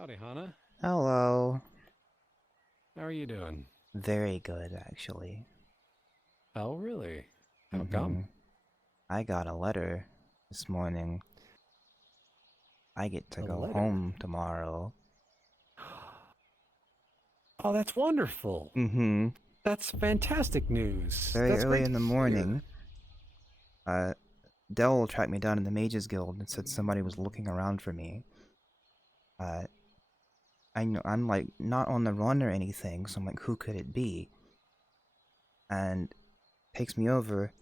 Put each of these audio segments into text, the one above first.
Howdy, Hannah. Hello. How are you doing? Very good, actually. Oh, really? How Mm-hmm. come? I got a letter this morning. I get to A go letter. home tomorrow. Oh, that's wonderful. Mm-hmm. That's fantastic news. Very That's early great in to the hear. morning, uh, Dell tracked me down in the Mages Guild and said somebody was looking around for me. Uh, I know I'm like not on the run or anything, so I'm like, who could it be? And takes me over,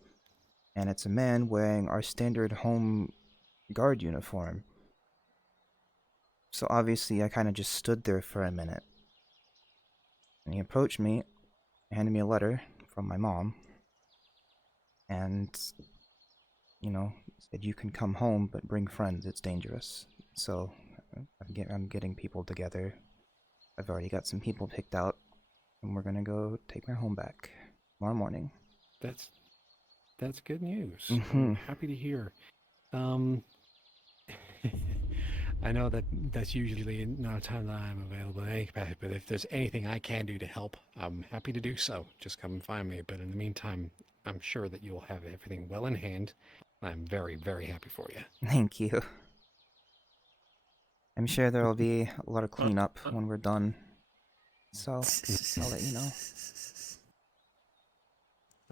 and it's a man wearing our standard home guard uniform. So obviously, I kind of just stood there for a minute. And he approached me, handed me a letter from my mom, and, said, you can come home, but bring friends, it's dangerous. So I'm getting people together. I've already got some people picked out, and we're gonna go take my home back tomorrow morning. That's that's good news. I'm Mm-hmm. happy to hear. Um, I know that that's usually not a time that I'm available in any capacity, but if there's anything I can do to help, I'm happy to do so. Just come and find me. But in the meantime, I'm sure that you'll have everything well in hand. I'm very, very happy for you. Thank you. I'm sure there'll be a lot of cleanup when we're done, so I'll let you know.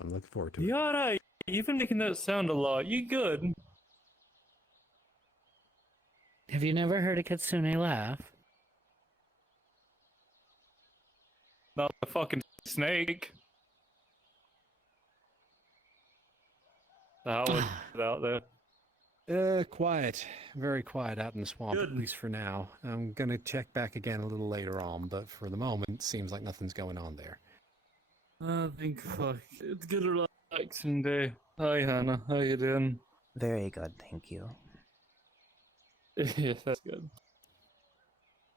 I'm looking forward to it. You alright? You've been making that sound a lot. You good? Have you never heard a kitsune laugh? Not a fucking snake. That was out there. Quiet. Very quiet out in the swamp, at Good. least for now. I'm gonna check back again a little later on, but for the moment, seems like nothing's going on there. I think fuck. It's a good relaxing day. Hi Hannah, how you doing? Very good, thank you. Yeah, that's good.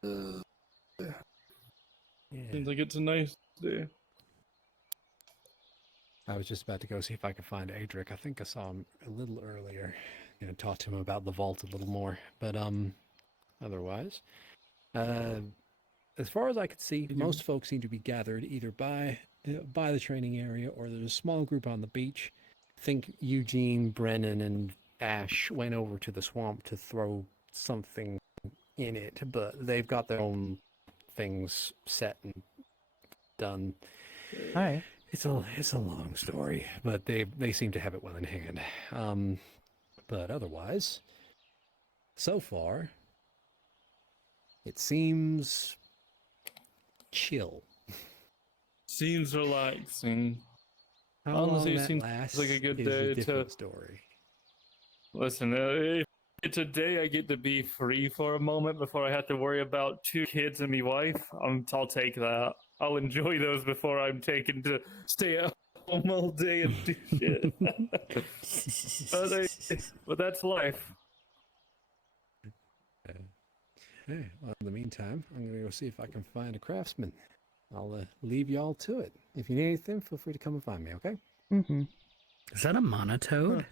Yeah. Seems like it's a nice day. I was just about to go see if I could find Adric. I think I saw him a little earlier. Gonna talk to him about the vault a little more. But otherwise, uh, as far as I could see, most folks seem to be gathered either by the training area or there's a small group on the beach. I think Eugene, Brennan, and Ash went over to the swamp to throw something in it, but they've got their own things set and done. Alright. It's a long story, but they seem to have it well in hand. But otherwise, so far, it seems chill. Seems relaxing. How Honestly, long it that seems lasts like a good is a day different to story. listen. If it's a day I get to be free for a moment before I have to worry about two kids and my wife. I'll take that. I'll enjoy those before I'm taken to stay at home all day and do shit. But that's life. Hey, well, in the meantime, I'm gonna go see if I can find a craftsman. I'll leave y'all to it. If you need anything, feel free to come and find me. Okay? Mm-hmm. Is that a monotone? Huh.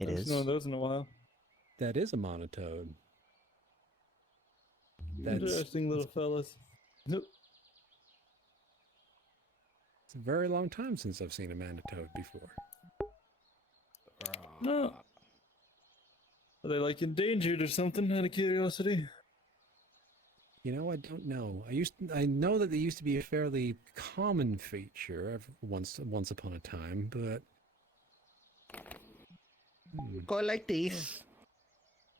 It I haven't seen one of is. those in a while. That is a monotone. That's Interesting little fellas. Nope. it's a very long time since I've seen a manitoad before. No. Are they like endangered or something? Out of curiosity. You know, I don't know. I know that they used to be a fairly common feature once upon a time, but Go like this.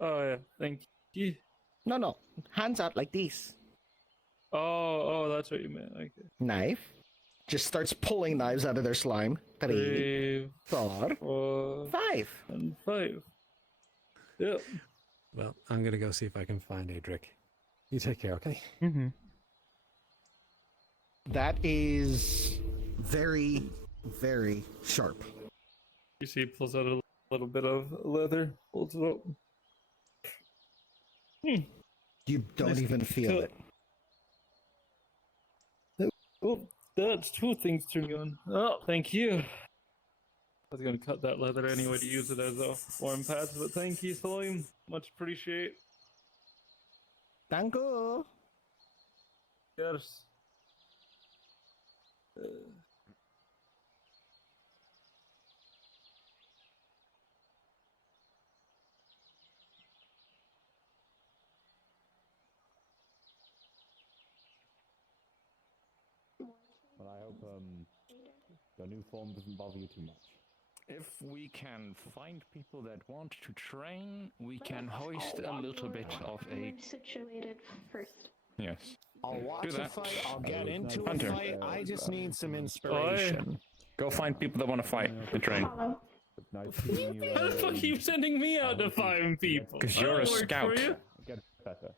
Oh yeah, thank you. No, no. Hands out like this. Oh, that's what you meant. Okay. Knife. Just starts pulling knives out of their slime. 3, 3, 4, 4, 5. and 5. Yep. well, I'm gonna go see if I can find Adric. You take care, okay? Mm-hmm. That is very, very sharp. You see, he pulls out a little bit of leather, pulls it up. You don't Nice even feel cut. it. Oh, that's 2 things turning on. Oh, thank you. I was gonna cut that leather anyway to use it as a warm patch, but thank you, Slime. Much appreciate. Thank you. Yes. But I hope the new form doesn't bother you too much. If we can find people that want to train, we can hoist a little bit of a. Situated first. Yes. I'll watch Do a that. fight. I'll get into Hunter. a fight. I just need some inspiration. Go find people that want to fight and train. Follow. It's nice seeing you. How the fuck are you sending me out to find people? 'Cause I you're don't a work scout. for you. Get better.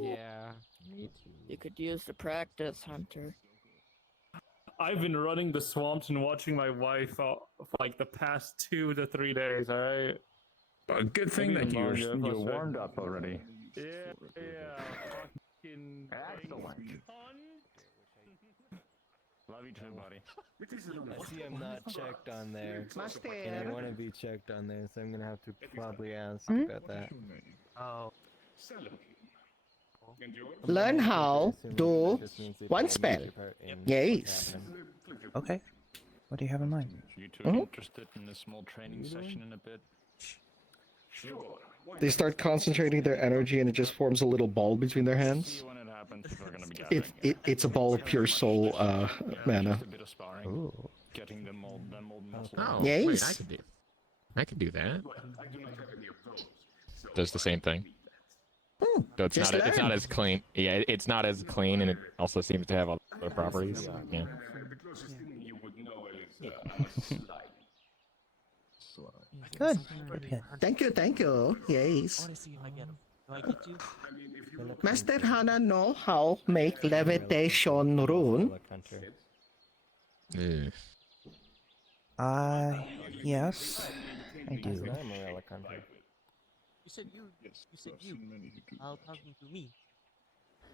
Yeah, me too. You could use the practice, Hunter. I've been running the swamps and watching my wife for like the past 2 to 3 days. All right. A good thing Maybe that even you're longer, plus warmed up already. Yeah. Fucking Excellent. Love you too, buddy. I see I'm not checked on there, and I Master. want to be checked on there, so I'm gonna have to probably ask about that. Oh. Learn how to one spell. Yes. Okay. What do you have in mind? You two Mhm. interested in a small training session in a bit? They start concentrating their energy and it just forms a little ball between their hands. See when it happens. We're gonna be gathering. It's a ball of pure soul mana. Just a bit of sparring. Ooh. Getting the mold muscle. Oh, Yes. wait, I could do that. Does the same thing. So it's Just not learn. as clean. Yeah, it's not as clean, and it also seems to have other properties. Yeah. Good. Good. Thank you. Yes. see if I get him. Do I get you? Master Hana know how make levitation rune. Ugh. Yes, I do. I'm a relic hunter. You said you. While talking to me.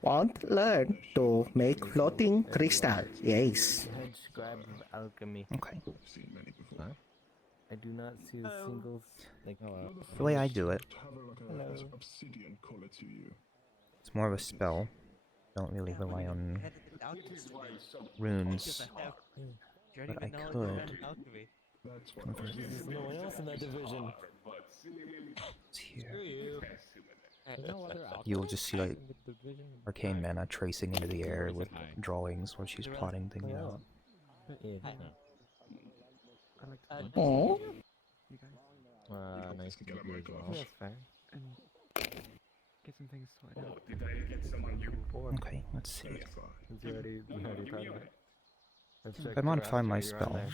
Want learn to make floating crystal. Yes. Head scribe of alchemy. Okay. I do not see a single like. The way I do it, Hello. it's more of a spell. Don't really rely on runes, but I could. There's no one else in that division. It's here. You. You'll just see like arcane mana tracing into the air with drawings while she's plotting things out. Yeah. Oh. Nice to meet you as well. That's fair. And get some things sorted out. Okay, let's see. It's already thought of it. I've If I checked modify the my roster, you're on spell, there.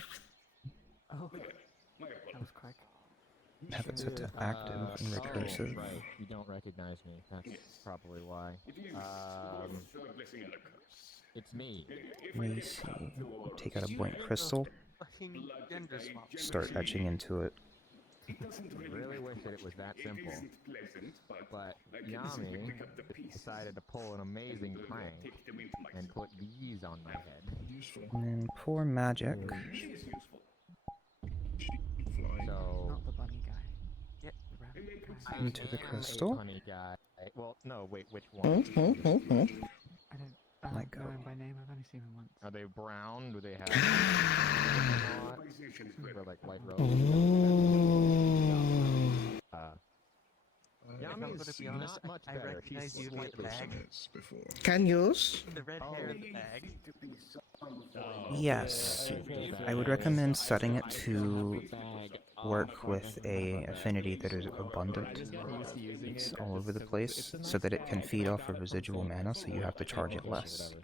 Oh, that was quick. have it set to active and recursive. Right, you don't recognize me. That's probably why. It's me. Let me see. Take out a blank crystal, start etching into it. I really wish that it was that simple. But Yami decided to pull an amazing prank and put these on my head. And then pour magic. So Not the bunny guy. Get the rabbit guy. Into the crystal? Honey guy. Well, no, wait, which one? I don't Like, know him by name. I've only seen him once. Are they brown? Do they have or like white robes? Yami's not much I better. recognize She's you by the slightly bag. Can use. The red hair in the bag. Yes. I would recommend setting it to work with a affinity that is abundant. It's all over the place, so that it can feed off of residual mana, so you have to charge it less.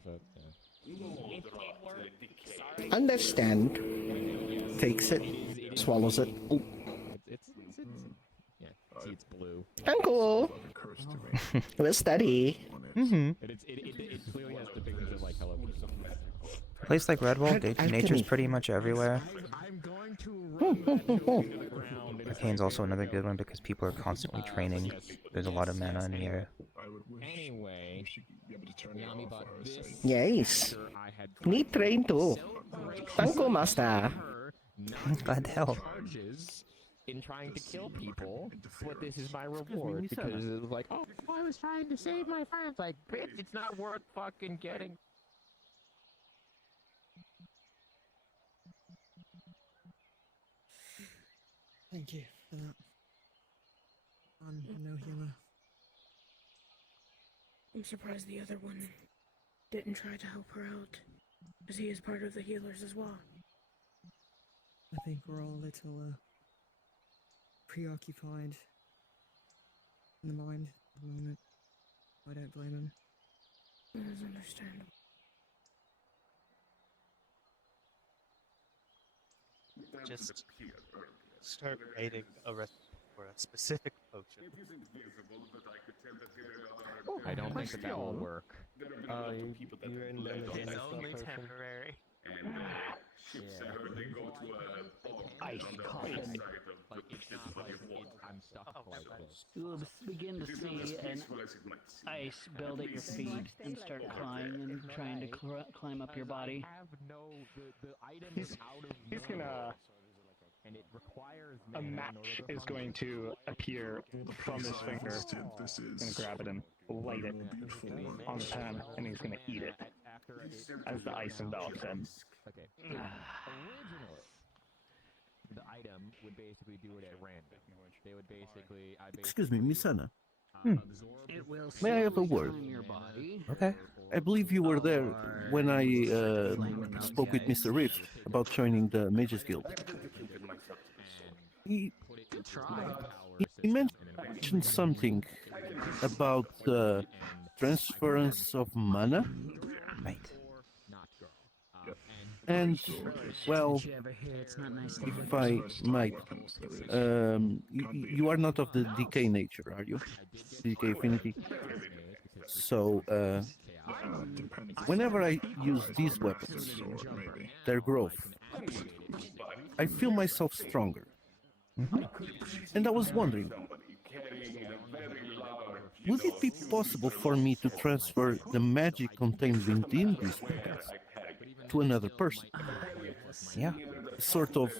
Understand. Takes it. Swallows it. Ooh. Yeah, see, it's blue. Thank you. We'll study. Mm-hmm. But it clearly has depictions of like Hello Kitty. A place like Redwall, Alchemy. nature's pretty much everywhere. I'm going to Arcane's also another good one because people are constantly training. There's a lot of mana in the air. Anyway, Yami bought this. Yes. after I had Need train too. Thank you, master. her not Glad to help. charges in trying to kill people, but this is my me, reward Misana. because it was like, oh, I was trying to save my friends. Like, bitch, it's not worth fucking getting. Thank you for that. No humor. I'm surprised the other one didn't try to help her out, as he is part of the healers as well. I think we're all a little preoccupied in the mind at the moment. I don't blame him. That is understandable. Just start writing a recipe for a specific potion. I don't think that will work. It's only temporary. Ice coffin. Like, it's not like I'm stuck like this. You will begin to see an ice build at your feet and start climb and trying to climb up your body. The item He's- is out of he's gonna- nowhere, and it requires A mana in match order to is function. going to appear from his finger. He's gonna grab it and light it on the pan, and he's gonna eat it as the ice envelops him. Okay. Originally, the item would basically do it at random. They would basically, Excuse me, Misana. absorb It will May I have a word? on your body. Okay. I believe you were there when I spoke with Mr. Rift about joining the Mages Guild. He, he mentioned something about transference of mana. Right. And, well, Did you ever hear it's not nice to if have I might, you are not of the decay nature, are you? Decay affinity? So, whenever I use these weapons, their growth, I feel myself stronger. And I was wondering, would it be possible for me to transfer the magic contained within these weapons to another person? Yeah. Sort of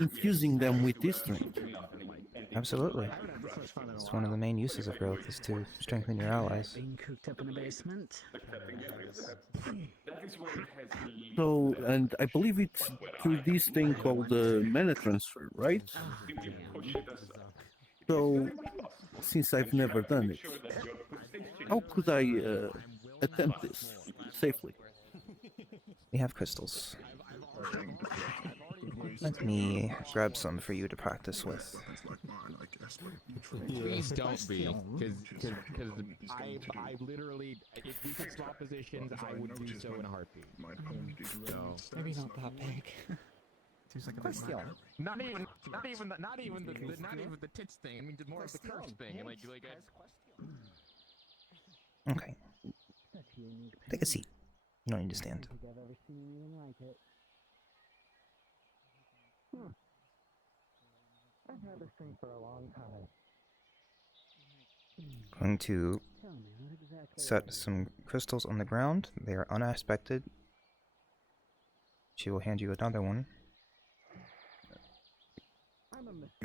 infusing them with this strength. Absolutely. It's one of the main uses of growth is to strengthen your allies. being cooped up in a basement? So, and I believe it's through this thing called the mana transfer, right? So, since I've never done it, how could I attempt this safely? We have crystals. Let me grab some for you to practice with. Please don't be, because I literally, if we could swap positions, I would do so in a heartbeat. So Maybe not that big. Seems like a bit much. not even the tits thing. I mean, just more of the curse thing. And like Okay. Take a seat. You don't need to stand. I've ever seen anything like it. I've had this thing for a long time. Going to Tell me, what exactly set some crystals on the ground. They are unaspected. She will hand you another one.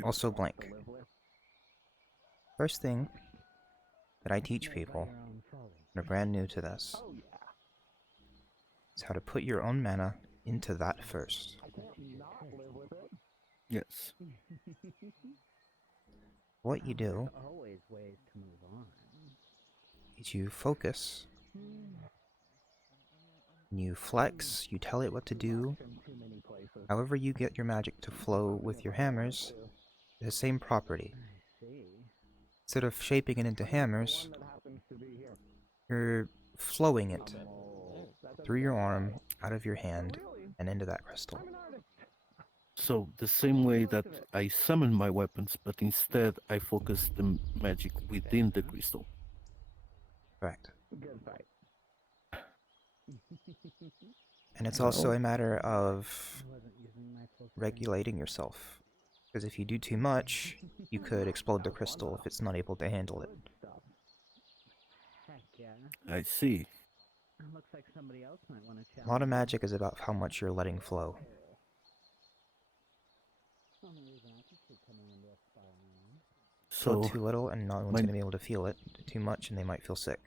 Also blank. First thing that I teach people that are brand new to this is how to put your own mana into that first. Yes. What you do always ways to move on. is you focus, you flex, you tell it what to do. However you get your magic to flow with your hammers, the same property. Instead of shaping it into hammers, you're flowing it through your arm, out of your hand, and into that crystal. So, the same way that I summon my weapons, but instead I focus the magic within the crystal. Correct. Good fight. And it's also a matter of regulating yourself. Because if you do too much, you could explode the crystal if it's not able to handle it. Heck yeah. I see. Looks like somebody else might want to A challenge. lot of magic is about how much you're letting flow. Only reason I could Fill it So too little and no one's my- going to be able to feel it. Too much and they might feel sick.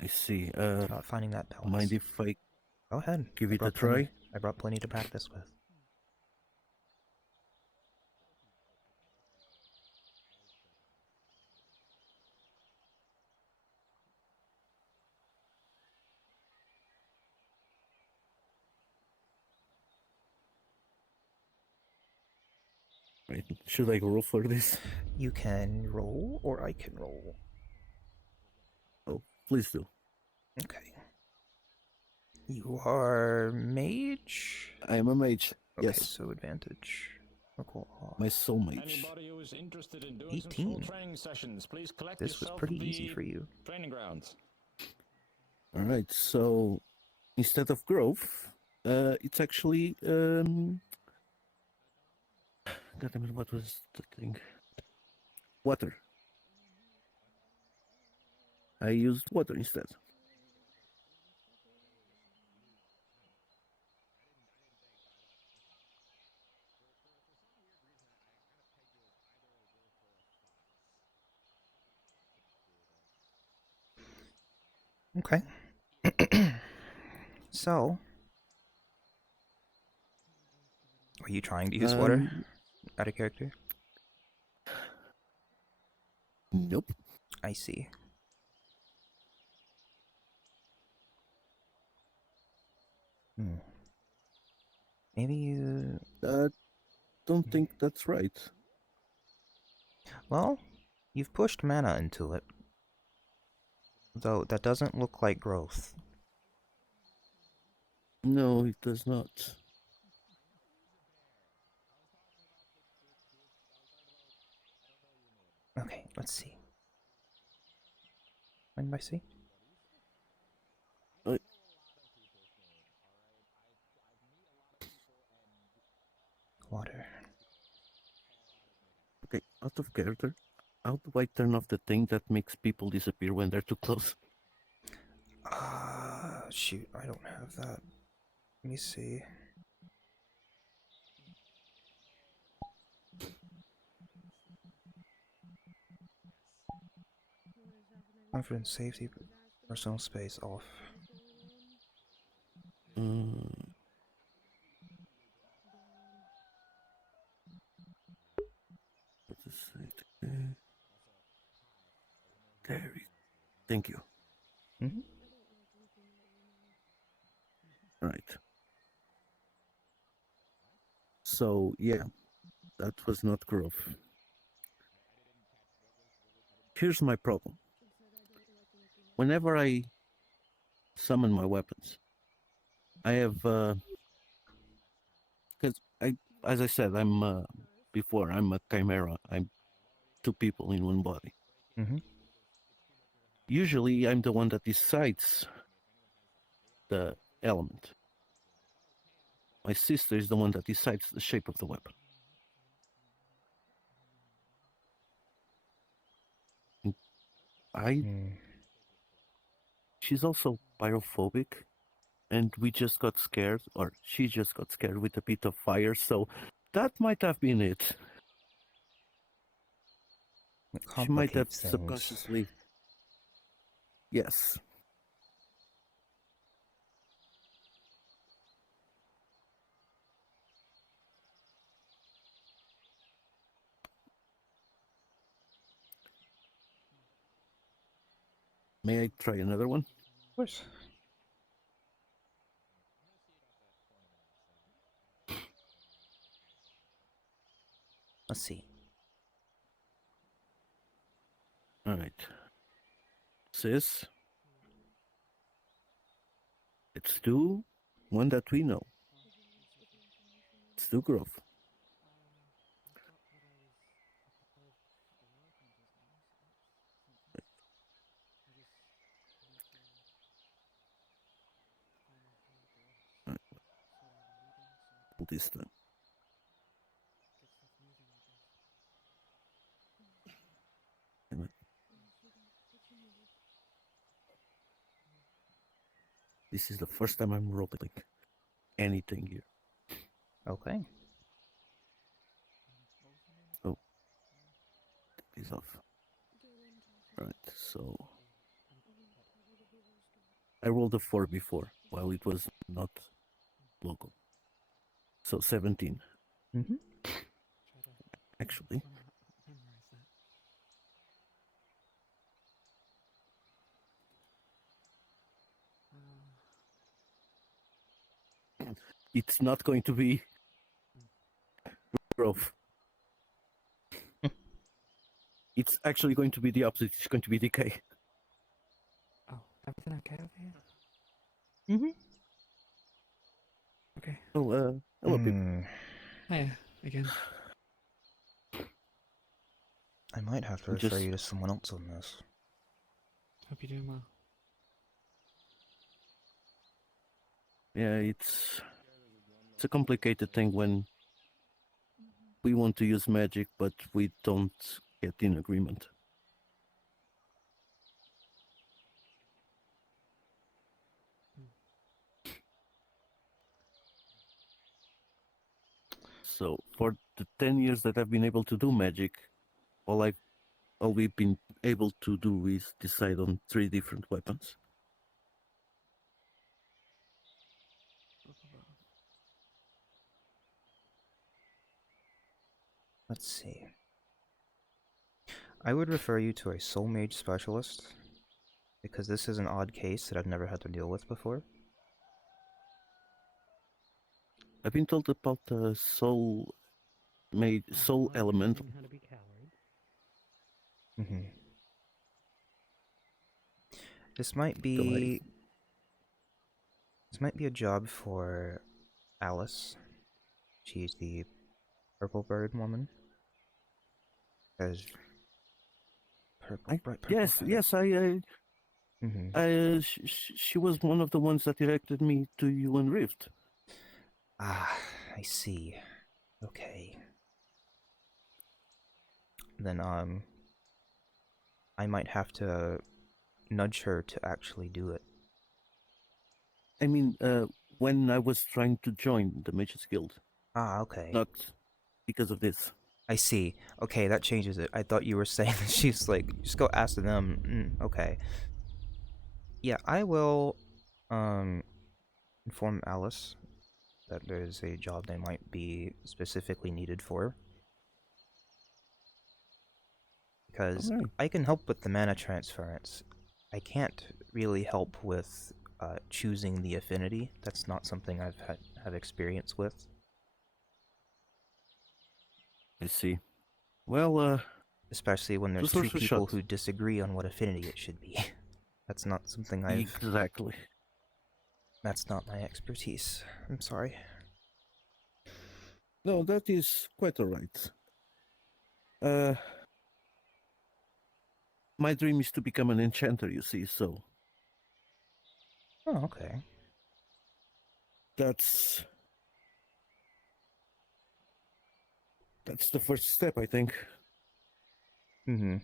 I see. Not finding that balance. Mind if I Go ahead. give I it a brought plenty- try? I brought plenty to practice with. Right. Should I roll for this? You can roll, or I can roll. Oh, please do. Okay. You are mage? I am a mage. Okay, Yes. so advantage. My soul mage. Anybody who is interested in doing 18. some full training sessions, please collect This was yourself pretty at easy the for you. training grounds. All right. So instead of growth, it's actually God damn it, what was the thing? Water. I used water instead. Okay. So, are you trying to use water out of character? Nope. I see. Maybe you... don't think that's right. Well, you've pushed mana into it. Though, that doesn't look like growth. No, it does not. Okay, let's see. Mind by see? Water. Okay, out of character. How do I turn off the thing that makes people disappear when they're too close? Shoot, I don't have that. Let me see. Confidence, safety, personal space off. There we Thank you. Mm-hmm. Right. So, yeah, that was not growth. Here's my problem. Whenever I summon my weapons, I have, because as I said, before, I'm a chimera. I'm two people in one body. Mm-hmm. Usually, I'm the one that decides the element. My sister is the one that decides the shape of the weapon. She's also pyrophobic, and we just got scared, or she just got scared with a bit of fire, so that might have been it. She might have Complicates things. subconsciously. Yes. May I try another one? Of course. Let's see. All right. Sis, let's do one that we know. Let's do growth. This time. This is the first time I'm rolling anything here. Okay. days off. Right, so I rolled a 4 before, while it was not local. So 17. Mm-hmm. Actually. It's not going to be growth. It's actually going to be the opposite. It's going to be decay. Oh, everything okay over here? Mm-hmm. Okay. Oh, hello, people. Hiya, again. I might have to refer you to someone else on this. Hope you're doing well. Yeah, it's a complicated thing when we want to use magic, but we don't get in agreement. So for the 10 years that I've been able to do magic, all we've been able to do is decide on 3 different weapons. Let's see. I would refer you to a soul mage specialist, because this is an odd case that I've never had to deal with before. I've been told about the soul elemental. Mm-hmm. This might be a job for Alice. She's the purple bird woman. As purple, bright purple. Yes, she was one of the ones that directed me to you and Rift. Ah, I see. Okay. Then, I might have to nudge her to actually do it. I mean, when I was trying to join the Mages Guild. Ah, okay. Not because of this. I see. Okay, that changes it. I thought you were saying that she's like, just go ask them. Okay. Yeah, I will, inform Alice that there's a job they might be specifically needed for. Because I can help with the mana transference. I can't really help with choosing the affinity. That's not something I've have experience with. I see. Well, especially when there's two people who disagree on what affinity it should be. That's not something I've... Exactly. That's not my expertise. I'm sorry. No, that is quite alright. My dream is to become an enchanter, you see, so... Oh, okay. That's the first step, I think. Mm-hmm.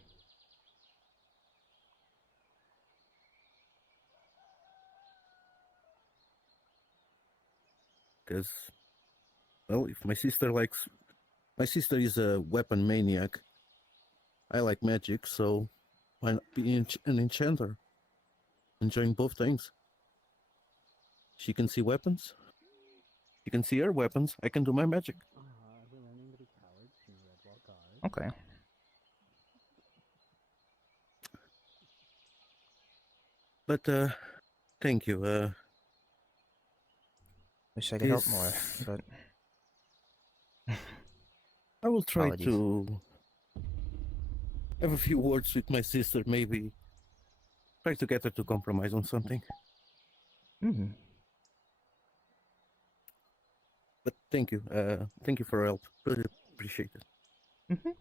Because, well, if my sister is a weapon maniac. I like magic, so why not be an enchanter? Enjoying both things. She can see weapons. She can see her weapons. I can do my magic. Okay. But, thank you. Wish I could help more, but... I will try Apologies. to have a few words with my sister, maybe. Try to get her to compromise on something. Mm-hmm. But thank you. Thank you for your help. Really appreciate it. Mm-hmm.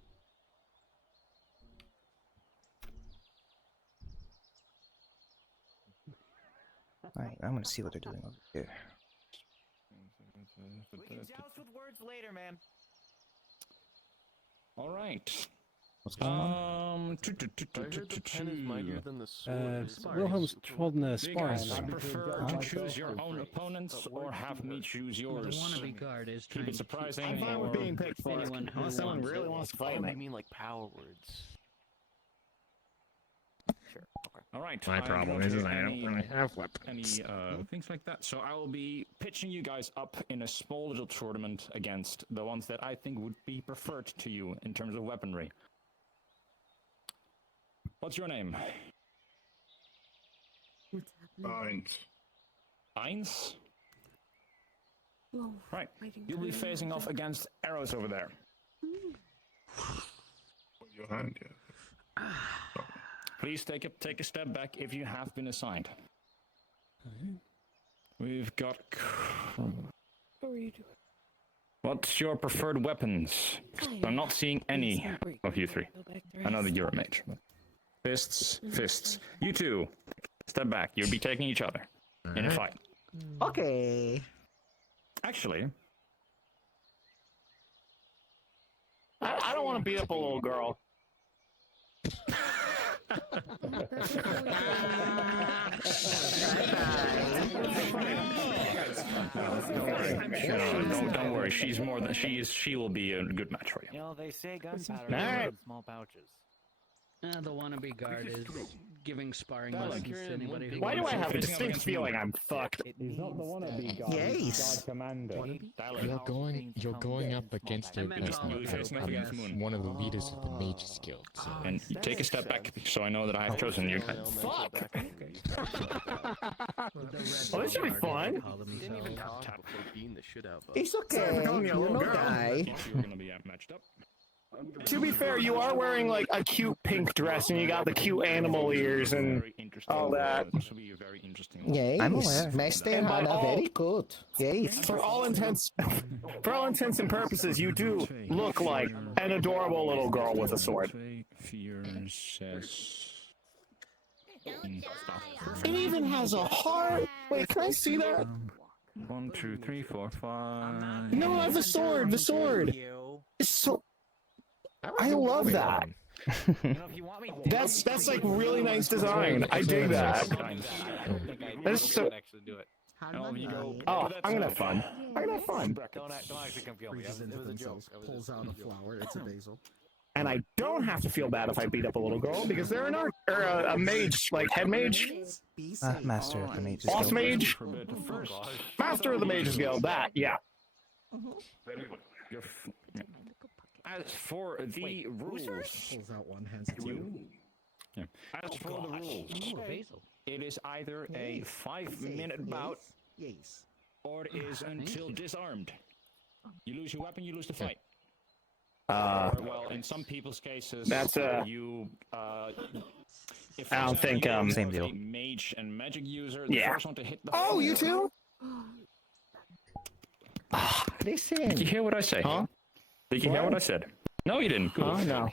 Alright, I'm gonna see what they're doing over here. We can joust with words later, man. All right. What's going on? Wilhelm's holding a Do you sparring. guys prefer to choose your own opponents or have me choose yours? The wannabe guard is Keep trying it surprising. I'm fine with being picked for it. anyone who Unless someone wants really it. wants to fight me. You mean like power words? Sure. Okay. All right. My I problem don't is hear I don't any- really have weapons. Any things like that. So I will be pitching you guys up in a small little tournament against the ones that I think would be preferred to you in terms of weaponry. What's your name? What's happening? Eins? Whoa, Right. fighting You'll be time. facing off against arrows over there. Your hand, yeah. Please take a step back if you have been assigned. We've got. What were you doing? What's your preferred weapons? I'm not seeing any of you three. I know that you're a mage. But fists, fists. You two, step back. You'll be taking each other in a fight. Okay. Actually, I don't want to beat up a little girl. Don't worry. She will be a good match for you. You know, they say gunpowder Alright. in small pouches. The wannabe guard is giving sparring lessons to anybody who Why do I wants have a to. distinct feeling I'm fucked? He's not the wannabe guy. Yes. He's God Commander. You're going up against a person, one of the leaders of the Mages Guild. So. And you take a step back so I know that I have chosen you. Fuck! Oh, this should be fun. It's okay. Sorry for calling you a little girl. Die. You're gonna be matched up. To be fair, you are wearing like a cute pink dress and you got the cute animal ears and all that. This will be a very interesting one. Yes. I'm aware. Master And by Hannah, all- very good. Yes. For all intents and purposes, you do look like an adorable little girl with a sword. It even has a heart. Wait, can I see that? 1, 2, 3, 4, 5. No, I have the sword. The sword. It's so. I love that. That's like really nice design. I dig that. That's so. Oh, I'm gonna have fun. I'm gonna have fun. Don't actually come kill me. It was a joke. Pulls out a flower. It's a basil. And I don't have to feel bad if I beat up a little girl because they're an arc or a mage, like head mage, Master of the Mages boss Guild. mage, master of the Mages Guild. That, yeah. As for the rules, Pulls out one, hands it to you. as for the rules, it is either a 5-minute bout, Yes. or it is until disarmed. You lose your weapon, you lose the fight. Well, in some people's cases, That's you. If I don't think Same deal. a mage and magic user, the Yeah. first one to hit the. Oh, you too? Listen. Did you hear what I say? Huh? Did you hear what I said? No, you didn't. Good. Oh no.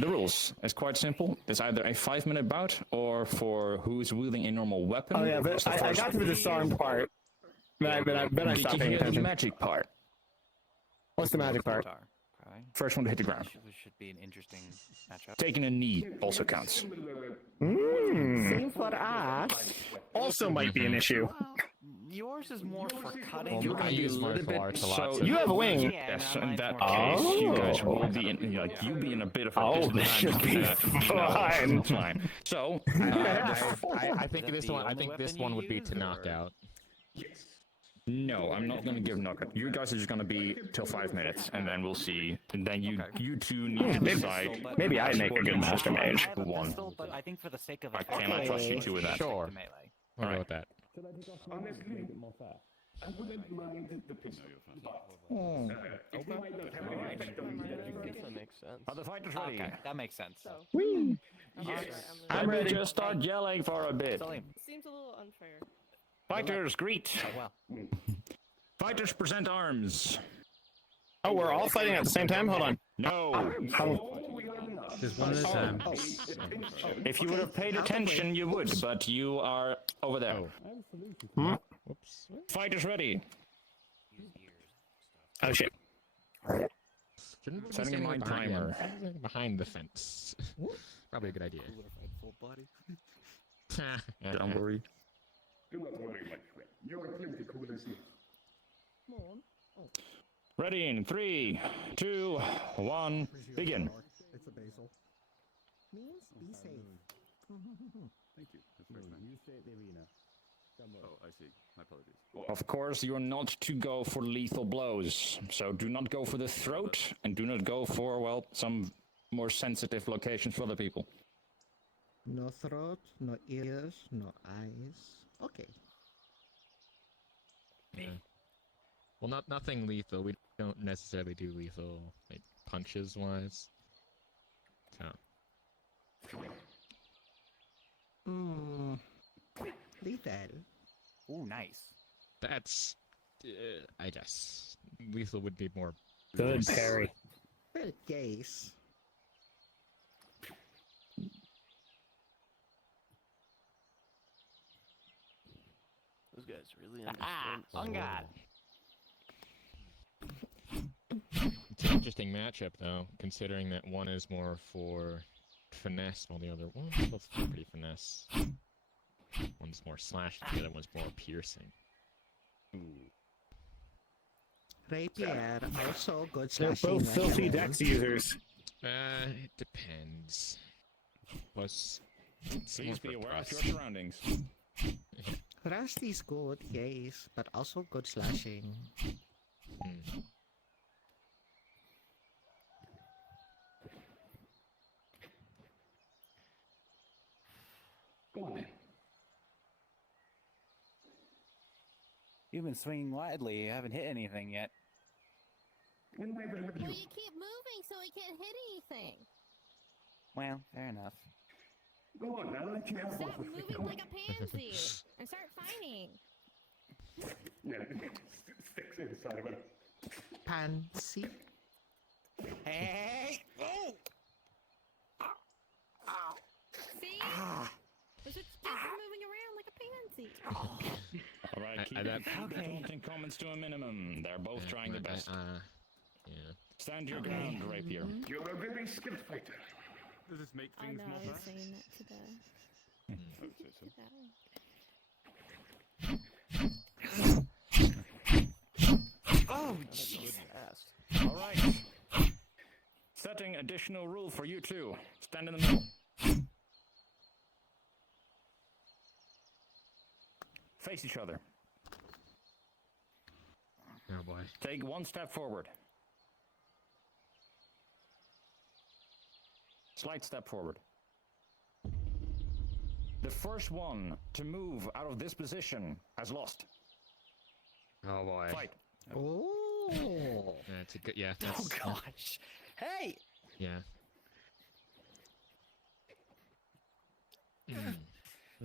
The rules is quite simple. It's either a 5-minute bout or for who's wielding a normal weapon. Oh yeah, but it's the I first- got to the disarmed part. But I Did stopped you paying hear the attention. magic part? What's the magic part? First one to hit the ground. Should be an interesting matchup. Taking a knee also counts. Same for us. Also might be an issue. Yours is more for cutting. You're gonna be a little bit. So You have a wing. Yes, in that case, you guys will be in. Like you'll be in a bit of a. Oh, this should be fun. Fine. So I think this one. I think this one would be to knockout. no, I'm not gonna give knockout. You guys are just gonna be till 5 minutes, and then we'll see. And then you two need to decide. Maybe I'd make a good master mage. I have a Who won? pistol, but I think for the sake of I cannot trust you two with that. Sure. melee. We'll go with that. That makes sense. Are the fighters ready? Okay, that makes sense. Yes. I'm ready. Just start yelling for a bit. Seems a little unfair. Fighters, greet. Oh, well. Fighters, present arms. Oh, we're all fighting at the same time? Hold on. No. Just one at a time. If you would have paid attention, you would, but you are over there. Hmm? Whoops. Fighters ready. Oh shit. Shouldn't we be Setting standing my behind timer. him? Behind the fence. Probably a good idea. Don't worry. Ready in 3, 2, 1, begin. It's a basil. Means be safe. Thank you. That's very nice. You stay at the arena. Oh, I see. My apologies. Of course, you're not to go for lethal blows. So do not go for the throat, and do not go for, well, some more sensitive locations for other people. No throat, no ears, no eyes. Okay. Yeah. Well, nothing lethal. We don't necessarily do lethal, like, punches-wise. So. Lethal. Ooh, nice. That's, I guess, lethal would be more. Good parry. Well, case. Those guys really understand. On God. It's an interesting matchup, though, considering that one is more for finesse, while the other one both pretty finesse. One's more slashing, the other one's more piercing. Rapier, also good They're slashing. both filthy weapon. dex users. It depends. Plus, it's more Please for be aware of thrust. your surroundings. Rusty's good, yes, but also good slashing. Go on then. You've been swinging widely. You haven't hit anything yet. Well, you keep moving so we can't hit anything. Well, fair enough. Go on, now let you have Stop moving like a pansy and start fighting. Sticks inside of it. Pansy. Hey! Oh! See? That's what you do. You're moving around like a pansy. All right, keep your taunting comments to a minimum. They're both trying their best. Yeah. Stand your ground, Rapier. You're a very skilled fighter. Does this make I things know, more I was fast? saying that to Oh, jeez. All right. Setting additional rule for you two. Stand in the middle. Face each other. Oh boy. Take one step forward. Slight step forward. The first one to move out of this position has lost. Oh boy. Fight. Oh. That's a good. Yeah. Oh That's, gosh. Hey. Yeah.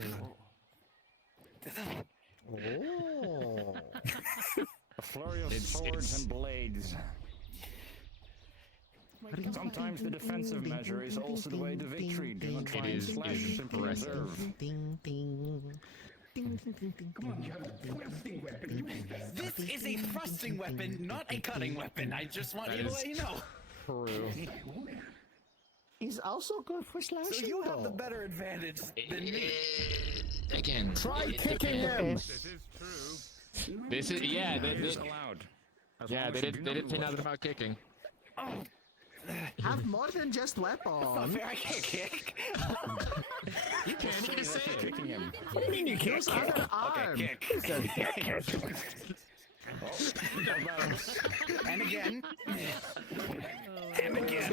Oh. A flurry of swords and blades. Sometimes the defensive measure is also the way to victory. Do not try and slash, simply observe. Ding ding. This is a thrusting weapon, not a cutting weapon. I just want you to let you know. True. He's also good for slashing. So you have the though. better advantage than me. Again. Try kicking him. This is true. This is yeah. They allowed. Yeah, they didn't say nothing about kicking. Have more than just weapons. Not fair, I can't kick. You can. You can say it. Kicking him. What do you mean you can't Use kick? other arm. Okay, kick. And again. And again.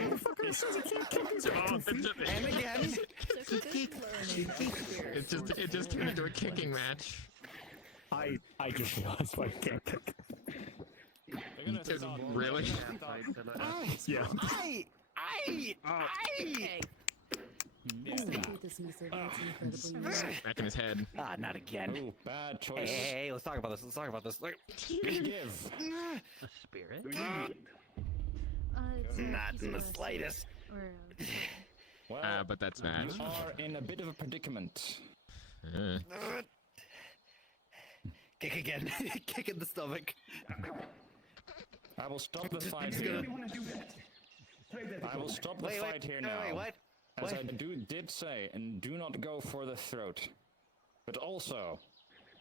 And again. Kick. It just turned into a kicking match. I just realized why I can't kick. Really? Yeah. Back in his head. Ah, not again. Ooh, bad choice. Hey, let's talk about this. Look. Give. A spirit? Not in the slightest. Well, But that's bad. you are in a bit of a predicament. Kick again. Kick in the stomach. I will stop the fight here. I will stop the fight here now. Wait, what? As I did say, and do not go for the throat. But also,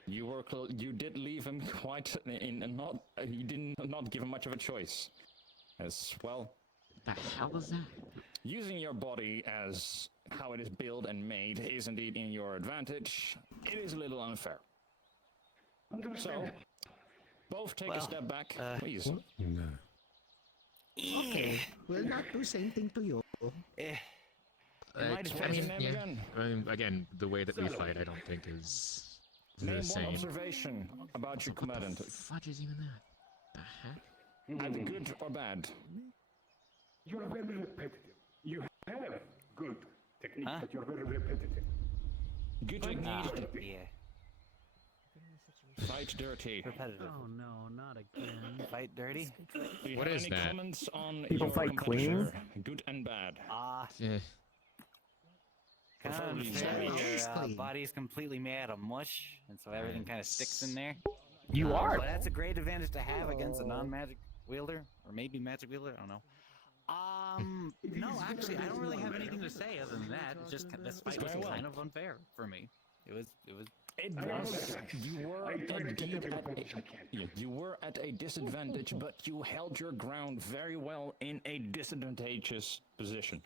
you did leave him quite in not. You did not give him much of a choice. As well. The hell is that? using your body as how it is built and made is indeed in your advantage, it is a little unfair. So, both take a step back, please. Okay, we'll not do same thing to you. Again, the way that we fight, I don't think is Name the one same. observation about your commandant. Fudge is even that? The heck? Either good or bad. You are very repetitive. You have good technique, but you're very repetitive. Good technique. Yeah. Fight dirty. Repetitive. Oh no, not again. Fight dirty? Do you What have is any that? comments on People your fight competitor? Good and bad. Yeah. Preferably Unfair. zero. Your body's completely made out of mush, and so everything kind of sticks in there. You are. But that's a great advantage to have against a non-magic wielder, or maybe magic wielder. I don't know. No, actually, I don't really have anything to say other than that. It's just this fight was kind of unfair for me. It was. It was. You were at a disadvantage, but you held your ground very well in a disadvantageous position.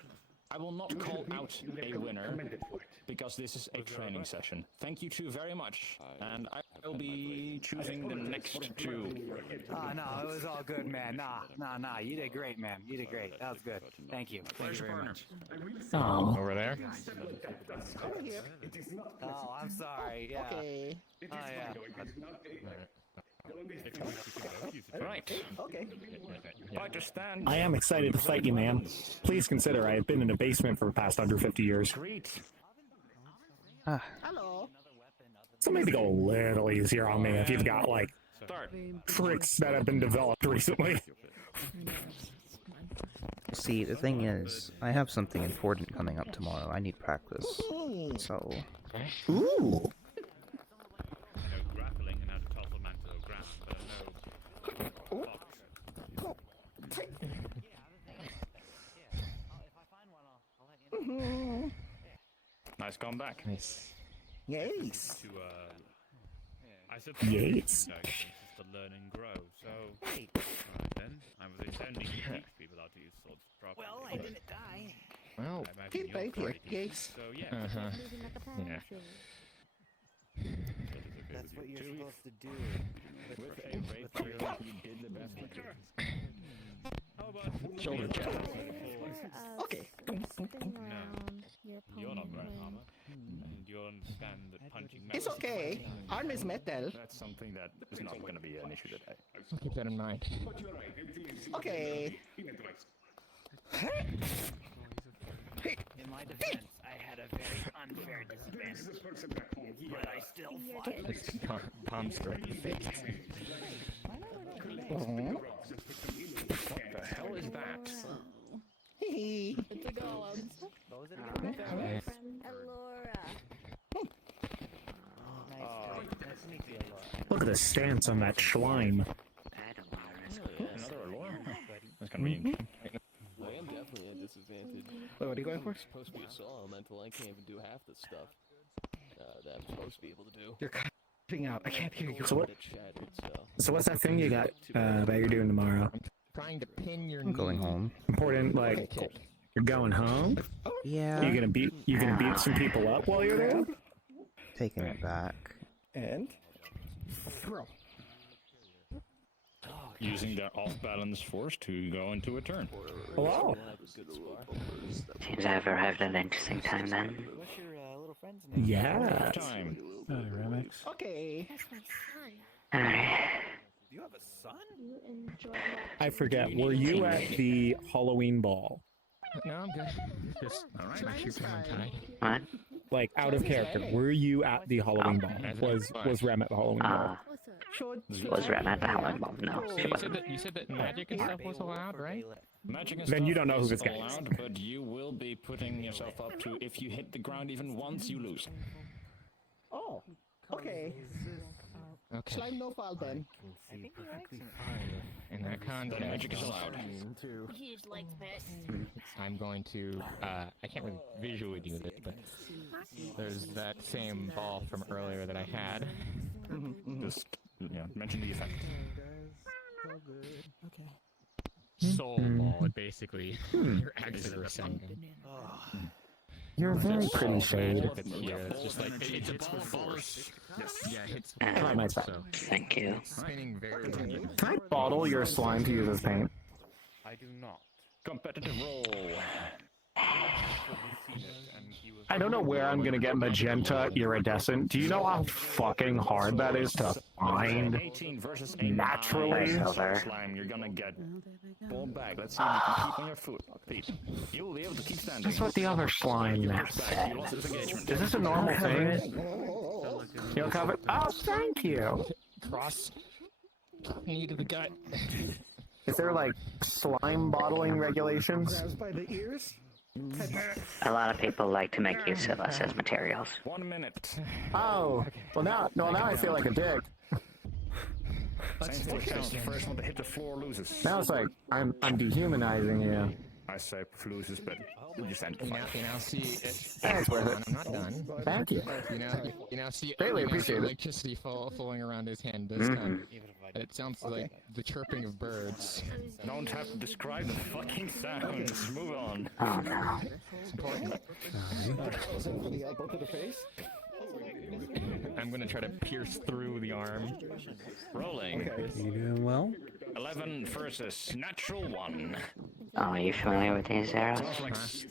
I will not call out a winner because this is a training session. Thank you two very much, and I will be choosing the next two. No, it was all good, man. Nah. You did great, man. You did great. That was good. Thank you. Thank you very much. Over there? Oh, I'm sorry. Yeah. Okay. Oh, yeah. Right. Okay. Understand. I am excited to fight you, man. Please consider I have been in a basement for the past 150 years. Great. Hello. So maybe go a little easier on me if you've got, like, tricks that have been developed recently. See, the thing is, I have something important coming up tomorrow. I need practice. So. Ooh. Grappling and how to topple man to the ground, but I know. Nice comeback. Nice. Yes. I said Yes. just to learn and grow. So right then, I was intending to teach people how to use swords properly. Well, I didn't die. Well, I imagine Keep you're right here. fighting. Yes. So yeah. Yeah. That's what you're supposed to do. With a rapier, you did the best you could. How about Shoulder check. Okay. You're not wearing armor, and you understand that punching. It's okay. Arm is metal. That's something that is not going to be an issue today. I'll keep that in mind. Okay. In my defense, I had a very unfair disadvantage, but I still fought. Palm straight in the face. What the hell is that? Hee It's a golem. What was it again? Elora. Nice to meet you, Laura. Look at the stance on that slime. Another allure? That's going to be interesting. I am definitely at a disadvantage. Wait, what are you going for? I'm supposed to be a soul elemental. I can't even do half the stuff that I'm supposed to be able to do. You're cutting out. I can't hear you. So what? Shattered, So what's that thing you got that you're doing tomorrow? Trying to pin your I'm going home. Important, like, you're going home? Yeah. You gonna beat some people up while you're there? Taking it back. And throw. Using their off-balance force to go into a turn. Hello. Seems I've arrived at an interesting time then. What's your little friend's name? Yeah. Time. Remix. Okay. That's my son. Alright. Do you have a son? You enjoy I forget. Were you at the Halloween ball? No, I'm good. Just make sure you're untied. What? Like out of character. Were you at the Halloween ball? Was Rem at the Halloween ball? Was Rem at the Halloween ball? No. So you said that magic and stuff was allowed, right? Magic and Then stuff you don't know who is this guy is. allowed, but you will be putting yourself up to if you hit the ground even once, you lose. Oh. Okay. Okay. Slime no foul then. In that Then magic is context, allowed. He just likes pets. I'm going to, I can't really visually do this, but there's that same ball from earlier that I had. Just mention the effect. Okay. soul ball. It basically you're actually receiving. You're a very pretty shade. It's just like it's a force. Yeah, it's Try my best. Thank you. spinning very. Can I bottle your slime to use as paint? I do not. Competitive roll. I don't know where I'm gonna get magenta iridescent. Do you know how fucking hard that is to find 18 versus naturally? Slime, you're gonna get pulled back. Let's see if you can keep on your feet. You will be able to keep standing. That's what the other slime said. You lost this engagement. Is this a normal thing? You'll cover. Oh, thank you. Cross. Knee to the gut. Is there like slime bottling regulations? By the ears? A lot of people like to make use of us as materials. 1 minute. Oh, well now I feel like a dick. Same stick counts. The first one to hit the floor loses. Now it's like I'm dehumanizing you. I say loses, but you just stand to fight. You now see. That's worth it. I'm not done. Thank you. You now see. Greatly you now see appreciate it. electricity flowing around his hand this time. And it sounds like the chirping of birds. Don't have to describe the fucking sounds. Move on. Oh no. I'm gonna try to pierce through the arm. Rolling. You doing well? 11 versus natural 1. Oh, are you familiar with these arrows?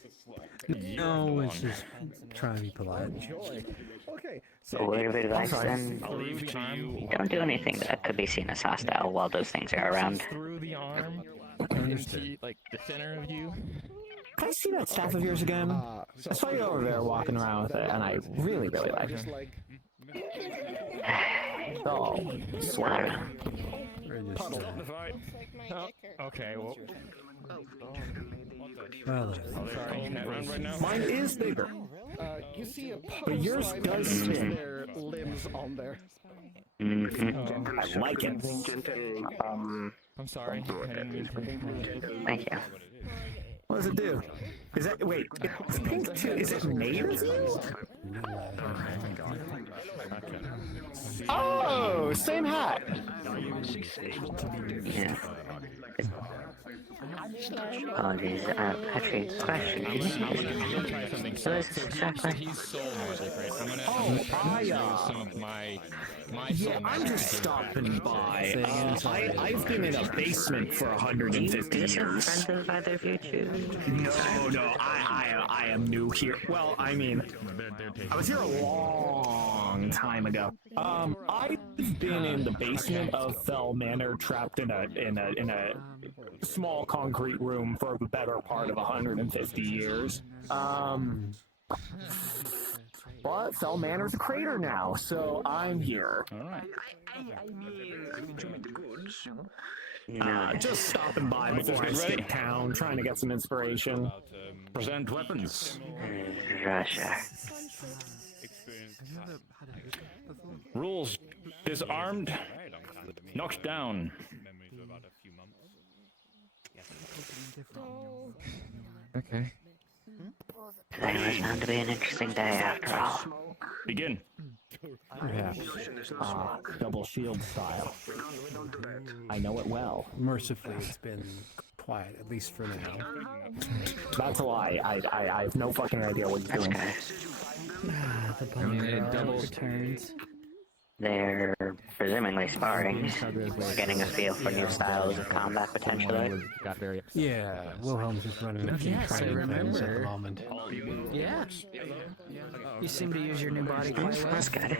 No, it's just trying to be polite. Okay. A word of advice then. I'll leave it to you. Don't do anything that could be seen as hostile while those things are around. Through the arm. And see, like, the center of you. Can I see that staff of yours again? I saw you over there walking around with it, and I really, really like it. Oh, swear. Stop the fight. Oh, okay, well. Well, Around right now. Mine is bigger, You see a but yours does spin. their limbs on there. I like it. I'm sorry. I didn't mean to. Thank you. What does it do? Is that wait? It's pink too. Is it made of you? Oh, same hat. Yeah. Apologies. Actually, question. So is it exactly? He's soul magic, right? I'm gonna Oh, use some of my soul Yeah, magic. I'm just stopping by. I've been in a basement for 150 Is this a years. friend of either of you two? No, I am new here. Well, I mean, I was here a long time ago. I've been in the basement of Fell Manor, trapped in a small concrete room for the better part of 150 years. But Fell Manor's a crater now, so I'm here. All right. Just stopping by before I skip town, trying to get some inspiration. Present weapons. Russia. Rules: disarmed, knocked down. Okay. Today was bound to be an interesting day after all. Begin. Perhaps. Double shield style. I know it well. mercifully, it's been quiet, at least for now. That's a lie. I have no fucking idea what you're doing. The bunny it doubles. returns. They're presumably sparring, getting a feel for new styles of combat potentially. Got very upset. Yeah, Wilhelm's just running a few Yes, I training things at the remember. moment. Yeah. You seem to use your new body quite well. That's good.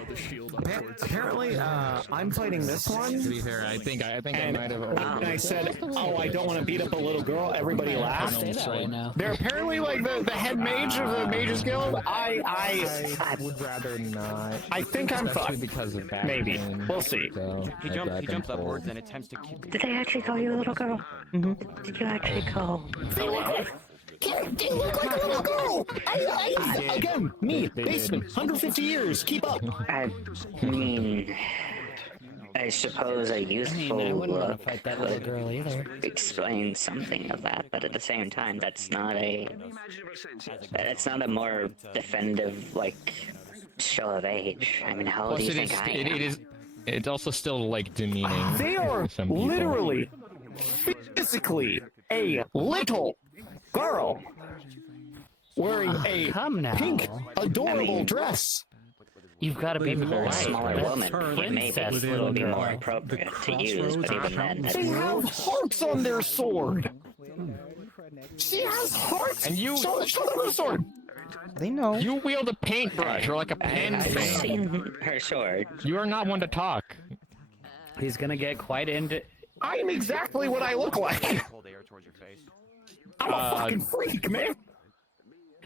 Apparently, I'm fighting this one. To be fair, I think I might have. And I said, "Oh, I don't want to beat up a little girl." Everybody laughed. Stay that way now. They're apparently like the head mage of the Mages Guild. I would rather not. I think I'm Especially fucked. because of back Maybe. pain. We'll see. So He jumps upwards and attempts to keep. Did they actually call you a little girl? Did you actually call? They look like a little girl. Again, me, basement, 150 years. Keep up. I mean, I suppose a youthful I wouldn't want look to fight that little could girl either. explain something of that, but at the same time, that's not a more definitive, like, show of age. I mean, how old do you think I am? It's also still like demeaning. They are to some people. literally, physically a little girl wearing a Come now. pink, adorable mean, dress. You've got to be For a polite. smaller That's woman, it may princess be little more girl. appropriate to use, but even then, They have hearts on their sword. She has hearts. And you show them the sword. They know. You wield a paintbrush or like a pen I've fan. seen her sword. You are not one to talk. He's gonna get quite into. I am exactly what I look like. I'm a fucking freak, man.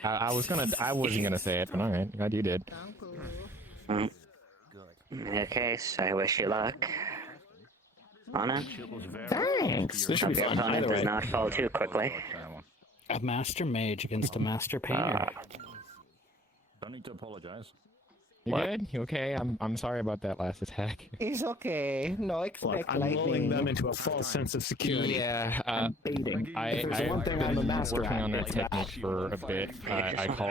I wasn't gonna say it, but all right, glad you did. In that case, I wish you luck. Anna? Thanks. This should be Your fun. opponent Either does way. not fall too quickly. A master mage against a master painter. Don't need to apologize. You good? You okay? I'm sorry about that last attack. It's okay. No Look, expect I'm lulling lightning. them into a false sense of security. Yeah, I'm baiting. If there's one thing I'm a been master working at, on that it's technique for a bit. I call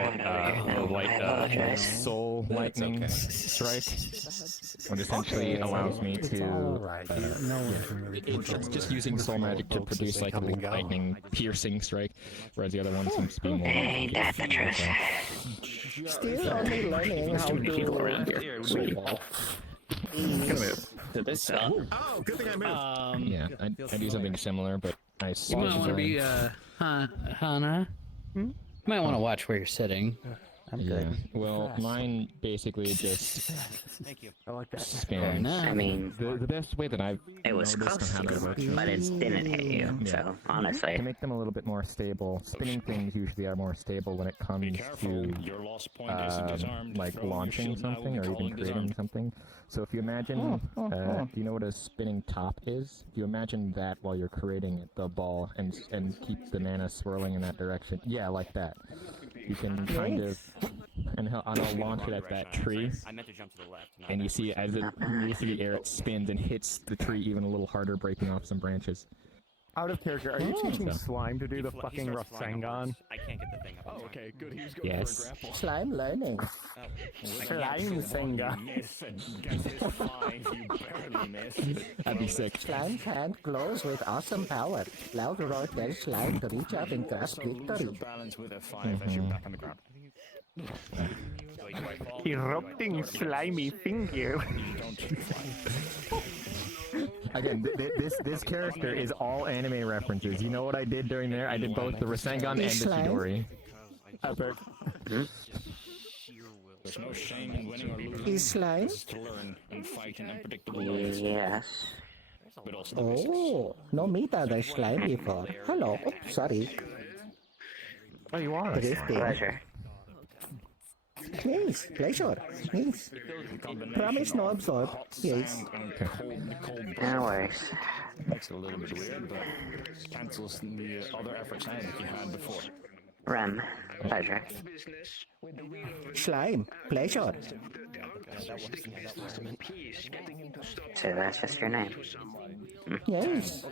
it soul lightning strike, which essentially allows me to it's just using soul magic to produce like a lightning piercing strike, whereas the other one seems to be more. Ain't that the truth? Still only learning how to. To this Oh, good thing I moved. Yeah, I do something similar, but I You might want to be, Hannah. Hmm? You might want to watch where you're sitting. I'm Yeah. good. Well, mine basically just Thank you. I like that. spins. I mean, The best way that I've it was noticed close how to that you, works but it didn't hit you. Yeah. So, honestly, to make them a little bit more stable. Spinning things usually are more stable when it comes to like launching something or even creating something. So if you imagine, do you know what a spinning top is? If you imagine that while you're creating the ball and keep the mana swirling in that direction, yeah, like that. You can kind of, and I'll launch it at that tree, I meant to jump to the left. and you see as it moves through the air, it spins and hits the tree even a little harder, breaking off some branches. Out of character, are you teaching So- Slime to do the fucking rough Rasengan? I can't get the thing up. Oh, okay, good. He was going Yes. for a grapple. Slime learning. Slime Senga. That'd be sick. Slime's hand glows with awesome power. Loud roar tells Slime to reach out and grasp victory. Balance with a 5 as you're back on the ground. Erupting slimy finger. Again, this character is all anime references. You know what I did during there? I did both the Rasengan and the Chidori. Epic. There's no shame in winning or losing. Is Slime? To learn and fight in unpredictable ways. yes. But also the basics. Oh, no meet other Slime before. Hello. Oh, sorry. Oh, you are. Pleasure. Yes, pleasure. Yes. Promise no absorb. Yes. No worries. Makes it a little bit weird, but cancels the other efforts that you had before. Rem. Pleasure. Slime, pleasure. So that's just your name. Yes.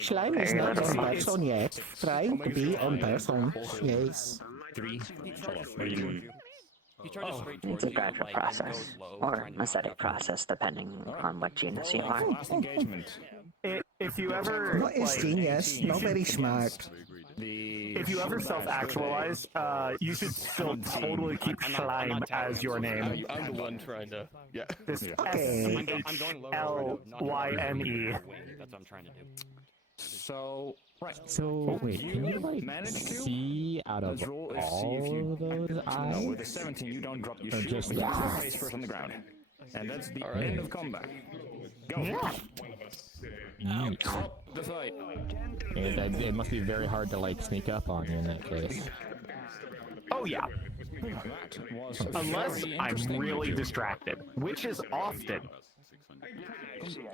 Slime is Very not little on months. person yet. Trying to be on person. Yes. 3. What do you mean? It's a gradual process, or a static process, depending on what genus you are. Last engagement. If you ever, No is genius, no very smart. if you ever self-actualize, you should still totally keep Slime as your name. I'm the one trying to. Yeah. This Okay. I'm going low. S-L-Y-M-E. That's what I'm trying to do. So, right. So, wait, can you like see out of all of those eyes? No, with a 17 you don't drop your Or shield, just but you that? face first on the ground. And that's the Alright. end of combat. Go. Neat. The fight. It must be very hard to like sneak up on you in that case. Oh yeah. That was Unless very I'm interesting. really distracted, which is often.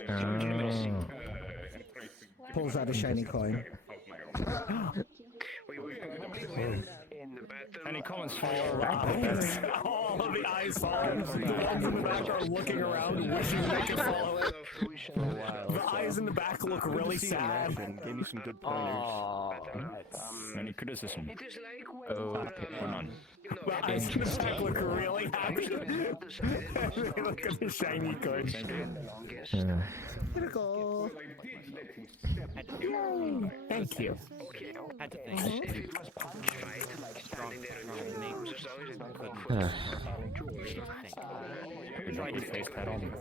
Oh. Pulls out a shiny coin. Any comments for your all of the eyes follow. The ones in the back are looking around, wishing they could follow it. The eyes in the back look really sad. Gave me some good pointers. Any criticism? Okay, hold on. The ice and the pack look really happy. They look at the shiny kush. Critical. Yay! Thank you. Had to think. We tried to face that on.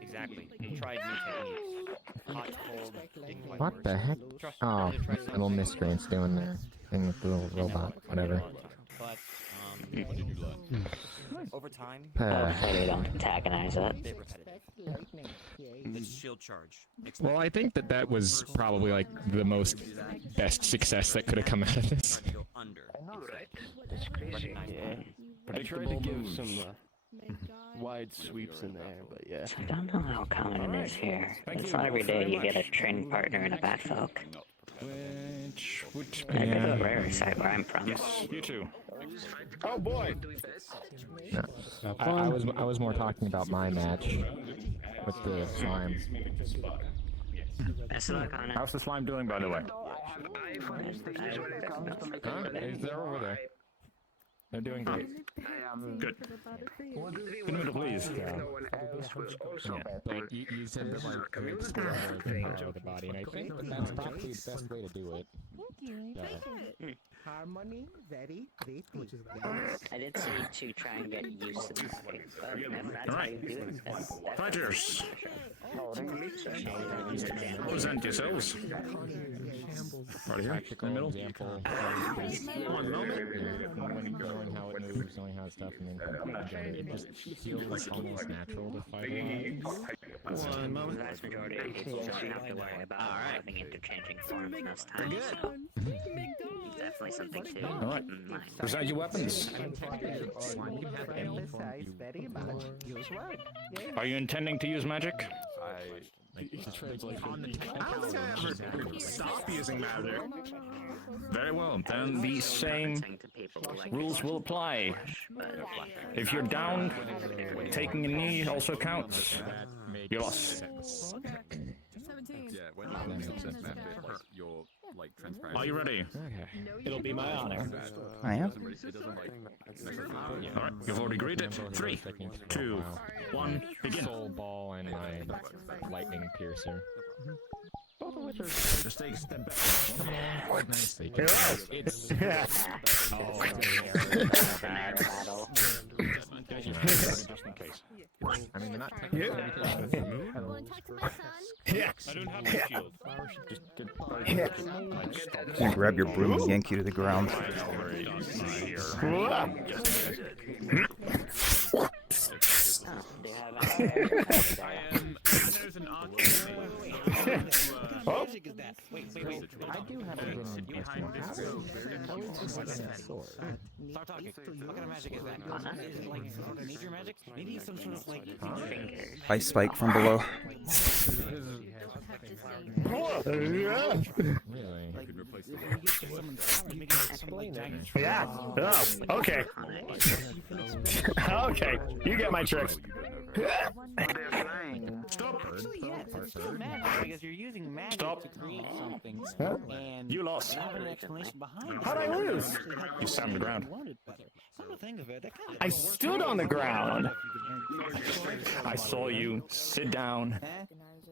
Exactly. We tried new techniques. Hot, cold, didn't quite What work. the heck? Trust me, Oh, we tried little something. miscreant's doing their thing with the little robot, whatever. But, What did you learn? over time, Hopefully they don't antagonize it. bit repetitive. It's shield charge. Well, I think that was probably like the most best success that could have come out of this. Go under. I tried to give some wide sweeps in there, but yeah. I don't know how common it is here. It's not every day you get a trained partner in a Batfolk. Which I go to a rare site where I'm from. Yes, you too. Oh boy! No. I was more talking about my match with the slime. Best of luck on it. How's the slime doing, by the way? Huh? They're over there. They're doing great. Good. Good minute, please. Yeah, like you said that like you explore the part of the body, and I think that's probably the best way to do it. Harmony, very pretty. I did say to try and get used to the body, but if that's how you do it, that's Fighters! Present yourselves. Right here, in the middle. Example. One moment. Knowing how it moves, knowing how it's stuff, and then it just feels almost natural to fight a lot. one moment. The vast majority of people don't have to worry about having interchanging forms most times, so definitely something to All right. keep in mind. Present your weapons. Are you intending to use magic? Stop using magic. Very well, then the same rules will apply. If you're down, taking a knee also counts. You lost. Yeah, when you set that bit, like, you're, like, transparent. Are you ready? It'll be my honor. I am. Alright, you've already greeted. 3, 2, 1, begin. Soul ball and my lightning piercer. Just take a step back. Nicely. It's Just in case. I mean, they're not technically yeah. I don't have a shield. Just You grab your broom and yank you to the ground. There's an Oh. Wait. I do have a good Behind this room. sword. Start talking. What kind of magic is that? Is it like nature magic? Maybe some sort of like Ice spike from below. Really? Yeah. Oh, okay. Okay, you get my tricks. Stop! Actually, yes, it's still magic because you're using magic to create something. And You lost. have an explanation behind it. How'd I lose? You sat on the ground. Come to think of it, that kind of I stood on the ground. I saw you sit down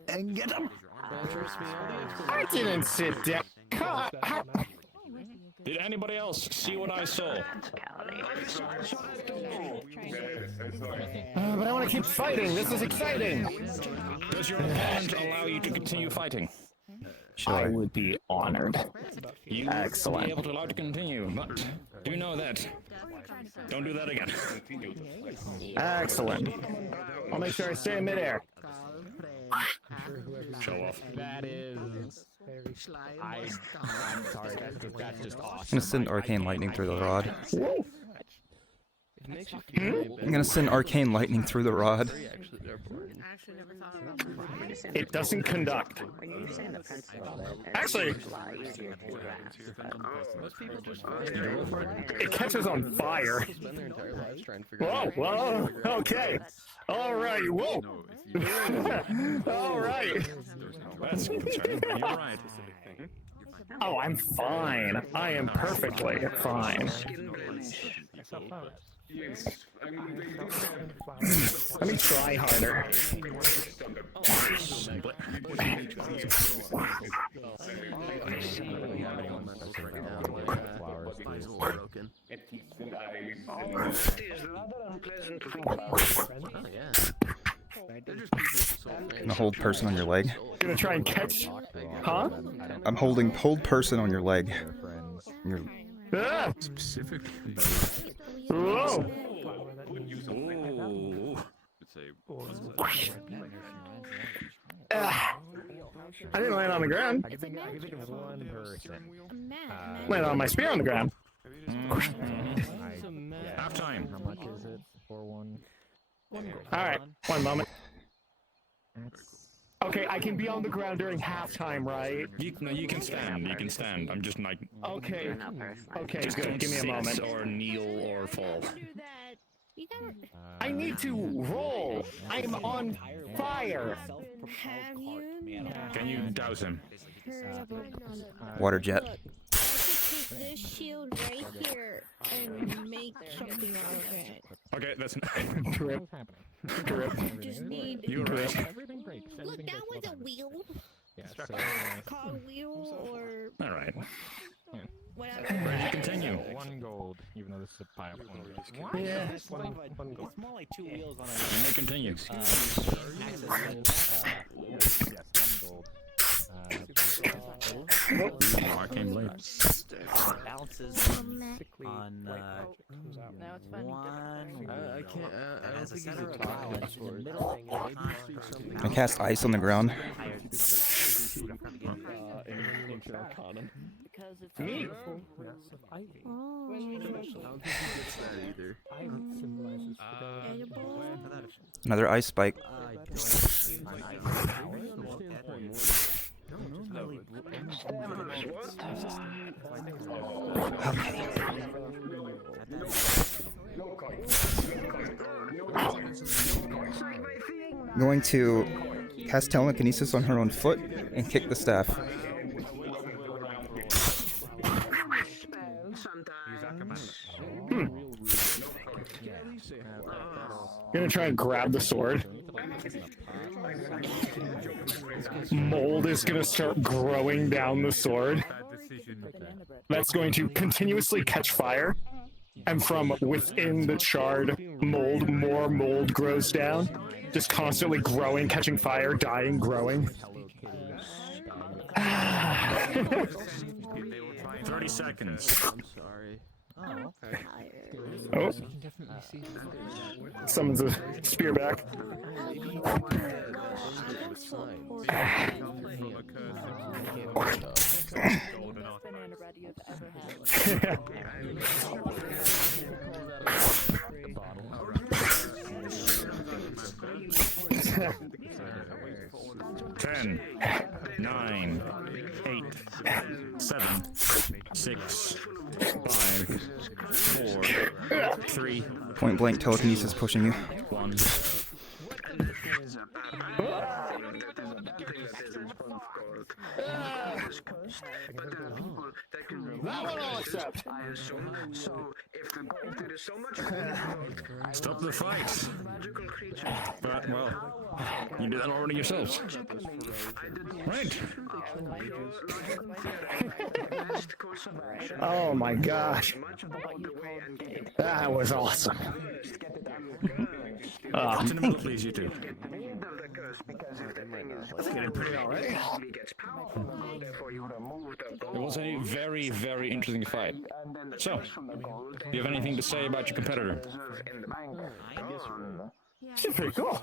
and get them. I didn't sit down. Did anybody else see what I saw? But I want to keep fighting. This is exciting. Does your opponent allow you to continue fighting? Sure. I would be honored. You would Excellent. be able to allow to continue, but do know that. Don't do that again. Excellent. I'll make sure I stay in midair. Show off. That is. I'm sorry, that's just I'm awesome. gonna send arcane lightning through the rod. It I'm gonna send arcane lightning through the rod. Actually, never thought about that. It doesn't conduct. Actually, it catches on fire. Whoa, whoa, okay. All right, whoa. All right. That's concerning. You're right. Oh, I'm fine. I am perfectly fine. Let me try harder. I'm gonna hold person on your leg. Gonna try and catch. Huh? I'm holding hold person on your leg. Your specific. Whoa! I didn't land on the ground. Land on my spear on the ground. Half time. How much is it for one? Alright, one moment. Okay, I can be on the ground during halftime, right? You can stand. You can stand. I'm just like. Okay. Okay, Just good. don't Give me a sit moment. or kneel or fall. I need to roll. I'm on fire. Have you? Can you douse him? water jet. Take this shield right here and make something out of it. Okay, that's Drip. Drip. Just need. You're right. Look, that was a wheel. Cog wheel or All right. whatever. Continue. One gold, even though this is a pile. One. Yeah. It's more like two wheels on You may continue. Yes, one gold. Oh, I came late. Balances on one. I can't. I don't think he's a balance in the middle. I cast ice on the ground. Me? Oh. I don't think he gets that either. Another ice spike. Going to cast telekinesis on her own foot and kick the staff. Gonna try and grab the sword. Mold is gonna start growing down the sword. That's going to continuously catch fire. And from within the charred mold, more mold grows down. Just constantly growing, catching fire, dying, growing. 30 seconds. I'm sorry. Oh, okay. Oh. Summons a spear back. Ten, 9, 8, 7, 6, 5, 4, 3. Point blank telekinesis pushing you. 1. That one I'll accept. Stop the fight. But, well, you did that already yourselves. Right. Oh my gosh. That was awesome. Up to the middle, please, you two. That's getting pretty already. It was a very, very interesting fight. So, do you have anything to say about your competitor? She's pretty cool.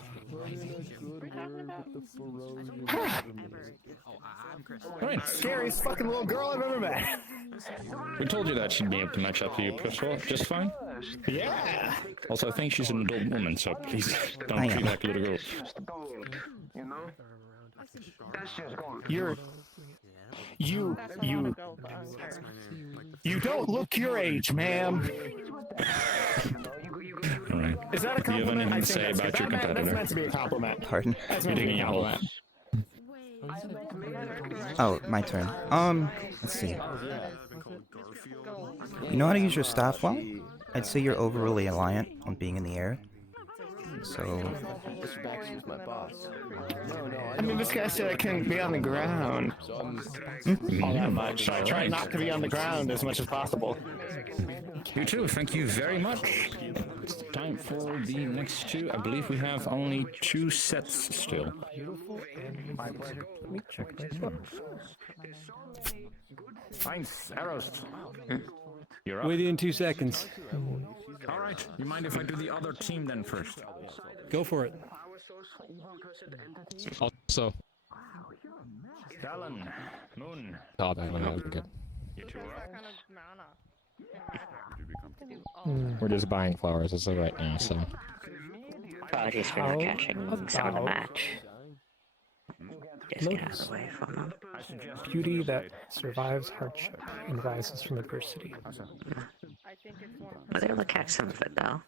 Right. Scariest fucking little girl I've ever met. We told you that she'd be able to match up to you just fine. Yeah. Also, I think she's an adult woman, so please don't treat her like a little girl. You don't look your age, ma'am. All right. Is that a Do you have compliment? anything to say about your That's competitor? meant to be a compliment. Pardon? That's You're meant to be digging a your hole. compliment. Oh, my turn. Let's see. You know how to use your staff well? I'd say you're overly reliant on being in the air. So Mr. Baxter's my boss. No, I mean, this guy said I couldn't be on the ground all that much. So I try not to be on the ground as much as possible. You too, thank you very much. It's time for the next two. I believe we have only 2 sets still. My pleasure. Let me check my books. Nice, arrows. You're up. With you in 2 seconds. All right, you mind if I do the other team then first? Go for it. Also, Talon, Moon. oh, that one was good. You two are up. We're just buying flowers as of right now, so. Apologies for not catching some of the match. Just get out of Lotus. the way from them. Beauty that survives hardship and rises from adversity. I was able to catch some of it though.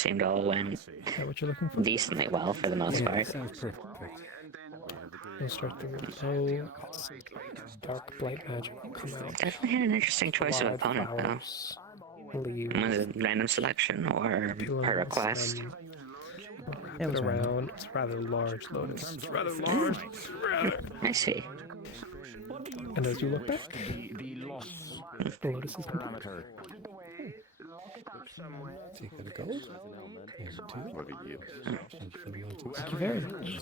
Seemed all went Is that what you're looking for? decently well for the most part. Sounds perfect. We'll start the low. Dark blight magic will come out. Definitely had an interesting choice of Wild opponent though. flowers, leaves, Was it random selection or per request? It was around. It's rather large lotus. It's rather large. I see. And as you look back, the lotus is complete. Take that a gold. Thank you very much.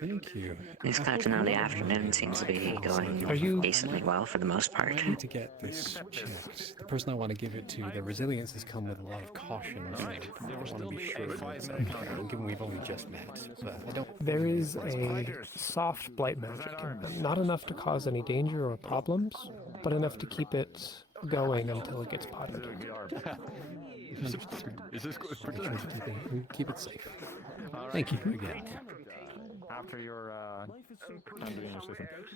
Thank you. It's glad to know the afternoon seems to be going decently well for the most part. I need to get this checked. The person I want to give it to, their resilience has come with a lot of caution. So I want to be sure that it's okay, given we've only just met. But I don't. There is a soft blight magic in them. Not enough to cause any danger or problems, but enough to keep it going until it gets potted. Is this good? Keep it safe. Thank you again. After your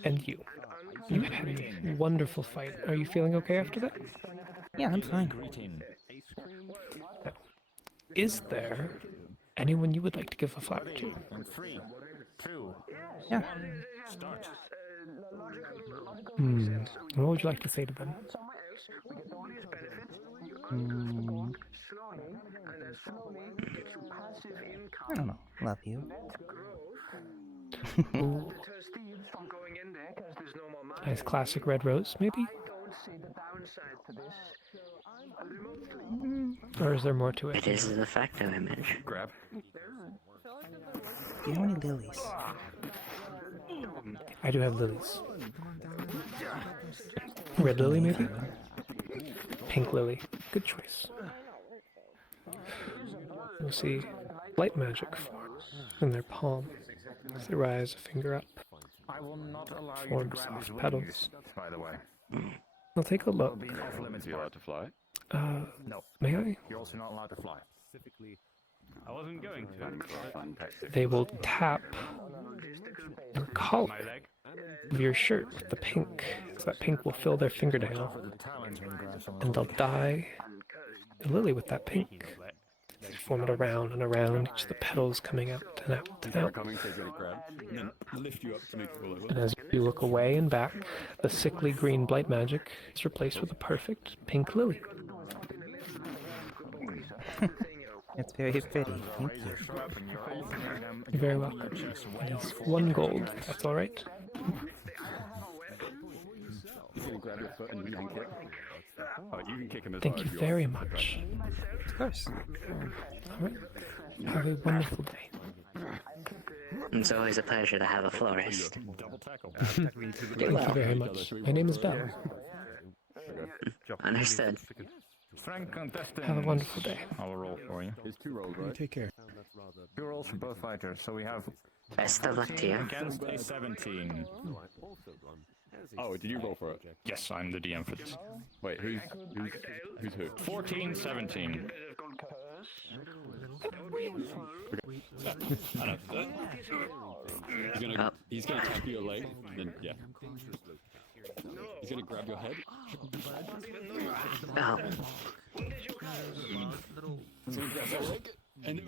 And you. You had a wonderful fight. Are you feeling okay after that? yeah, I'm fine. Is there anyone you would like to give a flower to? 3, 2, Yeah. start. What would you like to say to them? I don't know. Love you. Ooh. Nice classic red rose, maybe? Or is there more to it? It is the facto image. Grab. Do you have any lilies? I do have lilies. Red lily, maybe? Pink lily. Good choice. You'll see light magic form in their palm as they rise a finger up. I will not allow you to Form grab soft his petals. wings, by the way. I'll take a look. Being off limits, you're allowed to fly. No. May I? You're also not allowed to fly. Specifically, I wasn't going to. They will tap your collar of your shirt with the pink, so that pink will fill their fingernail, and they'll dye the lily with that pink. They form it around and around, each of the petals coming out and out and out. And as you look away and back, the sickly green blight magic is replaced with a perfect pink lily. It's very pretty. Thank you. You're very welcome. It is 1 gold, if that's alright. He's gonna grab your foot and yank it. Oh, you can kick him as Thank hard you as you very want. much. Of course. Alright. Have a wonderful day. It's always a pleasure to have a florist. Double tackle. Thank you very much. My name is Belle. Understood. Frank contestant. Have a wonderful day. I'll roll for you. There's 2 rolls, right? Take care. 2 rolls for both fighters. So we have Best of luck to you. against a 17. Oh, did you roll for it? Yes, I'm the DM for this. Wait, who's who? 14, 17. He's gonna tap your leg, then yeah. He's gonna grab your head. Oh. He's gonna grab your leg, and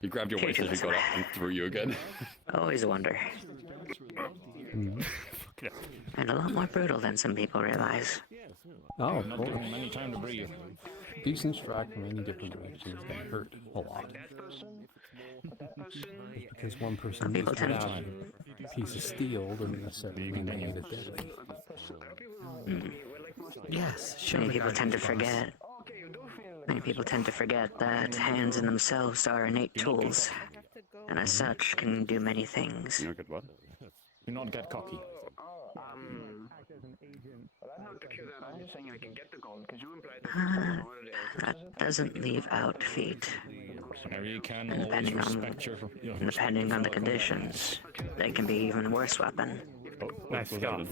you grab grabbed your waist as you got up and threw you again. Always a wonder. And a lot more brutal than some people realize. Oh, Not cool. giving him any time to breathe. Decent strike from any different direction is going to hurt a lot. Because one person People moves tend without to- a piece of steel doesn't necessarily mean they made it deadly. Yes, many people tend to forget. Many people tend to forget that hands in themselves are innate tools, and as such can do many things. You don't get what? Do not get cocky. That doesn't leave out feet. Whenever you can, And always depending on, respect your depending on the conditions, they can be even worse weapon. Nice job.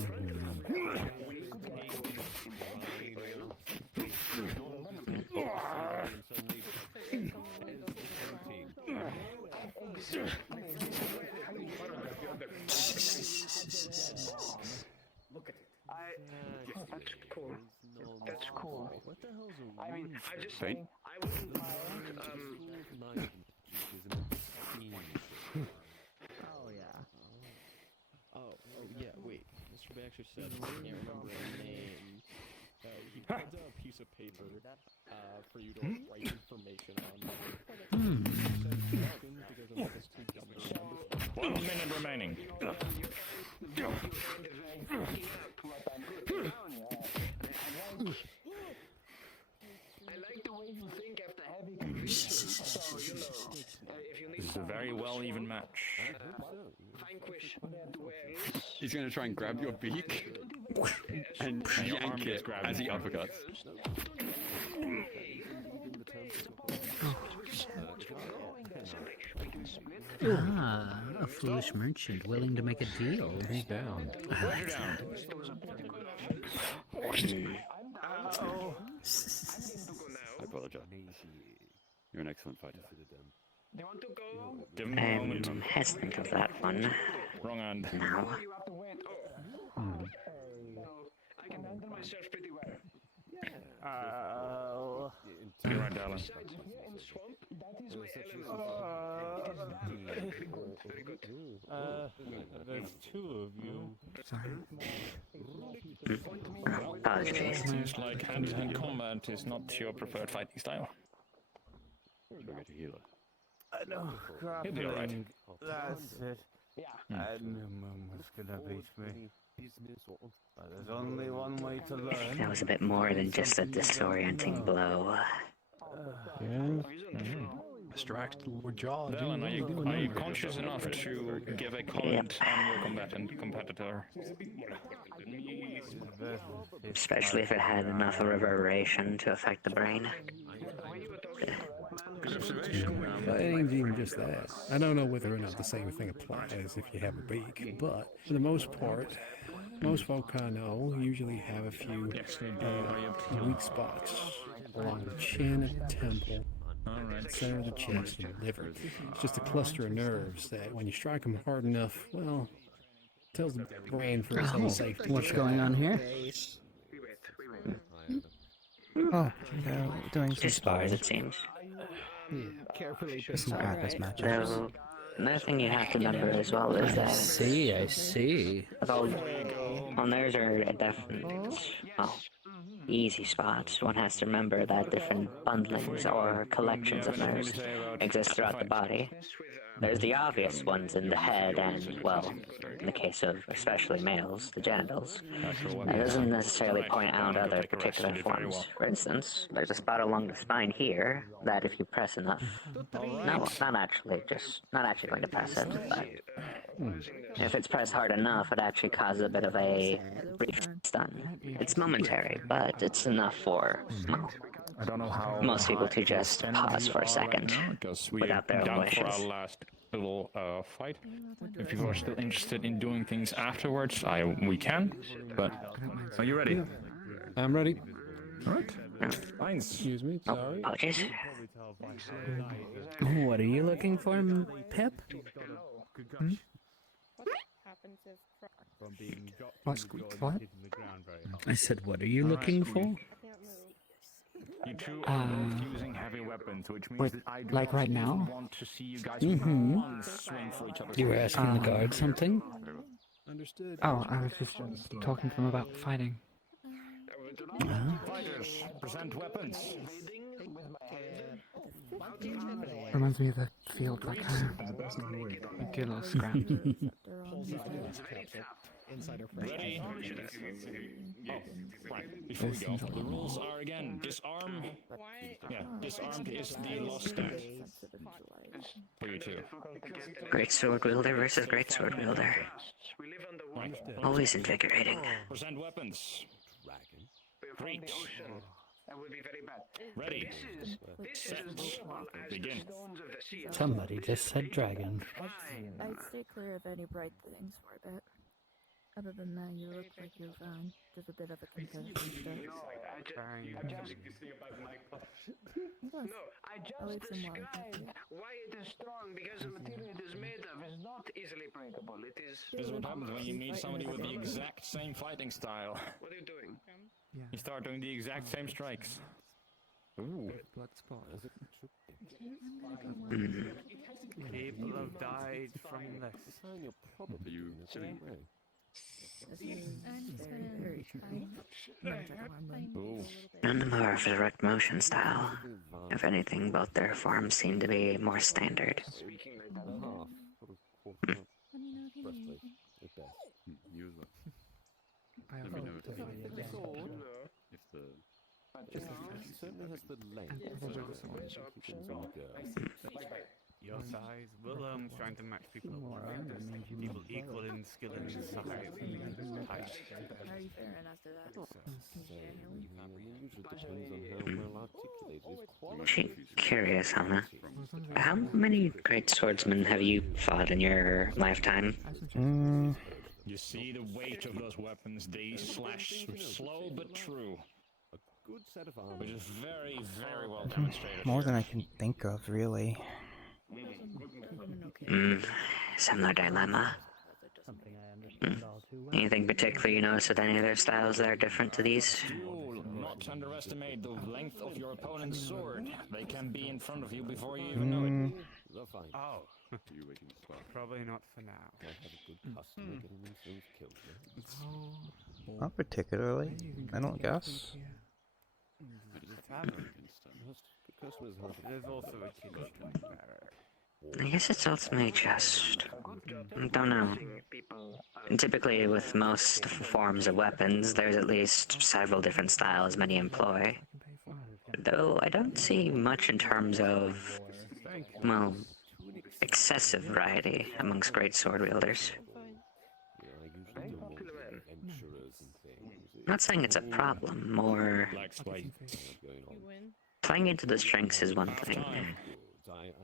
That's cool. That's cool. What the hell's a I mean, I just Fate? I wouldn't want Oh yeah. Oh yeah. Wait. Mr. Baxter said I can't remember his name. He pulled out a piece of paper for you to write information on. Because it's too dumb to 1 minute remaining. This is a very well even match. He's going to try and grab your beak and your arm yank gets it grabbed as he uppercuts. Ah, a foolish merchant willing to make a deal. He's down. I like that. I apologize. You're an excellent fighter. I'm hesitant of that one. Wrong hand. Now. I can handle myself pretty well. You're right, darling. There's two of you. Apologies. Seems like hand-to-hand combat is not your preferred fighting style. Should we get a healer? No, He'll be alright. That's it. I knew Mum was gonna beat me. But there's only one way to learn. That was a bit more than just a disorienting blow. Yeah. Distract Lord Jaw. Dylan, are you conscious enough to give a comment on your competitor? Especially if it had enough reverberation to affect the brain. Good observation. But it ain't even just that. I don't know whether or not the same thing applies if you have a beak, but for the most part, most folk I know usually have a few weak spots along the chin, temple, center of the chest, and the liver. It's just a cluster of nerves that when you strike them hard enough, well, it tells the brain for its own safety. What's going on here? Oh, they're doing some Just bars, it seems. Carefully some practice matches. Though, another thing you have to remember as well is that... I see. Although, well, nerves are a definite, well, easy spots, one has to remember that different bundlings or collections of nerves exist throughout the body. There's the obvious ones in the head and, well, in the case of especially males, the genitals. That doesn't necessarily point out other particular forms. For instance, there's a spot along the spine here that if you press enough, not actually going to press it, but if it's pressed hard enough, it actually causes a bit of a brief stun. It's momentary, but it's enough for, well, I don't know how most people to just pause for a second because we without their are own down wishes. for our last little fight. If you are still interested in doing things afterwards, we can. But are you ready? I'm ready. All right. Fine. Excuse me. Sorry. Apologies. What are you looking for, Pip? Hmm? What? I said, what are you looking for? You two are both using heavy weapons, which means wait, that I do like not right even now? want to see you guys Mm-hmm. once swing for each other's You were hands. asking the guard something? Understood. Oh, I was just talking to them about fighting. Fighters, present weapons. Reminds me of the field, like we do a little scrap. Ready? Oh, right. Before we go, the rules are again disarm. Yeah, disarmed is the lost stat. For you two. Great sword wielder versus great sword wielder. Always invigorating. Present weapons. Great. Ready. Set. Begin. Somebody just said dragon. I'd stay clear of any bright things for a bit. Other than that, you look like you're fine. Just a bit of a concussion stuff. I just described why it is strong, because the material it is made of is not easily breakable. It is... This is what happens when you meet somebody with the exact same fighting style. What are you doing? You start doing the exact same strikes. Ooh. Blood spot. People have died from this. You're probably you sitting right. None of them are of direct motion style. If anything, both their forms seem to be more standard. User. I Let me know if the it certainly has the length. Your size. Well, trying to match people people equal in skill and size. How are you faring after that? Curious, Hannah. How many great swordsmen have you fought in your lifetime? You see the weight of those weapons. They slash slow but true. Good set of arms. Which is very, very well demonstrated. More than I can think of, really. Similar dilemma. Anything particular you notice with any of their styles that are different to these? Do not underestimate the length of your opponent's sword. They can be in front of you before you even know it. Oh. Probably not for now. I have a good customer getting themselves killed. Not particularly, I don't guess. There's also a killer. I guess it's ultimately just... I don't know. Typically, with most forms of weapons, there's at least several different styles many employ. Though I don't see much in terms of, well, excessive variety amongst great sword wielders. I'm not saying it's a problem, more... Playing into the strengths is one thing,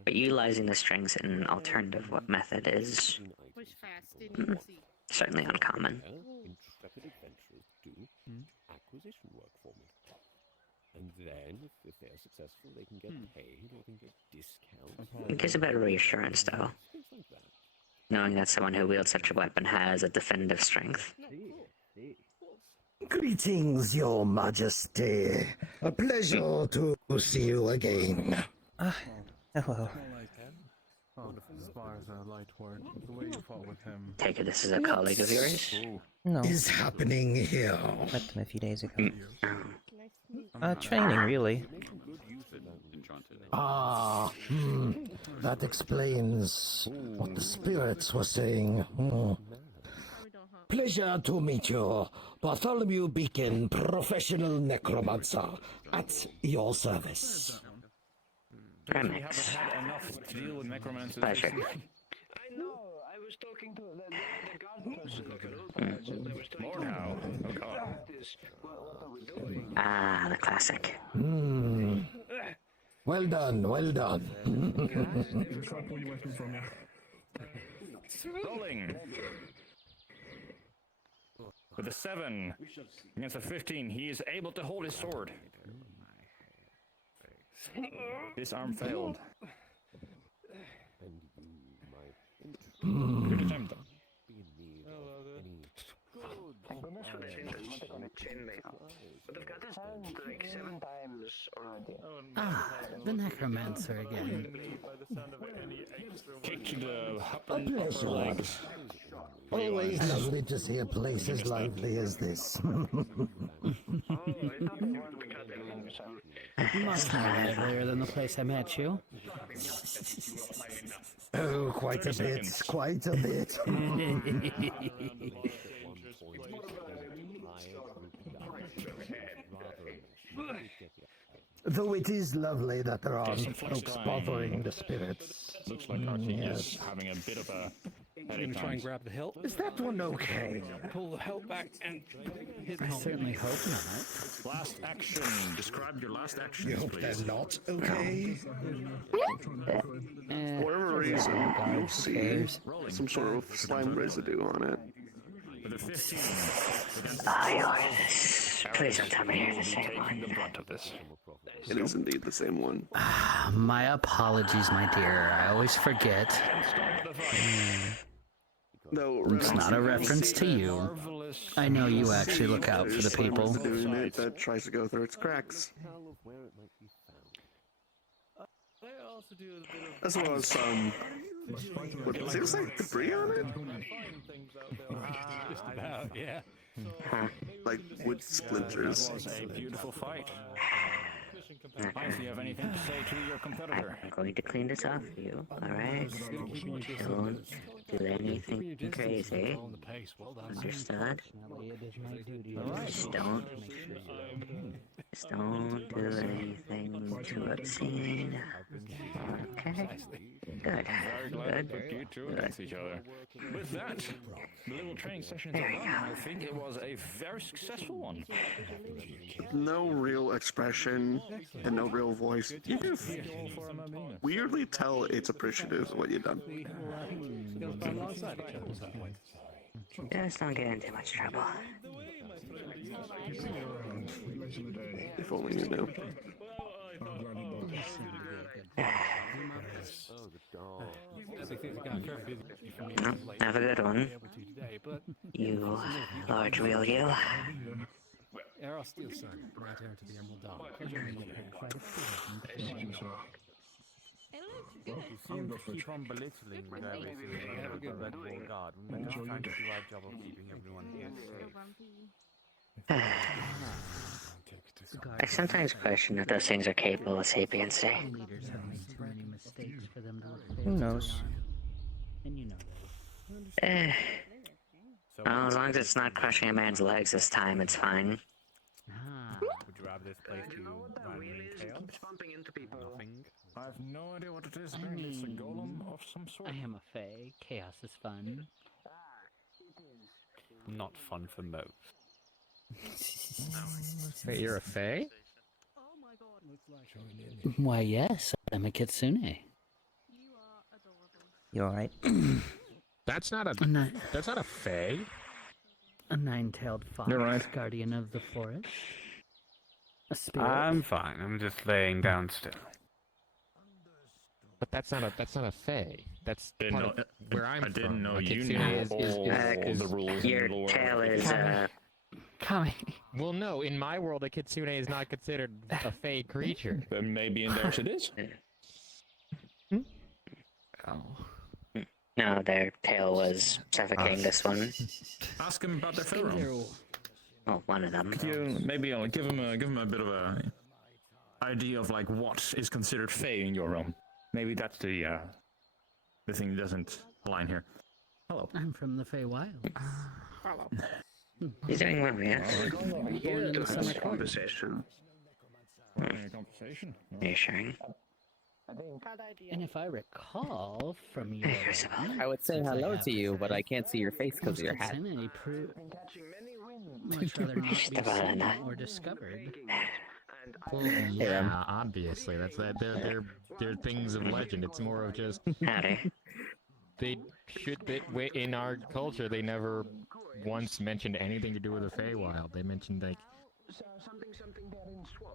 but utilizing the strengths in an alternative method is certainly uncommon. Intrepid adventurers do acquisition work for me. And then, if they're successful, they can get paid or they can get discounts. It gives a bit of reassurance, though, knowing that someone who wields such a weapon has a definitive strength. Greetings, Your Majesty. A pleasure to see you again. Hello. Take it this is a colleague of yours? No. Is happening here? Met him a few days ago. Training, really. That explains what the spirits were saying. Pleasure to meet you. Bartholomew Beacon, professional necromancer, at your service. Remix. Pleasure. I know. I was talking to the guard person. More now. Oh god. Ah, the classic. Well done, well done. Rolling. With a 7 against a 15, he is able to hold his sword. This arm failed. Good attempt. But I've got his hand like 7 times. Ah, the necromancer again. Kick to the A upper pleasure. legs. Always lovely to see a place as lively as this. Much more livelier than the place I met you. Oh, quite a bit, quite a bit. Though it is lovely that there Okay, aren't some flex folks time. bothering the spirits. Looks like our team is Yes. having a bit of a I'm headache. gonna try and grab the hilt. Is that one okay? Pull the hilt back and hit the I helmet. certainly hope not. Last action. Describe your last action, You hope please. they're not okay? For whatever reason, you'll see some sort of slime residue on it. With a 15. Please don't tell me you're the same Taking one. the brunt of this. It is indeed the same one. My apologies, my dear. I always forget. Though It's not a reference to you. I know you actually look out for the people. Doing it that tries to go through its cracks. As well as some, what seems like debris on it? Just about, yeah. Like wood splinters. It was a beautiful fight. If you have anything to say to your competitor. I'm going to clean this off for you, alright? Don't do anything crazy. Understood? Just don't do anything too obscene. Okay? Good. Very glad that you two Good. against each other. With that, the little training session is over. I think it was a very successful one. No real expression and no real voice. You can weirdly tell it's appreciative of what you've done. Just don't get into much trouble. If only you knew. Have a good one. You large real you. Eros Steel Sun, right here to the Emerald Dawn. Pleasure meeting you. You seem to keep on belittling the Red Wall Guard when we're just trying to do our job of keeping everyone here safe. I sometimes question if those things are capable of sapiency. Leaders have made too many mistakes for them to look Who knows? And you know Eh. Well, as long as it's not crushing a man's legs this time, it's fine. Would you rather this place be randomly chaos? Nothing. I have no idea what it is. Apparently it's a golem of some sort. I am a fae. Chaos is fun. Not fun for most. Wait, you're a fae? Why, yes, I'm a kitsune. You alright? That's not a fae. A nine-tailed fox, You're right. guardian of the forest. A spirit. I'm fine. I'm just laying down still. But that's not a fae. That's Didn't part know- of where I'm I didn't from. know A you kitsune knew is all the rules Your and lore. tail is, Coming. Well, no, in my world, a kitsune is not considered a fae creature. Then maybe in theirs it is. No, their tail was suffocating this one. Ask him about their pharaoh. Oh, one of them. Could you maybe give him a bit of a idea of like what is considered fae in your realm? Maybe that's the thing that doesn't align here. Hello. I'm from the Feywild. Hello. He's doing well, yeah. Conversation. Conversation. Are you sharing? And if I recall from your... I would say hello to you, but I can't see your face because of your hat. Kitsune much rather not be seen or discovered. Well, yeah, obviously. That's that. They're things of legend. It's more of just. They in our culture. They never once mentioned anything to do with the Feywild. They mentioned like.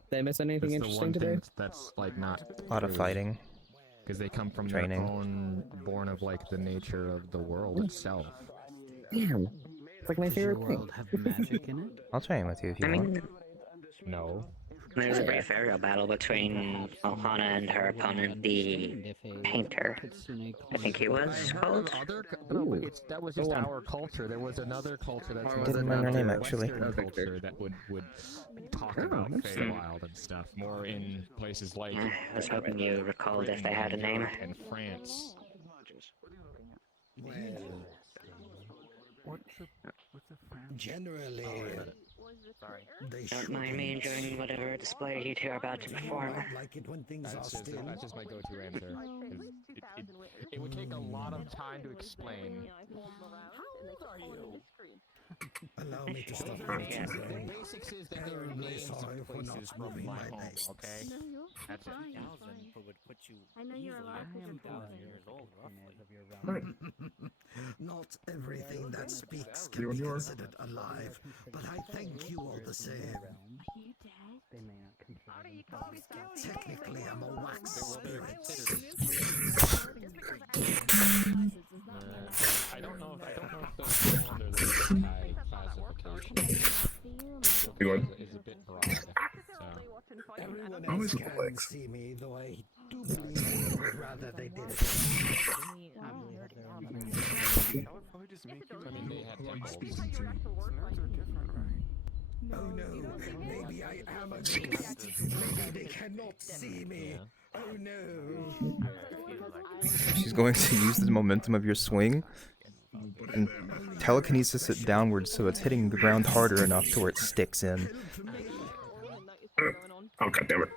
Did I miss anything That's the interesting one today? thing that's like not. A lot of fighting. Because they come from Training. their own, born of like the nature of the world itself. Damn. It's like my Does your favorite thing. world have magic in it? I'll train with you if you want. No. There's a brief aerial battle between Ohana and her opponent, the Painter. I think he was called. No, but that was just our culture. There was another culture that's more Didn't remember her name, actually. Western culture that would talk about Feywild and stuff. More in places like I was hoping you recalled if they had a name. and France. Generally, Don't mind me enjoying whatever display you two are about to perform. That's just my go-to answer. It would take a lot of time to explain. allow me to stop. The basics is that there are names of places from my home, okay? That's it. I know you're allowed to years old, roughly. Not everything that speaks can be considered alive, but I thank you all the same. Are you dead? Technically, I'm a wax spirit. I don't know if those fall under the Yokai classification. Is a bit broad. So. Everyone else can see me, though I do believe they would rather they did. I mean, they had temples. Oh no, maybe I am a ghost. Maybe they cannot see me. Oh no. She's going to use the momentum of your swing and telekinesis it downwards so it's hitting the ground harder enough to where it sticks in. Oh, god damn it.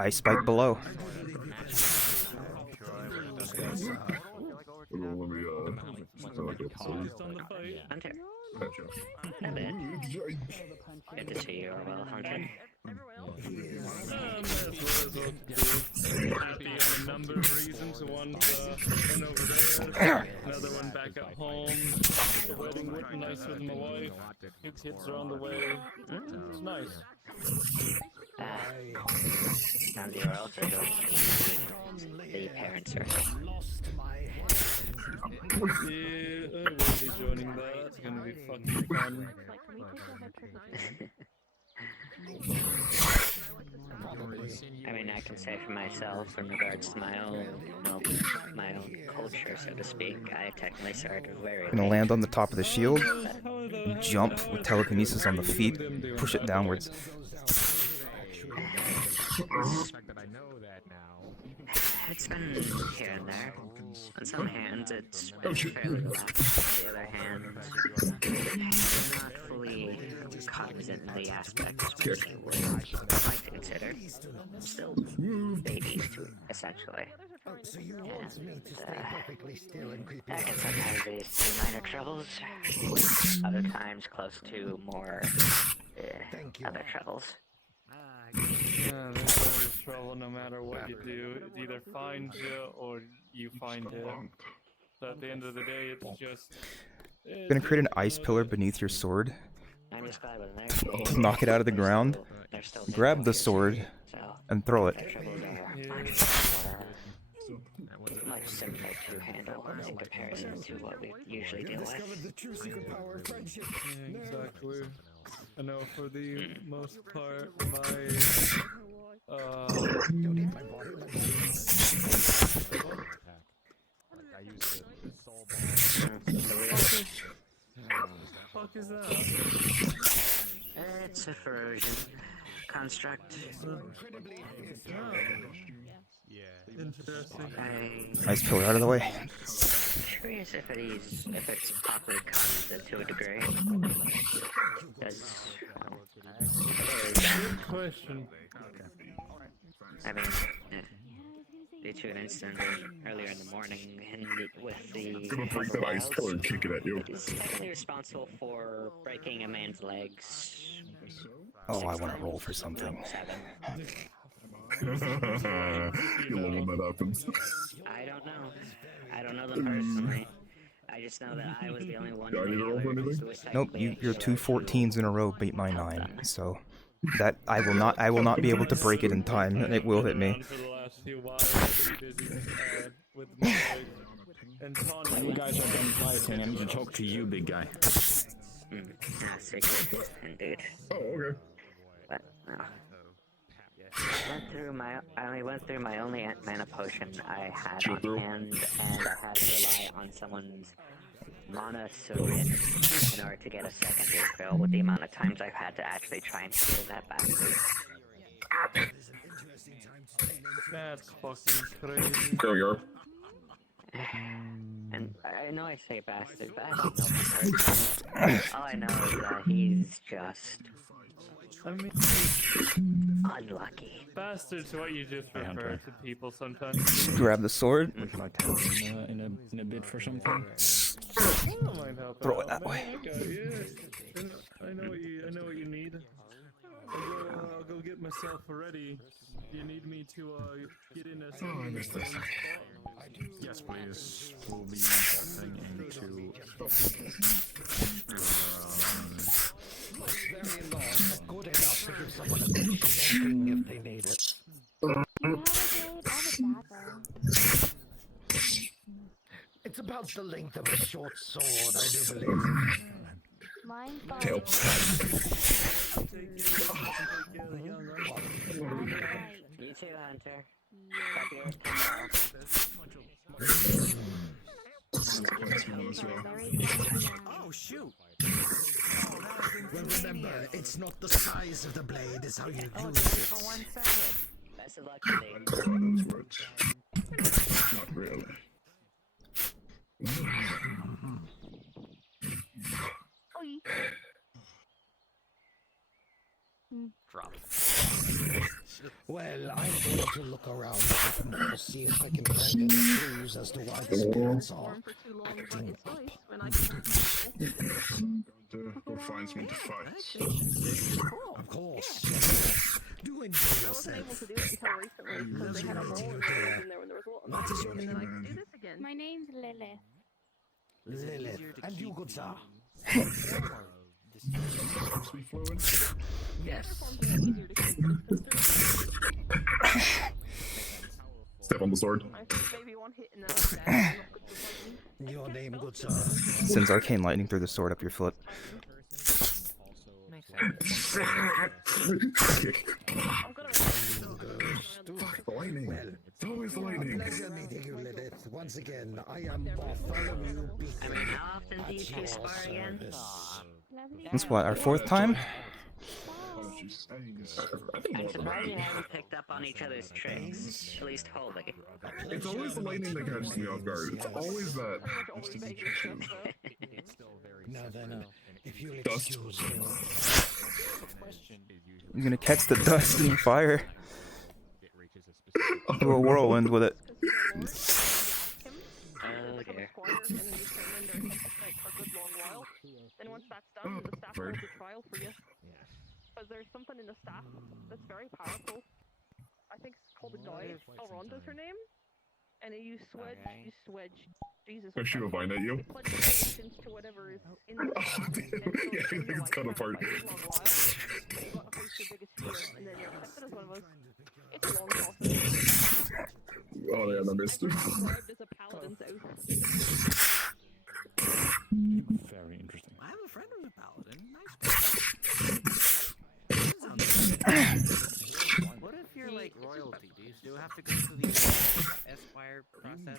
Ice spike below. Hunter. Hello. Good to see you are well, Hunter. Happy on a number of reasons. One over there, another one back at home. The wedding went nice with my wife. New kids are on the way. It's nice. And you're also joining the parents' circle. Yeah, I will be joining that. It's gonna be fucking fun. I mean, I can say for myself, in regards to my own culture, so to speak, I technically started very Gonna land on the top of the shield, jump with telekinesis on the feet, push it downwards. It's been here and there. On some hands, it's been fairly relaxed. On the other hand, I'm not fully cognizant of the aspects which you would like to consider. Still babies, essentially. And that can sometimes lead to minor troubles, other times close to more other troubles. Yeah, there's always trouble no matter what you do. It either finds you or you find it. So at the end of the day, it's just... Gonna create an ice pillar beneath your sword. I'm just glad when they're Knock it out of the ground. Grab the sword and throw it. Much simpler to handle in comparison to what we usually deal with. Yeah, exactly. I know for the most part, I used the soul ball. What the fuck is that? It's a version construct. Yeah. Interesting. Ice pillar out of the way. Curious if it's properly costed to a degree. Because, Good question. I mean, due to an incident earlier in the morning with the Gonna break that ice pillar and kick it at you. is technically responsible for breaking a man's legs. Oh, I want to roll for something. You love when that happens. I don't know. I don't know them personally. I just know that I was the only one. Yeah, I need to roll for anything? Nope, your two 14s in a row beat my 9, so that I will not be able to break it in time, and it will hit me. And Tawny. You guys are done fighting. I need to talk to you, big guy. Secret, indeed. Oh, okay. But I only went through my only mana potion I had on hand, and I had to rely on someone's mana syringe in order to get a second refill with the amount of times I've had to actually try and steal that bastard. That's fucking crazy. There we are. And I know I say bastard, but I don't know him personally. All I know is that he's just unlucky. Bastard's what you just refer to people sometimes. Grab the sword. Would you like to help in a bid for something? I don't mind helping Throw it out, that man. way. I got you. I know what you need. I'll go get myself ready. You need me to get in a. Oh, I missed this. Yes, please. We'll be stepping into. Very long, but good enough to give someone a bit of shaking if they need it. It's about the length of a short sword, I do believe. Tail. You too, Hunter. Oh, shoot! Well, remember, it's not the size of the blade, it's how you use it. For 1 second. Best of luck, Not really. Drop. Well, I'm going to look around a bit more, see if I can find any clues as to why the spirits are acting up. We'll find someone to fight. Of course. Do enjoy yourself. What is your name? My name's Lilith. Lilith. And you, good sir? Yes. Step on the sword. Your name, good sir? Sends arcane lightning through the sword up your foot. Lightning. Well, It's always the lightning. pleasure meeting you, Lilith. Once again, I am Bartholomew Beacon. I mean, how often do you two spar again? That's what, our 4th time? I'm surprised you haven't picked up on each other's tricks, at least wholly. It's always the lightning that catches me off guard. It's always that. Now then, if you'll Dust. excuse me. You're gonna catch the dust and fire. Do a whirlwind with it. Oh dear. Then once that's done, the staff goes to trial for you. Because there's something in the staff that's very powerful. I think it's called a dive. Elronda's her name. And you swedge. Jesus. I shoot a vine at you. It pledges allegiance to whatever is in the staff. Yeah, I think it's cut apart. You got to face your biggest fear, and then you're accepted as one of us. It's a long process. Oh yeah, I missed. Described as a paladin's oath. Very interesting. I have a friend who's a paladin. Nice. What if you're like royalty? Do you still have to go through the Esquire process?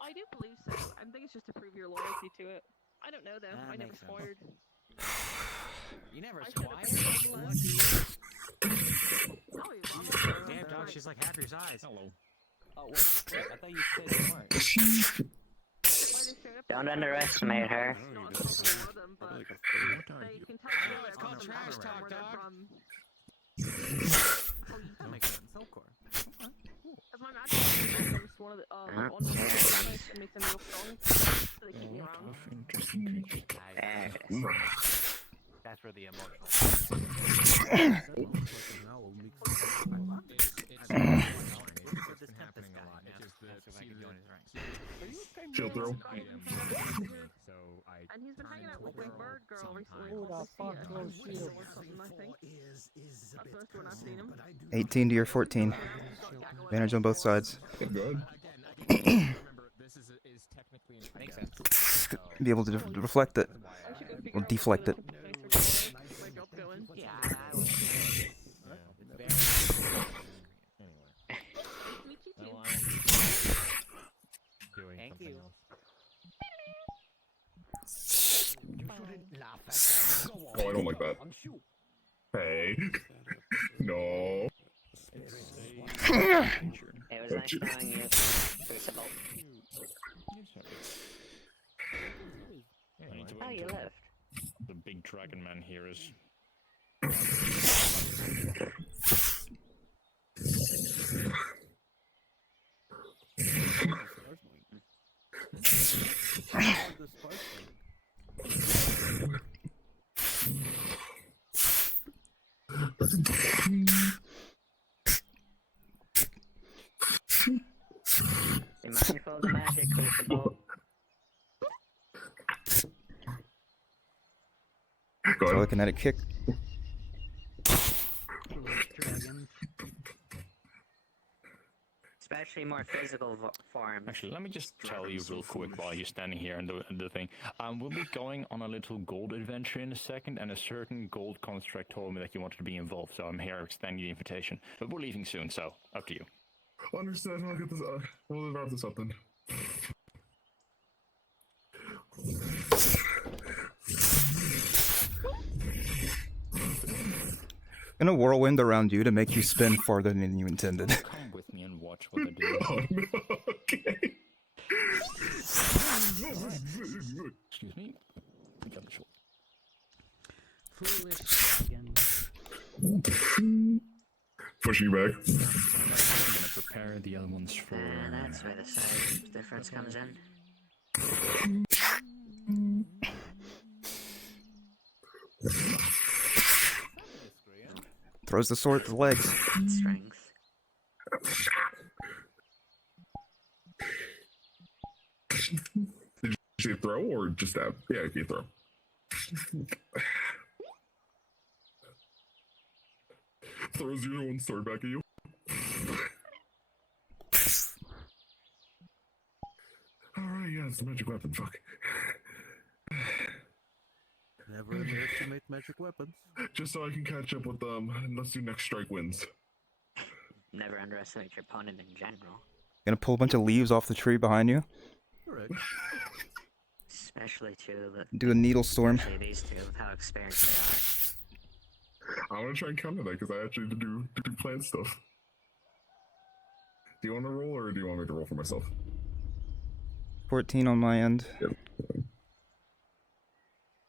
I do believe so. I think it's just to prove your loyalty to it. I don't know though. I never makes sense. squired. You never I squire? Damn, dog, she's like half your size. Hello. Oh, wait, I thought you said you weren't. Don't underestimate her. It's called trash talk, dog. That makes sense. Soulcore. Because my magic is one of the on the that makes them real strong, so they keep me around. Interesting creature. That's where the emotional. Chill through. And he's been hanging out with the bird girl recently. I think. That's the first one I've seen him. 18 to your 14. Advantage on both sides. Good. this is technically an event. Be able to reflect it. Or deflect it. Yeah, Thank you. Oh, I don't like that. Hey. No. It was nice knowing you, Crucible. Oh, you left. The big dragon man here is. Be mindful of the magic, Crucible. Telekinetic kick. Especially more physical forms. Actually, let me just tell you real quick while you're standing here and the thing. We'll be going on a little gold adventure in a second, and a certain gold construct told me that you wanted to be involved, so I'm here extending the invitation. But we're leaving soon, so up to you. Understood. I'll get this. We'll wrap this up then. In a whirlwind around you to make you spin farther than you intended. Come with me and watch what they're doing. Oh, no. Okay. Excuse me. I got the short. Foolish dragon. Pushing you back. I'm gonna prepare the other ones for. That's where the size difference comes in. Throws the sword at the legs. Strength. Did you say throw or just stab? Yeah, okay, throw. Throws your own sword back at you. Alright, yeah, it's a magic weapon, fuck. Never underestimate magic weapons. Just so I can catch up with them, and let's do next strike wins. Never underestimate your opponent in general. Gonna pull a bunch of leaves off the tree behind you. Correct. Especially two. Do a needle storm. Especially these two, with how experienced they are. I want to try and counter that because I actually do plant stuff. Do you want to roll or do you want me to roll for myself? 14 on my end. Yep.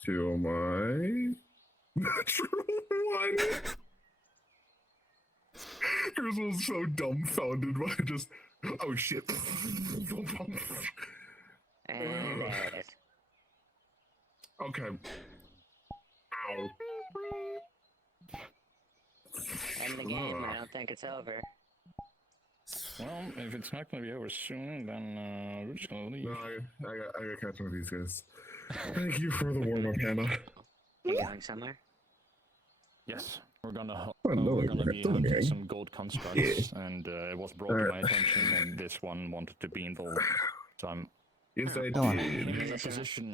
2 on my natural 1. Chris was so dumbfounded by just, oh shit. And there it is. Okay. Ow. End the game, I don't think it's over. Well, if it's not going to be over soon, then we're just going to leave. No, I gotta catch up with these guys. Thank you for the warm-up, Hannah. You going somewhere? Yes, we're gonna no, be don't hunting gang. some gold constructs, and it was brought to my attention, and this one wanted to be involved. So I'm. Yes, I Go on. did. In a position.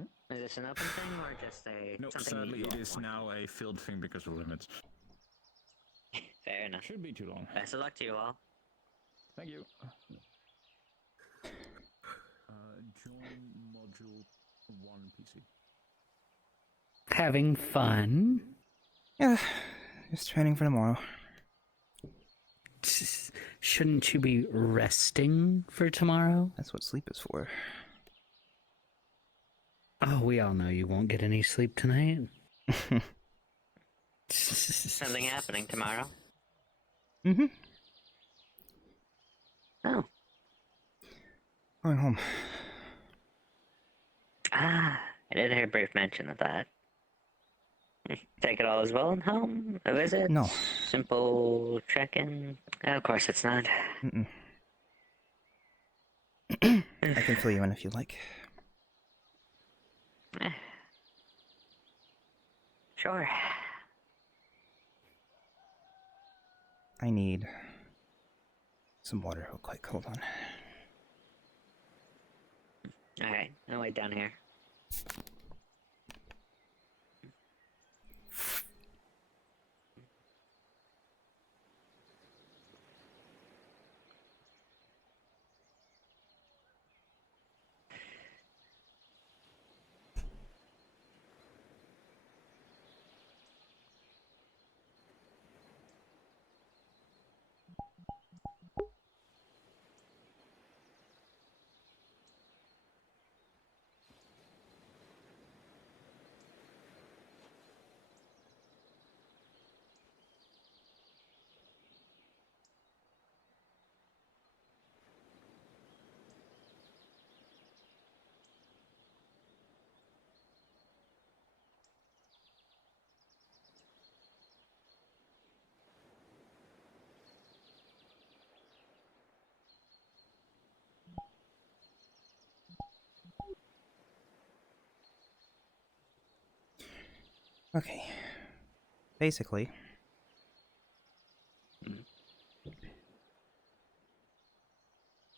Is this an open thing or just a No, something sadly, you it want? is now a filled thing because of limits. Fair enough. Should be too long. Best of luck to you all. Thank you. Join module 1 PC. Having fun? Yeah, just training for tomorrow. Shouldn't you be resting for tomorrow? That's what sleep is for. Oh, we all know you won't get any sleep tonight. Something happening tomorrow? Mm-hmm. Oh. Going home. Ah, I did hear a brief mention of that. Take it all as well and home? A visit? No. Simple check-in? Of course it's not. Mm-mm. I can fill you in if you like. Sure. I need some water real quick. Hold on. Alright, I'll wait down here. Okay. Basically,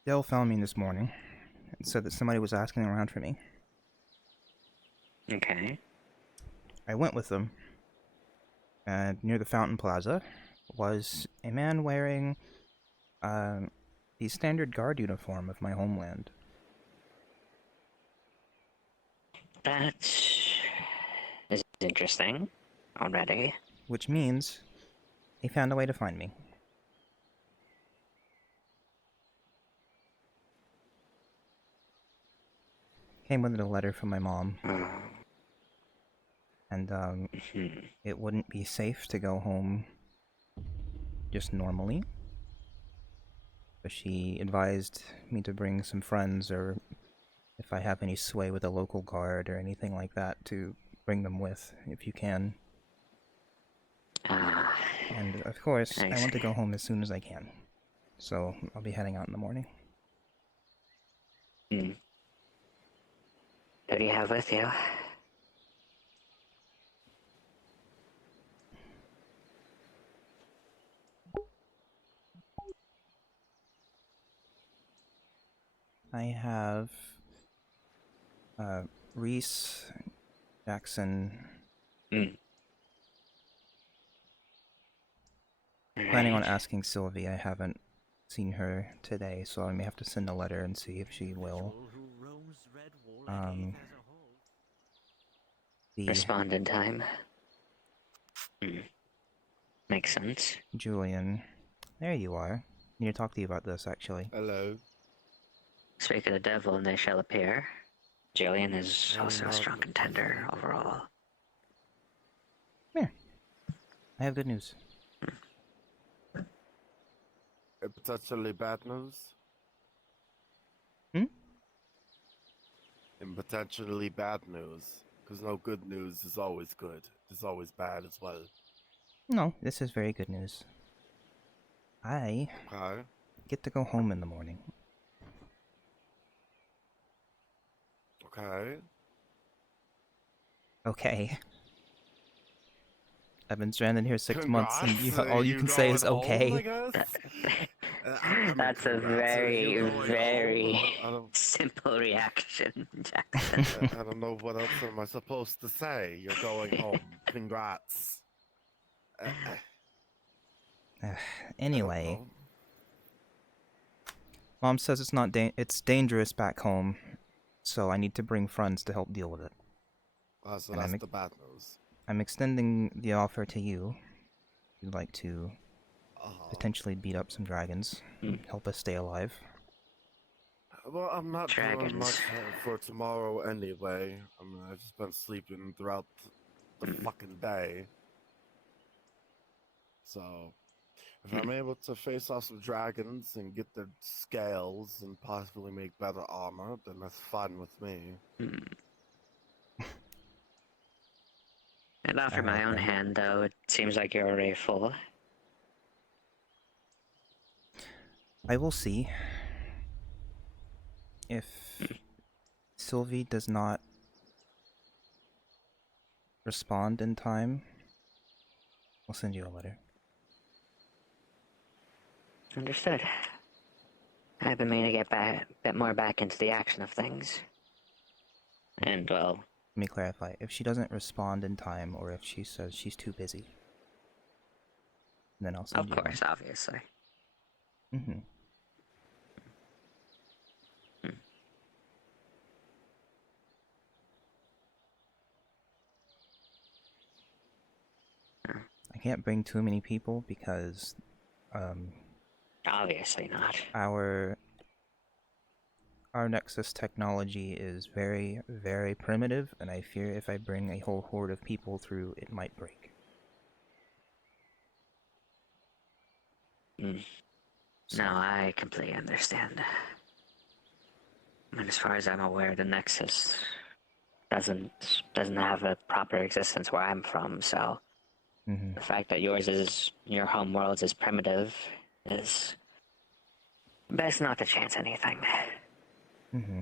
Dell found me this morning and said that somebody was asking around for me. Okay. I went with them, and near the Fountain Plaza was a man wearing the standard guard uniform of my homeland. That is interesting already. Which means he found a way to find me. Came with a letter from my mom. And it wouldn't be safe to go home just normally. But she advised me to bring some friends, or if I have any sway with a local guard or anything like that, to bring them with, if you can. And of course, I want to go home as soon as I can. So I'll be heading out in the morning. Who do you have with you? I have Reese, Jackson. Planning on asking Sylvie. I haven't seen her today, so I may have to send a letter and see if she will. Respond in time. Makes sense. Julian. There you are. I need to talk to you about this, actually. Hello. Speak of the devil and they shall appear. Julian is also a strong contender overall. Here. I have good news. Potentially bad news? Hmm? And potentially bad news. Because no good news is always good. It's always bad as well. No, this is very good news. I get to go home in the morning. Okay. Okay. I've been stranded here 6 months, and Congrats. all you can say is going okay. home, I guess? That's a very, very simple reaction, Jackson. I don't know what else am I supposed to say. You're going home. Congrats. Anyway, Mom says it's not it's dangerous back home, so I need to bring friends to help deal with it. So And that's the bad news. I'm extending the offer to you. If you'd like to potentially beat up some dragons, help us stay alive. Well, I'm not doing much for tomorrow anyway. I mean, I've just been sleeping throughout the fucking day. So, if I'm able to face off some dragons and get their scales and possibly make better armor, then that's fine with me. And offer my own hand, though, it seems like you're already full. I will see. If Sylvie does not respond in time, I'll send you a letter. Understood. I've been meaning to get a bit more back into the action of things. And, well... Let me clarify. If she doesn't respond in time, or if she says she's too busy, then I'll send Of you course, one. obviously. Mm-hmm. I can't bring too many people because, Obviously not. Our Nexus technology is very, very primitive, and I fear if I bring a whole horde of people through, it might break. No, I completely understand. And as far as I'm aware, the Nexus doesn't have a proper existence where I'm from, so the fact that your home world is primitive is best not to chance anything. Mm-hmm.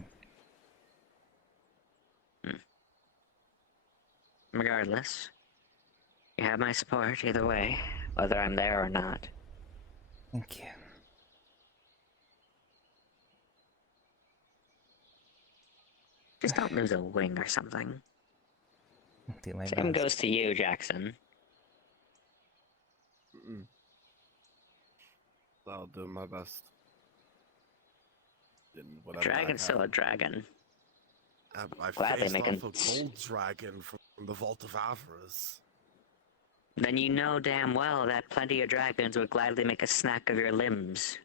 Regardless, you have my support either way, whether I'm there or not. Thank you. Just don't lose a wing or something. I'll do my Same best. goes to you, Jackson. I'll do my best. A dragon's still a dragon. I Glad they faced make off a gold dragon from the Vault of Avarice. Then you know damn well that plenty of dragons would gladly make a snack of your limbs.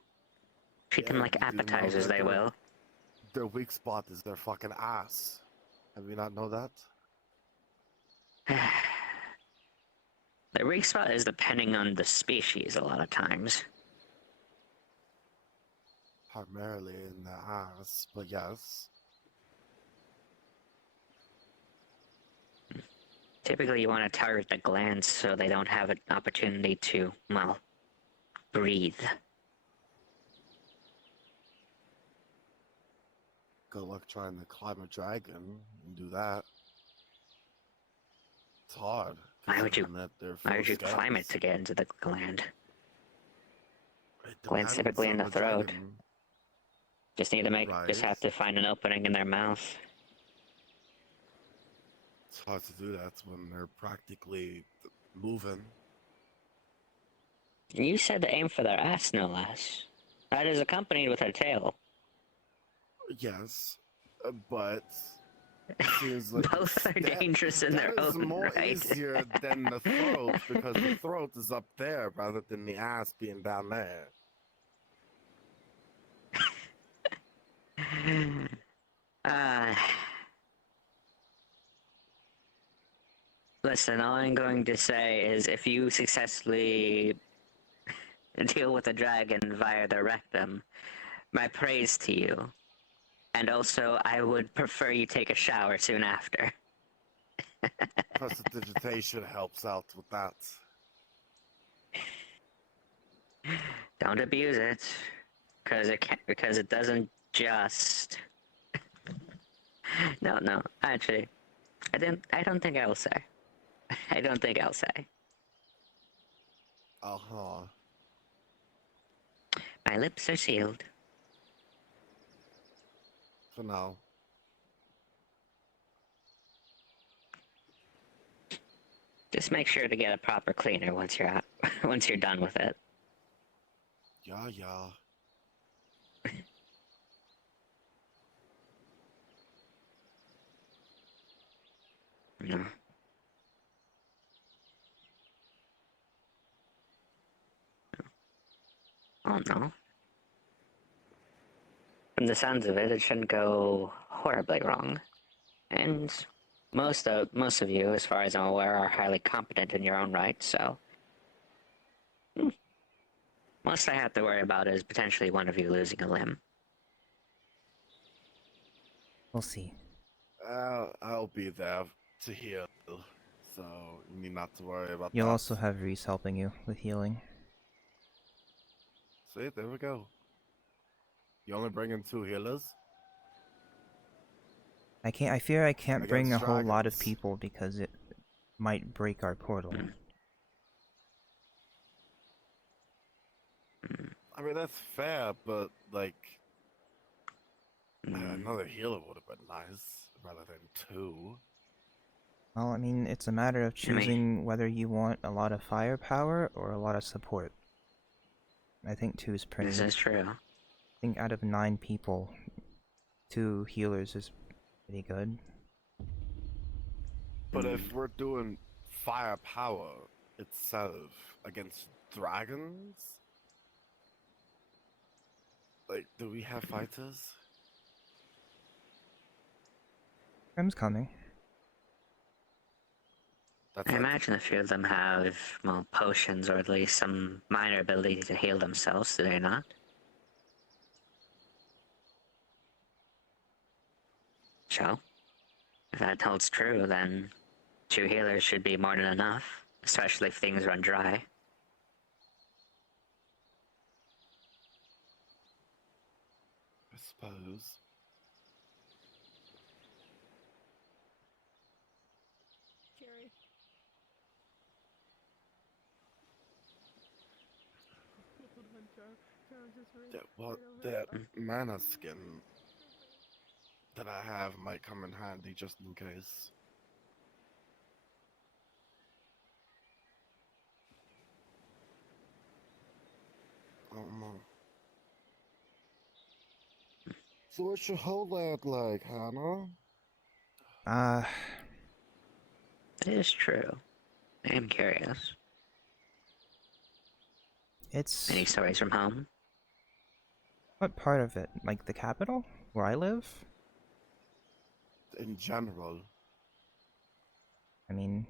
Treat them like you do know appetizers, that they will. Their weak spot is their fucking ass. Have you not know that? The weak spot is depending on the species a lot of times. Primarily in the ass, but yes. Typically you want to target the glands so they don't have an opportunity to, well, breathe. Good luck trying to climb a dragon and do that. It's hard. Why would you climb it scales. to get into the gland? It Gland's depends typically in on the throat. dragon. Just need to just have to find an opening in their mouth. It's hard to do that when they're practically moving. You said to aim for their ass, no less. That is accompanied with a tail. Yes, but it seems like Both are dangerous in their that is own more right. easier than the throat because the throat is up there rather than the ass being down there. Listen, all I'm going to say is if you successfully deal with a dragon via the rectum, my praise to you. And also, I would prefer you take a shower soon after. Prestidigitation helps out with that. Don't abuse it, because it doesn't just. No, actually, I don't think I will say. I don't think I'll say. Uh-huh. My lips are sealed. For now. Just make sure to get a proper cleaner once you're out, once you're done with it. Yeah. No. Oh no. From the sounds of it, it shouldn't go horribly wrong. And most of you, as far as I'm aware, are highly competent in your own right, so... Most I have to worry about is potentially one of you losing a limb. We'll see. I'll be there to heal, so you need not to worry about You'll that. also have Reese helping you with healing. See, there we go. You only bring in 2 healers? I fear I can't bring a Against whole lot of dragons. people because it might break our portal. I mean, that's fair, but, like... another healer would have been nice. rather than 2. Well, I mean, it's a matter of choosing whether you want a lot of firepower or a lot of support. I think 2 is pretty... This is true. I think out of 9 people, 2 healers is pretty good. But if we're doing firepower itself against dragons, like, do we have fighters? Tim's coming. I imagine a few of them have, well, potions or at least some minor ability to heal themselves, do they not? So, if that holds true, then 2 healers should be more than enough, especially if things run dry. I suppose. Jerry. That mana skin that I have might come in handy just in case. I don't know. So what's your whole lot like, Hannah? It is true. I am curious. It's... Any stories from home? What part of it? Like the capital? Where I live? In general. I mean...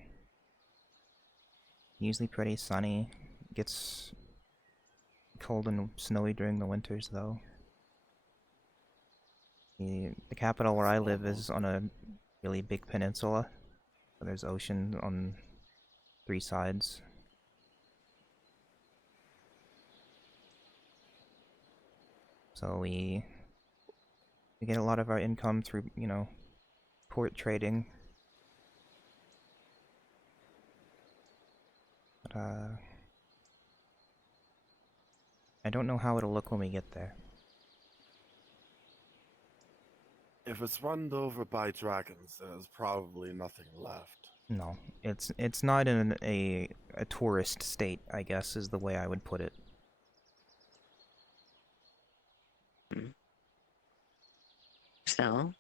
Usually pretty sunny. Gets cold and snowy during the winters, though. The capital where I live is on a really big peninsula. So there's ocean on 3 sides. So we get a lot of our income through, you know, port trading. But, I don't know how it'll look when we get there. If it's run over by dragons, there's probably nothing left. No, it's not in a tourist state, I guess, is the way I would put it. Still,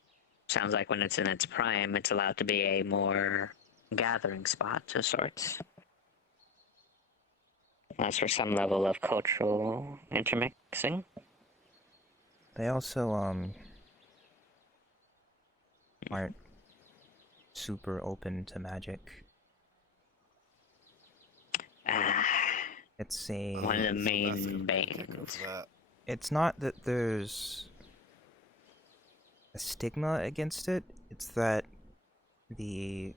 sounds like when it's in its prime, it's allowed to be a more gathering spot of sorts. As for some level of cultural intermixing. They also, aren't super open to magic. It's a... One of the main banes. It's not that there's a stigma against it, it's that the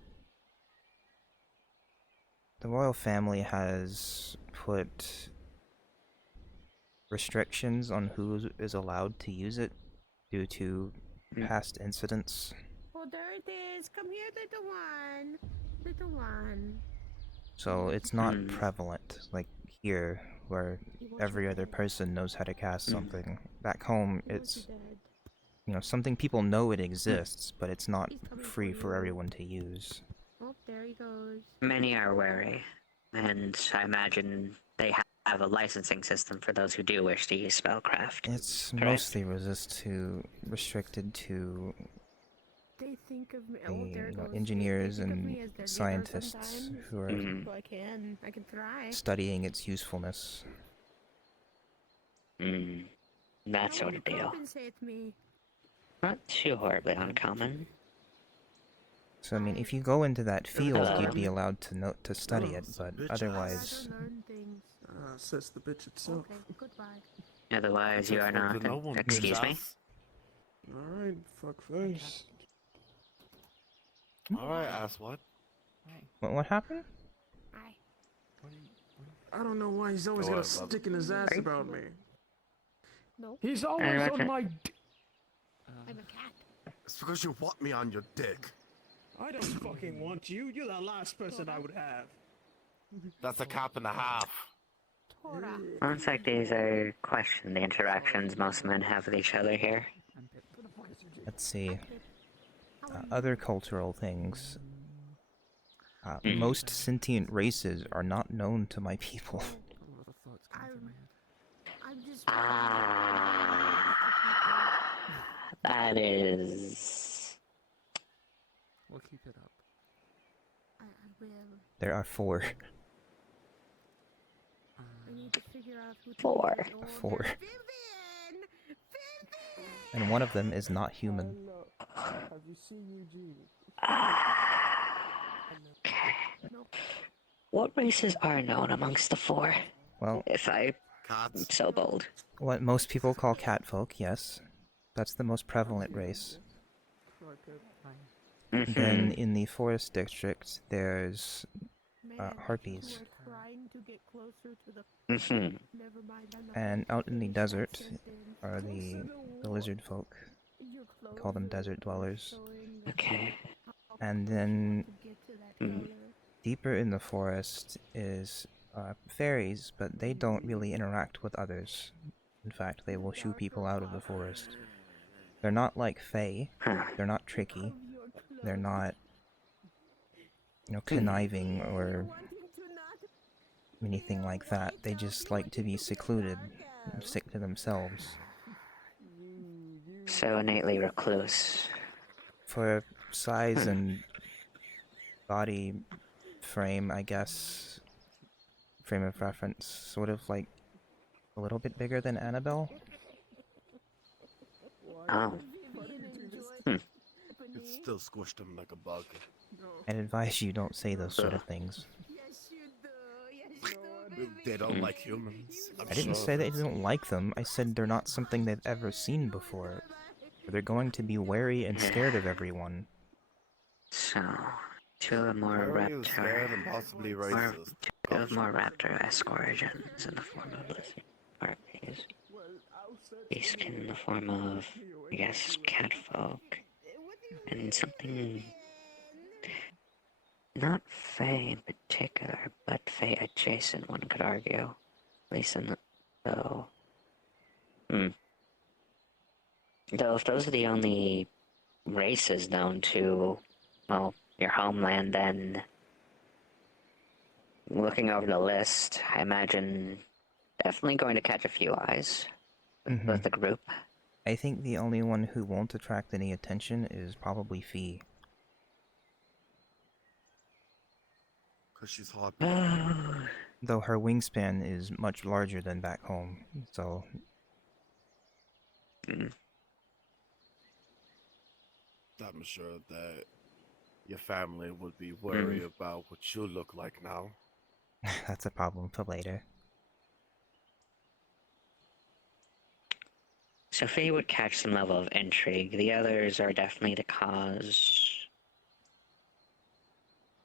royal family has put restrictions on who is allowed to use it due to past incidents. Oh, there it is. Come here, little one. Little one. So it's not prevalent like here, where every other person knows how to cast something. Back home, it's, you know, something people know it exists, but it's not free for everyone to use. Oh, there he goes. Many are wary, and I imagine they have a licensing system for those who do wish to use spellcraft. It's correct? mostly restricted to They think of me. the, Oh, there you know, goes. engineers They think of and me as their scientists sometimes. who are I can try. studying its usefulness. That sort of deal. Compensate me. Not too horribly uncommon. So I mean, if you go into that field, Hello. you'd be allowed to study it, but otherwise, Says the bitch itself. Okay, goodbye. Otherwise, you are not. Excuse me? Alright, fuck face. Alright, ass what? what happened? I don't know why he's always Go got a ahead, bub. stick in his ass about me. No. He's always on my I'm a cat. It's because you want me on your dick. I don't fucking want you. You're the last person I would have. That's a cap and a half. Looks like these are question the interactions most men have with each other here. Let's see. Other cultural things. Most sentient races are not known to my people. That is. We'll keep it up. There are 4. I need to figure out who to 4. be the 4. And one of them is not human. Have you seen Eugene? What races are known amongst the 4? Well, if I'm so bold. What most people call catfolk, yes. That's the most prevalent race. Then in the forest district, there's harpies. And out in the desert are the lizard folk. We call them desert dwellers. Okay. And then deeper in the forest is fairies, but they don't really interact with others. In fact, they will shoo people out of the forest. They're not like fae. They're not tricky. They're not, conniving or anything like that. They just like to be secluded and stick to themselves. So innately recluse. For size and body frame, I guess, frame of reference, sort of like a little bit bigger than Annabelle. Oh. It still squished him like a bug. I'd advise you don't say those sort of things. They don't like humans. I didn't say they don't like them, I said they're not something they've ever seen before. They're going to be wary and scared of everyone. So, 2 or more raptor-esque origins in the form of lizard harpies. Beast in the form of, I guess, catfolk. And something not Fae in particular, but Fae adjacent, one could argue. At least in the... Though... Though if those are the only races known to, well, your homeland, then... Looking over the list, I imagine definitely going to catch a few eyes with the group. I think the only one who won't attract any attention is probably Fee. Because she's hot. Though her wingspan is much larger than back home, so... I'm sure that your family would be worried about what you look like now. That's a problem for later. So Faye would catch some level of intrigue. The others are definitely to cause...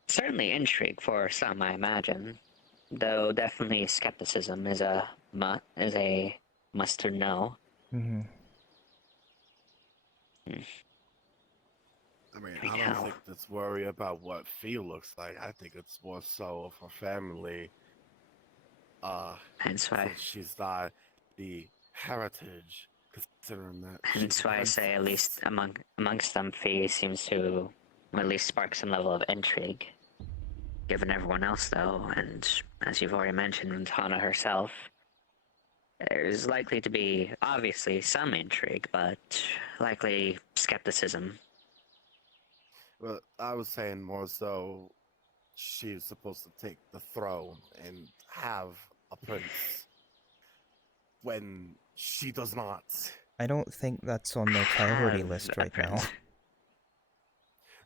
certainly intrigue for some, I imagine. Though definitely skepticism is a must to know. I mean, I don't think that's worry about what Fee looks like. I think it's more so of her family. Hence why she's not the heritage, considering that. Hence why I say at least amongst them, Fee seems to at least spark some level of intrigue. Given everyone else, though, and as you've already mentioned, Tana herself, there's likely to be obviously some intrigue, but likely skepticism. Well, I was saying more so she's supposed to take the throne and have a prince when she does not. I don't think that's on their priority list right now.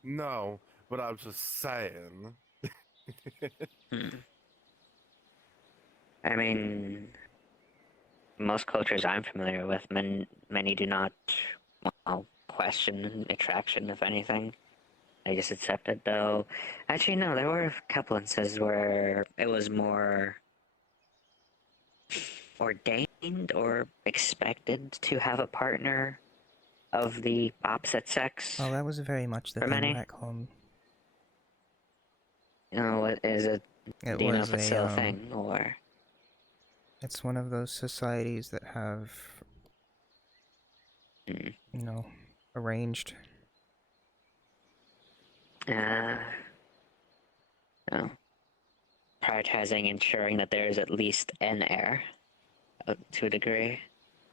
No, but I'm just saying. I mean, most cultures I'm familiar with, many do not, question attraction, if anything. They just accept it, though. Actually, no, there were a couple instances where it was more ordained or expected to have a partner of the opposite sex. Oh, that was very much the thing back home. Is it? Do you know if it's still a thing, or? It's one of those societies that have, arranged. uh, oh, prioritizing ensuring that there is at least an heir, to a degree.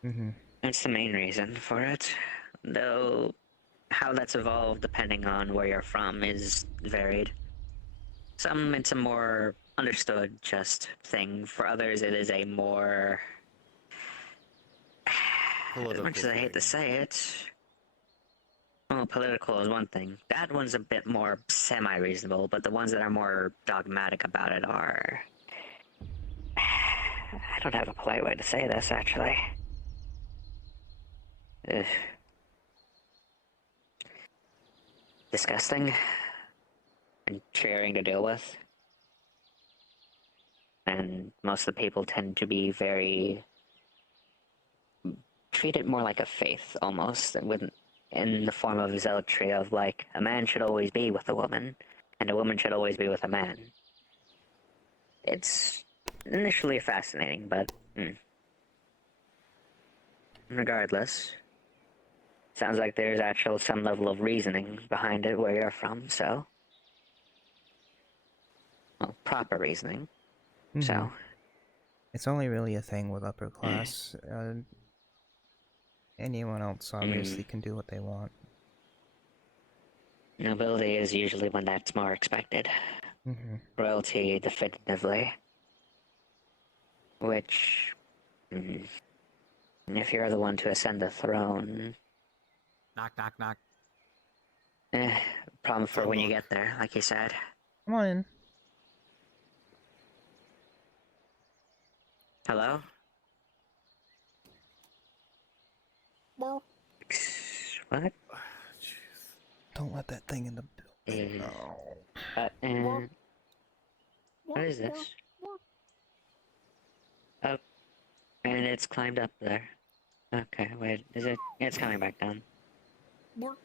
Mm-hmm. That's the main reason for it. Though, how that's evolved depending on where you're from is varied. Some, it's a more understood just thing. For others, it is a more... as much as I hate to say it... Well, political is one thing. That one's a bit more semi-reasonable, but the ones that are more dogmatic about it are... I don't have a polite way to say this, actually. Ugh. Disgusting. And cheering to deal with. And most of the people tend to be very... treat it more like a faith, almost, in the form of zealotry of, like, a man should always be with a woman, and a woman should always be with a man. It's initially fascinating, but... regardless, sounds like there's actual some level of reasoning behind it where you're from, so... well, proper reasoning. Mm-hmm. So... it's only really a thing with upper class. Anyone else obviously can do what they want. Nobility is usually when that's more expected. Mm-hmm. Royalty, definitively. Which... if you're the one to ascend the throne... Knock, knock, knock. Problem for when you get there, like you said. Come on in. Hello? No. What? Don't let that thing in the building. No. What is this? Oh, and it's climbed up there. Okay, wait, is it? It's coming back down. What?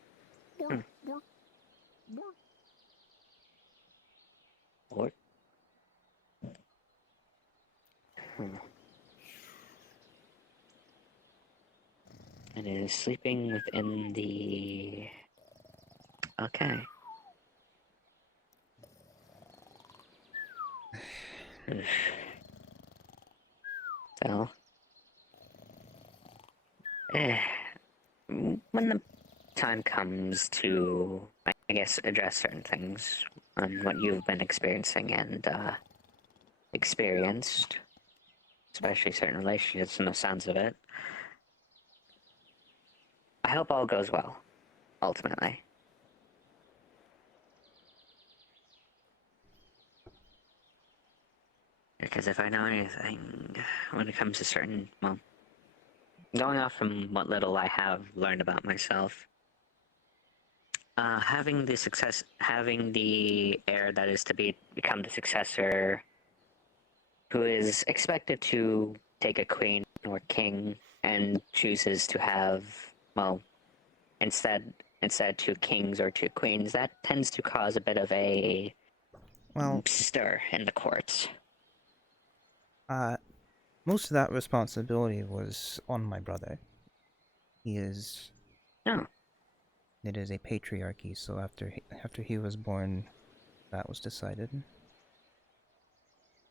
And it is sleeping within the... okay. So... when the time comes to, I guess, address certain things on what you've been experiencing and, experienced, especially certain relationships from the sounds of it, I hope all goes well, ultimately. Because if I know anything, when it comes to certain, well, going off from what little I have learned about myself, having the heir that is to become the successor, who is expected to take a queen or king and chooses to have, well, instead two kings or two queens, that tends to cause a bit of a stir in the courts. Most of that responsibility was on my brother. He is... Oh. It is a patriarchy, so after he was born, that was decided.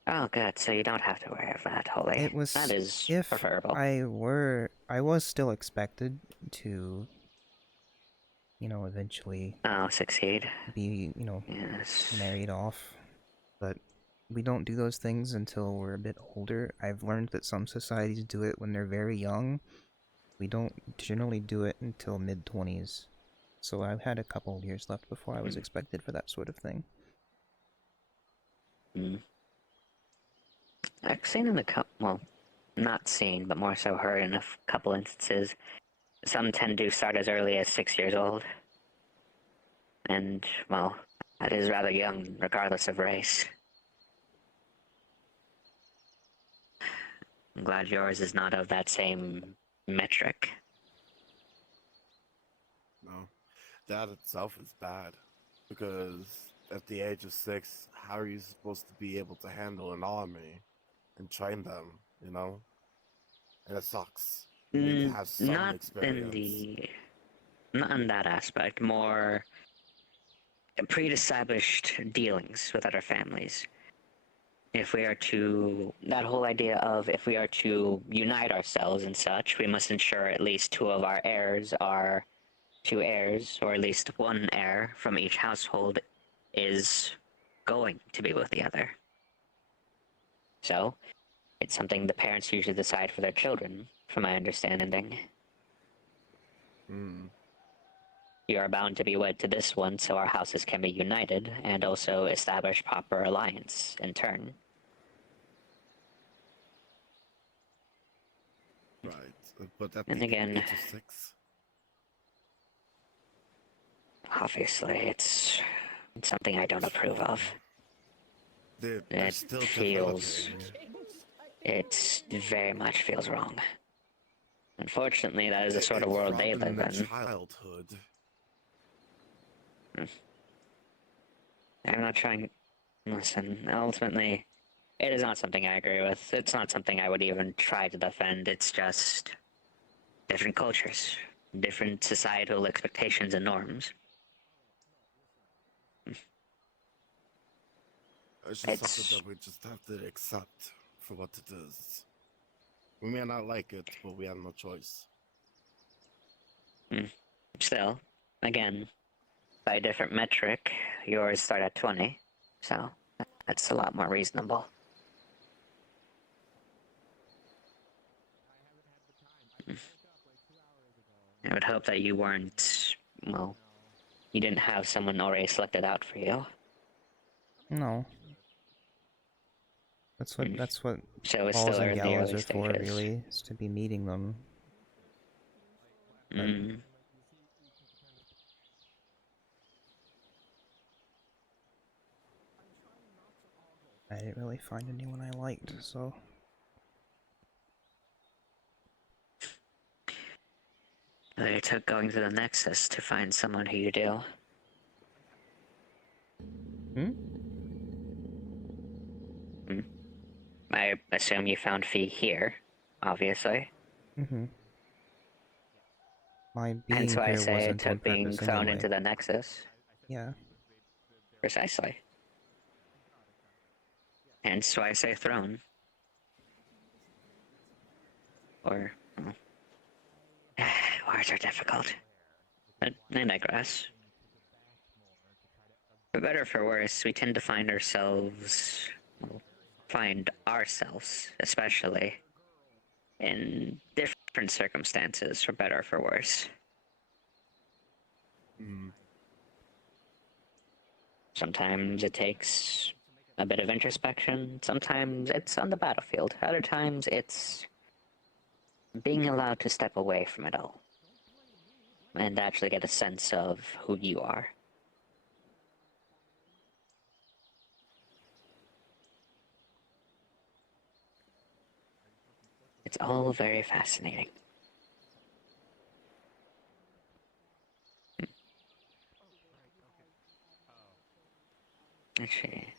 Oh, good. So you don't have to worry of that, Holy. It was... that is if preferable. I was still expected to, eventually... succeed. Be, married off. But we don't do those things until we're a bit older. I've learned that some societies do it when they're very young. We don't generally do it until mid-20s. So I've had a couple of years left before I was expected for that sort of thing. I've seen in well, not seen, but more so heard in a couple instances, some tend to start as early as 6 years old. And, well, that is rather young, regardless of race. I'm glad yours is not of that same metric. No. That itself is bad. Because at the age of 6, how are you supposed to be able to handle an army and train them, And it sucks. You need to have some experience. Not in that aspect, more pre-established dealings with other families. If we are to, that whole idea of if we are to unite ourselves and such, we must ensure at least two of our heirs are two heirs, or at least one heir from each household is going to be with the other. So, it's something the parents usually decide for their children, from my understanding. You are bound to be wed to this one so our houses can be united, and also establish proper alliance in turn. Right, but that And again, 8 to 6. Obviously, it's something I don't approve of. They're It still feels... developing. It very much feels wrong. Unfortunately, that is the sort of It's world they robbing live their in. childhood. I'm not trying... Listen, ultimately, it is not something I agree with. It's not something I would even try to defend. It's just different cultures, different societal expectations and norms. It's just something that we just have to accept for what it is. We may not like it, but we have no choice. Still, again, by a different metric, yours start at 20, so that's a lot more reasonable. I would hope that you weren't, well, you didn't have someone already selected out for you. No. That's what So it's balls still and in the gallows early are for, stages. really, is to be meeting them. I didn't really find anyone I liked, so... But it took going to the Nexus to find someone who you do. I assume you found Fee here, obviously. My being Hence why I here say it wasn't on took being purpose thrown anyway. into the Nexus. Yeah. Precisely. Hence why I say thrown. Or, well, words are difficult. But I digress. For better or for worse, we tend to find ourselves, especially, in different circumstances, for better or for worse. Sometimes it takes a bit of introspection, sometimes it's on the battlefield, other times it's being allowed to step away from it all and actually get a sense of who you are. It's all very fascinating. Actually,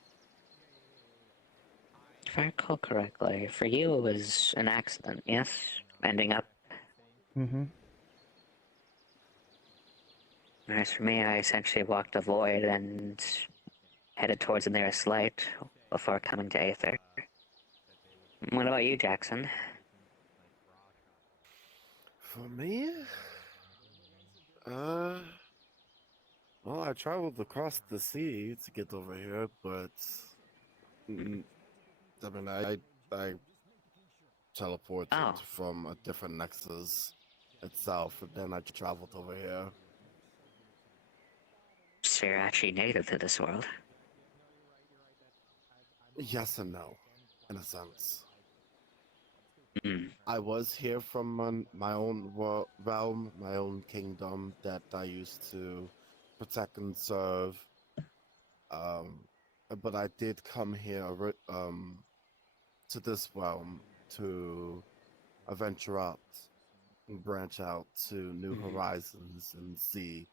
if I recall correctly, for you it was an accident, yes? Ending up... As for me, I essentially walked the void and headed towards the nearest light before coming to Aether. What about you, Jackson? For me? Well, I traveled across the sea to get over here, but... I mean, I teleported from a different nexus itself, and then I traveled over here. So you're actually native to this world? Yes and no, in a sense. I was here from my own realm, my own kingdom that I used to protect and serve. But I did come here to this realm to venture out and branch out to new horizons and see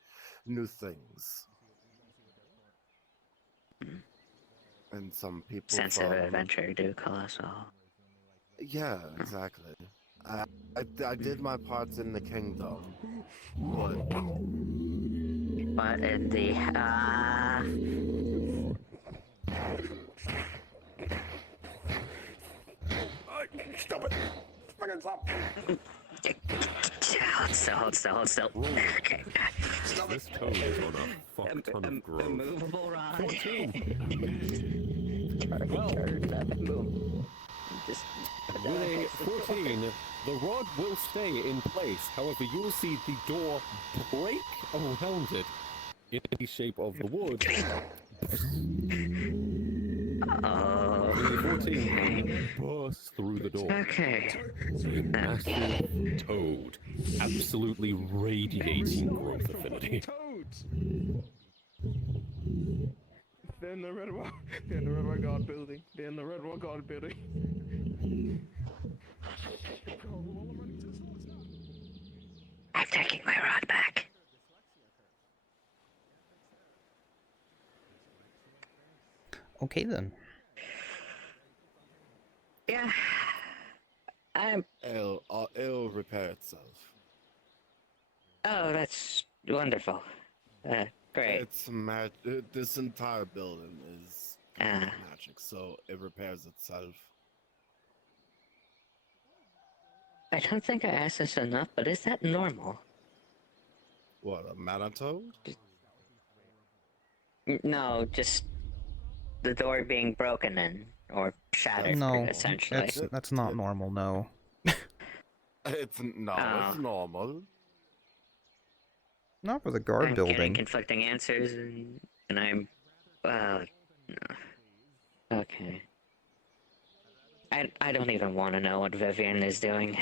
new things. And some people Sense of adventure, do colossal. Yeah, exactly. I did my parts in the kingdom, but in the Hold still. Okay. This toad is on a fuck ton of growth. Immovable rod. 14. Well, With a 14, the rod will stay in place. However, you will see the door break around it in the shape of the wood. The 14 bursts through the door. Okay. A massive toad, absolutely radiating growth affinity. Toads! They're in the Red War Guard building. I'm taking my rod back. Okay then. Yeah. It'll repair itself. Oh, that's wonderful. Great. It's this entire building is magic, so it repairs itself. I don't think I asked this enough, but is that normal? What, a mana toad? No, just the door being broken in or shattered, No, essentially. that's not normal. No. It's normal. Not for the guard I'm building. getting conflicting answers, and I'm, well, no. Okay. I don't even want to know what Vivian is doing.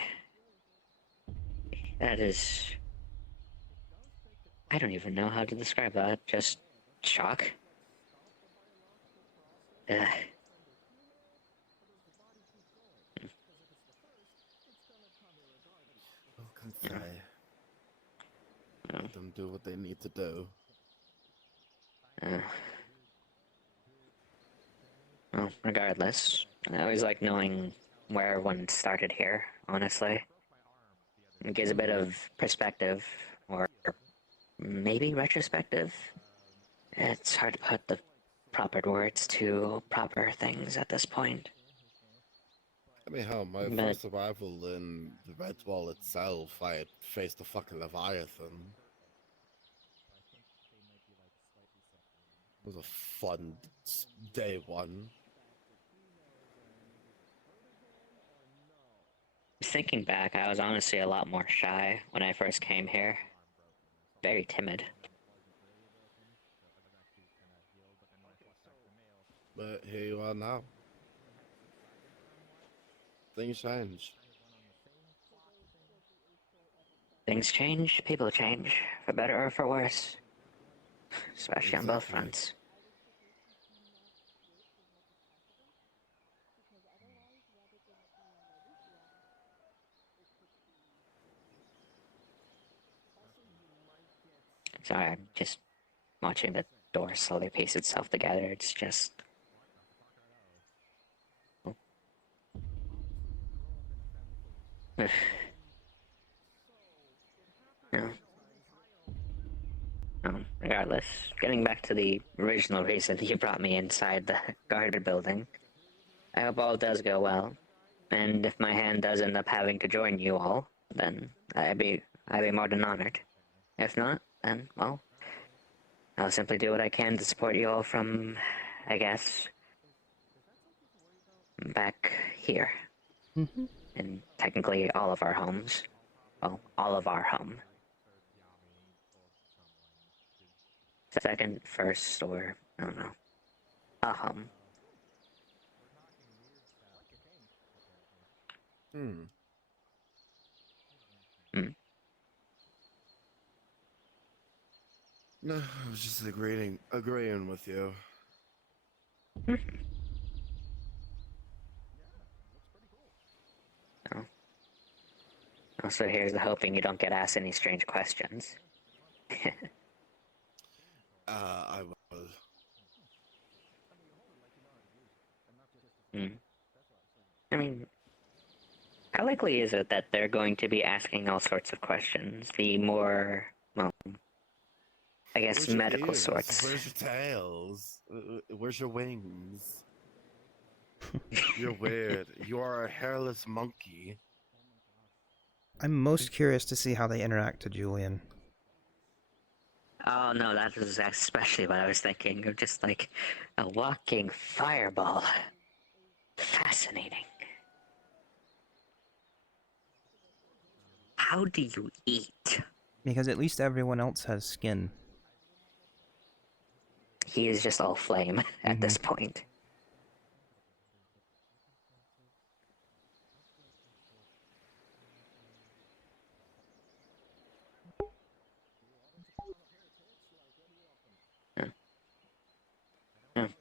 That is... I don't even know how to describe that. Just shock? Ugh. Let them do what they need to do. Well, regardless, I always like knowing where one started here, honestly. It gives a bit of perspective, or maybe retrospective. It's hard to put the proper words to proper things at this point. I mean, hell, my first survival in the Red Wall itself, I had faced a fucking Leviathan. It was a fun day one. Thinking back, I was honestly a lot more shy when I first came here. Very timid. But here you are now. Things change. Things change, people change, for better or for worse. Especially on both fronts. Sorry, I'm just watching the door slowly piece itself together. It's just... Regardless, getting back to the original reason you brought me inside the guarded building, I hope all does go well, and if my hand does end up having to join you all, then I'd be more than honored. If not, then, well, I'll simply do what I can to support you all from, I guess, back here. And technically all of our homes. Well, all of our home. Second, first, or, I don't know, a home. No, I was just agreeing with you. Also, here's the hoping you don't get asked any strange questions. I will. I mean, how likely is it that they're going to be asking all sorts of questions? The more, well, I guess medical ears? sorts. Where's your tails? Where's your wings? You're weird. You are a hairless monkey. I'm most curious to see how they interact to Julian. Oh no, that was especially what I was thinking of, just like a walking fireball. Fascinating. How do you eat? Because at least everyone else has skin. He is just all flame at this point.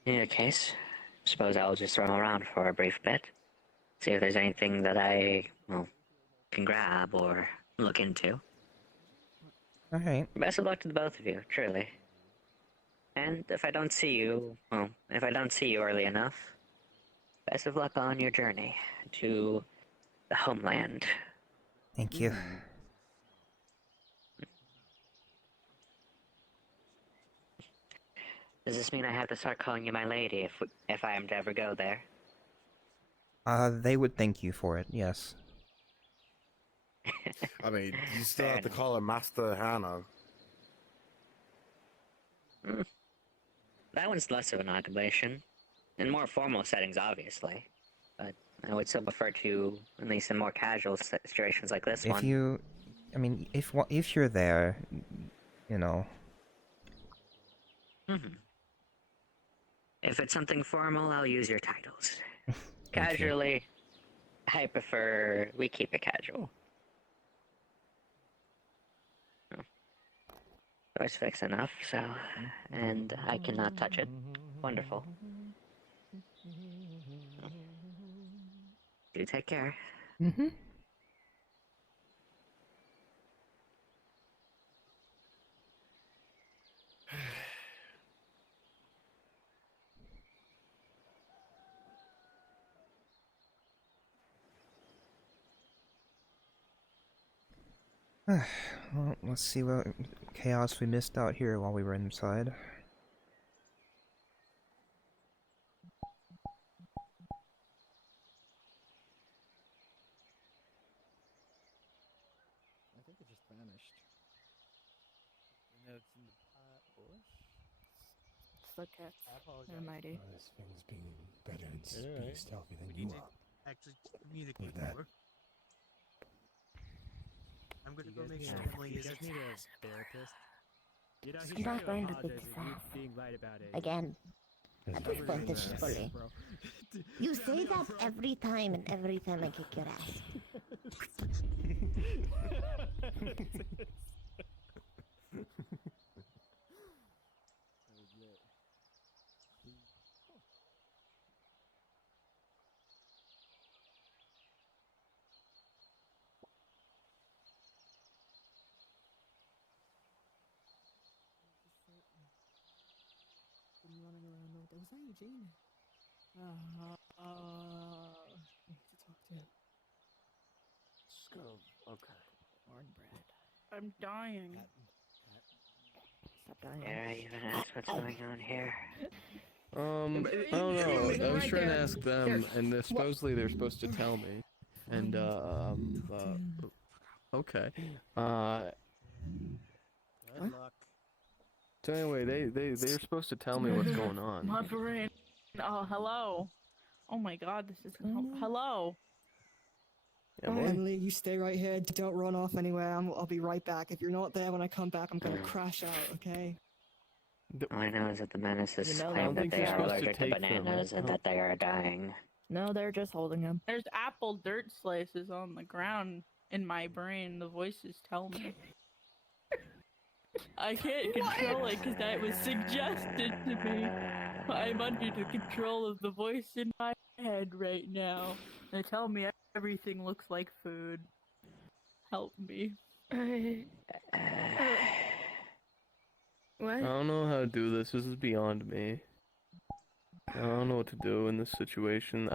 In any case, suppose I'll just roam around for a brief bit. See if there's anything that I, well, can grab or look into. Alright. Best of luck to the both of you, truly. And if I don't see you, well, if I don't see you early enough, best of luck on your journey to the homeland. Thank you. Does this mean I have to start calling you my lady if I am to ever go there? They would thank you for it, yes. I mean, you still have to call her Master Hannah. That one's less of an occupation. In more formal settings, obviously. But I would still prefer to, at least in more casual situations like this If one. you... I mean, if you're there, you know... If it's something formal, I'll use your titles. you. Casually, I prefer we keep it casual. Door's fixed enough, so... And I cannot touch it. Wonderful. You take care. Mm-hmm. Well, let's see what chaos we missed out here while we were inside. I think it just vanished. No, it's in the bush. It's the cats. They're mighty. Oh, this thing's being better and being stealthy than you are. Actually communicate Leave that. more. I'm gonna go make need sure a- Emily you is guys need a therapist. You know, I'm he's not going to apologize beat if this you ass. being right about it. Again. At this point, it's just bully. You say that every time, and every time I kick your ass. Been running around all day. Was that Eugene? I need to talk to him. Just go. Okay. Cornbread. I'm dying. Stop dying. Yeah, you even ask what's going on here. I don't know. I was trying to ask them, and supposedly they're supposed to tell me. And okay. Good luck. So anyway, they're supposed to tell me what's going on. My brain. Oh, hello. Oh my god, this is... Hello. Emily, you stay right here. Don't run off anywhere. I'll be right back. If you're not there when I come back, I'm gonna crash out, okay? All I know is that the menaces You know, I claim don't that think they you're are supposed to allergic to take them. bananas and that they are dying. No, they're just holding him. There's apple dirt slices on the ground in my brain. The voices tell me. I can't control it because that was suggested to me. I'm under the control of the voice in my head right now. They tell me everything looks like food. Help me. What? I don't know how to do this. This is beyond me. I don't know what to do in this situation.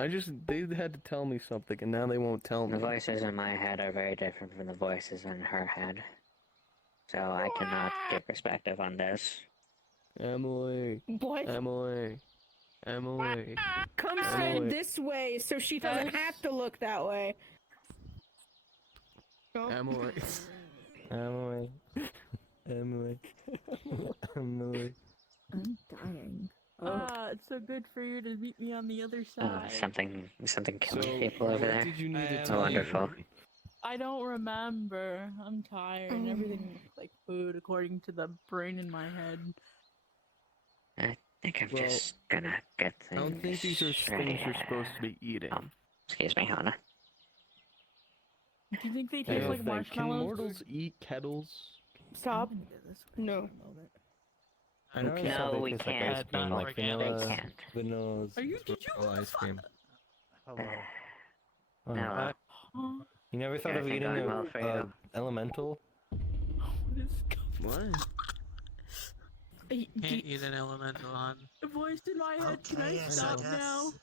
They had to tell me something, and now they won't tell me. The voices in my head are very different from the voices in her head. So I cannot give perspective on this. Emily. What? Emily. Emily. Come Emily. this way so she doesn't have to look that way. Emily. Emily. Emily. Emily. I'm dying. Ah, it's so good for you to meet me on the other Oh, side. something killing So, people over what there. did you need to Oh, tell wonderful. you? I don't remember. I'm tired. and Everything looks like food according to the brain in my head. I think I'm Well, just gonna get I don't think these are things ready. things you're supposed to be eating. Excuse me, Hannah. Do you think they I taste don't like think. Can marshmallows? mortals eat kettles? Stop. No. I know No, how they we taste like can't. ice cream, Not like organic. vanilla, They can't. vanilla. Are you? Did you? Ice cream. No. You never thought of Everything eating going well for you? elemental? What? Can't eat an elemental on. The voice in my head. Can I yes, stop I now? guess.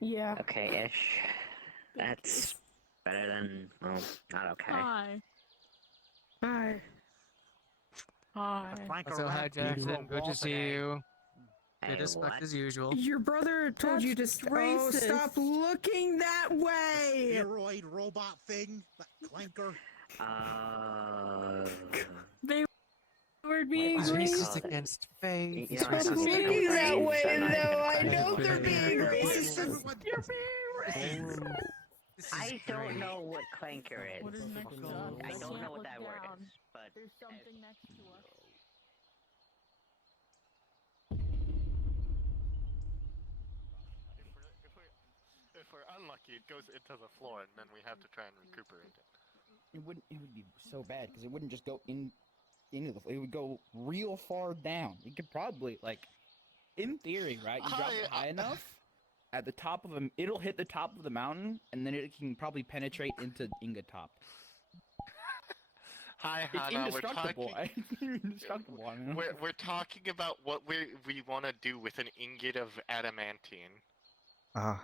Yeah. Okay-ish. That's better than, well, not okay. Hi. Hi. Hi. So hi Jackson, good to see you. Hey, Good as fuck what? as usual. Your brother told you to racist. stop looking that way. Spheroid robot thing, that clanker. They were being Racist against faith. You don't Stop have to looking say that names, way, I'm not though. gonna I question know what they're they being are. racist. You're being racist. I don't know what clanker is. What is next to us? I don't know can't what look that word down. is, but There's something next to us. If we're unlucky, it goes into the floor, and then we have to try and recuperate it. It would be so bad because it wouldn't just go into the. It would go real far down. You could probably in theory, right? You drop it high enough at the top of a. It'll hit the top of the mountain, and then it can probably penetrate into Inga top. Hi, It's Hannah. indestructible. It's indestructible. I mean. We're talking about what we want to do with an ingot of adamantine. Ah.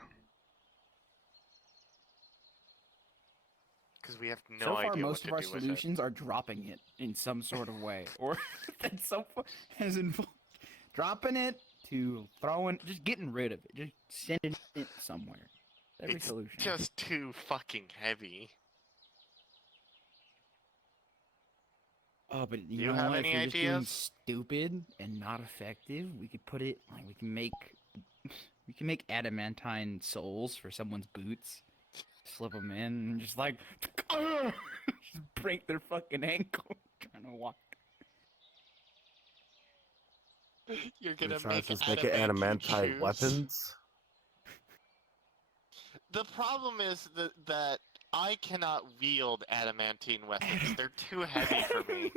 Because we have no So far, idea most what of our to do with it. solutions are dropping it in some sort of way, or that so far has involved dropping it to throwing, just getting rid of it, just sending it somewhere. Every It's solution. just too fucking heavy. Oh, but Do you know have what? any if you're just being ideas? stupid and not effective, we could put it like we can make adamantine soles for someone's boots. Slip them in and just just break their fucking ankle trying to walk. You're You're gonna trying make to make it adamantite shoes? weapons. The problem is that I cannot wield adamantine weapons. They're too heavy for me.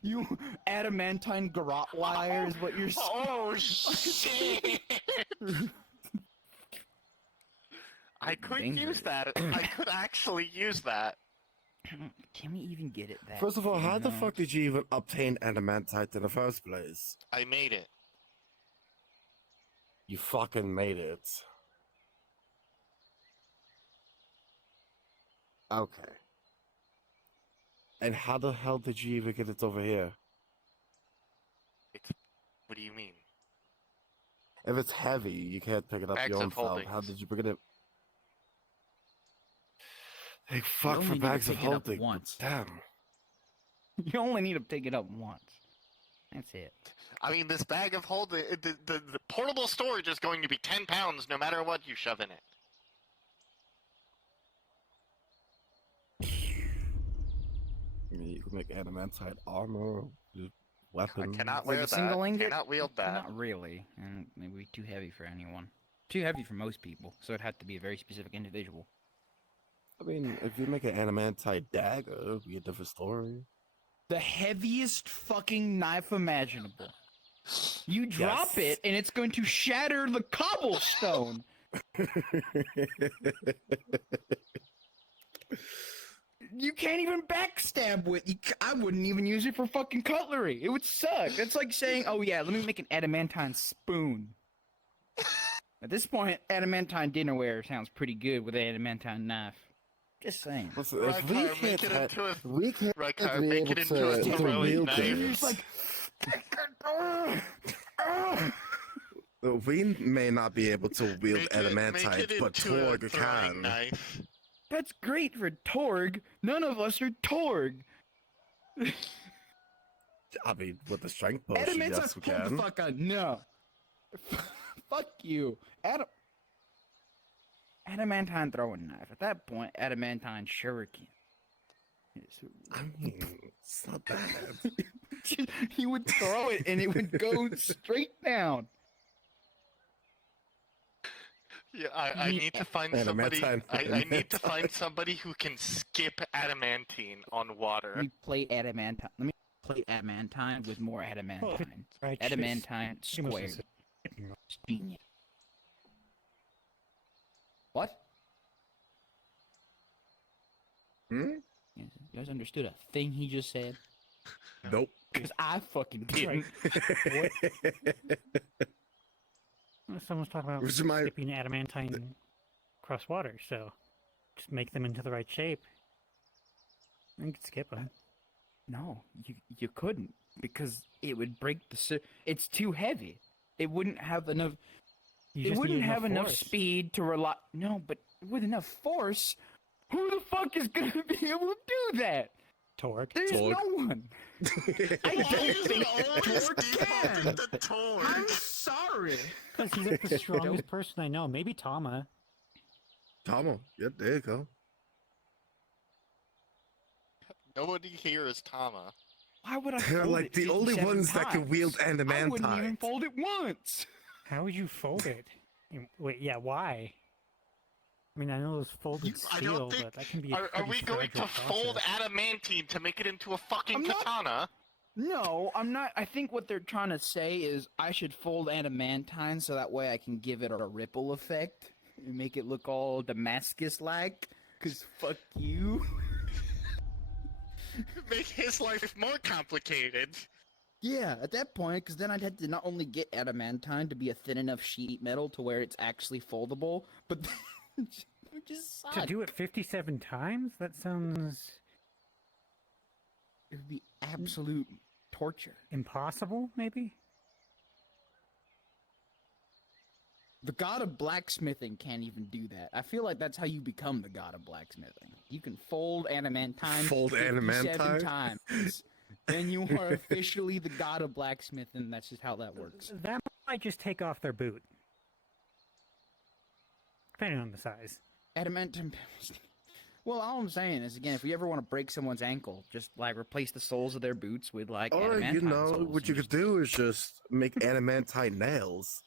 You adamantine garrote wire is what you're saying. Oh shit! I could use that. I could actually use that. Can we even get it that? First of all, how the No. fuck did you even obtain adamantite in the first place? I made it. You fucking made it. Okay. And how the hell did you even get it over here? What do you mean? If it's heavy, you can't pick it up Bags your own of self. holdings. How did you pick it up? Hey, fuck only for need to bags of pick it up holding. once. Damn. You only need to pick it up once. That's it. I mean, this bag of holding, the portable storage is going to be 10 pounds no matter what you shove in it. I mean, you can make adamantite armor, weapons. I cannot Like wear a single that. ingot? Cannot wield that. Not really. And maybe too heavy for anyone. Too heavy for most people. So it'd have to be a very specific individual. I mean, if you make an adamantite dagger, it'll be a different story. The heaviest fucking knife imaginable. You drop Yes. it, and it's going to shatter the cobblestone. You can't even backstab with. I wouldn't even use it for fucking cutlery. It would suck. It's like saying, "Oh yeah, let me make an adamantine spoon." At this point, adamantine dinnerware sounds pretty good with an adamantine knife. Just saying. Listen, if we Rykar, can't, make it into a- we can't Rykar, be make able it into a to throwing wield knife. this. Like, We may not be able to wield Make it adamantite, but into a Torg throwing can. knife. That's great for Torg. None of us are Torg. I mean, with the strength potion, Adamantine, yes, we hold the can. fuck on. No. Fuck you. Adamantine throwing knife. At that point, adamantine shuriken. I mean, it's not bad. He would throw it and it would go straight down. Yeah, I need to find somebody. I need to find somebody who can skip adamantine on water. Let me play adamantine with more adamantine. Adamantine squared. Genius. What? Hmm? You guys understood a thing he just said? Nope. Because I fucking didn't. Someone's talking about Which is my- skipping adamantine across water, so just make them into the right shape. You could skip them. No, you couldn't, because it would break the. It's too heavy. It wouldn't have enough. You It just wouldn't need have enough force. speed to rely. No, but with enough force, who the fuck is gonna be able to do that? Torg. There's Torg. no one. I don't think Torg can. Torg. I'm sorry. Because he's like the strongest person I know. Maybe Tama. Tomo. Yep, there you go. Nobody here is Tama. Why would I? They're fold like it the only 57 ones that can times? wield I wouldn't even adamantine. fold it once. How would you fold it? Wait, yeah, why? I mean, I know those folded I steel, don't think. but that can be. Are we going to fold adamantine to make it into a fucking katana? No, I'm not. I think what they're trying to say is I should fold adamantine so that way I can give it a ripple effect and make it look all Damascus-like. Cause fuck you. Make his life more complicated. Yeah, at that point, because then I'd have to not only get adamantine to be a thin enough sheet metal to where it's actually foldable, but just To do it 57 times? That sounds it would be absolute torture. impossible, maybe? The god of blacksmithing can't even do that. I feel like that's how you become the god of blacksmithing. You can fold adamantine Fold 57 adamantine? times. Then you are officially the god of blacksmithing. That's just how that works. That might just take off their boot. Depending on the size. Adamantine. Well, all I'm saying is, again, if you ever want to break someone's ankle, just like replace the soles of their boots with like Or, adamantine you know, soles what you and could do is just make adamantine nails.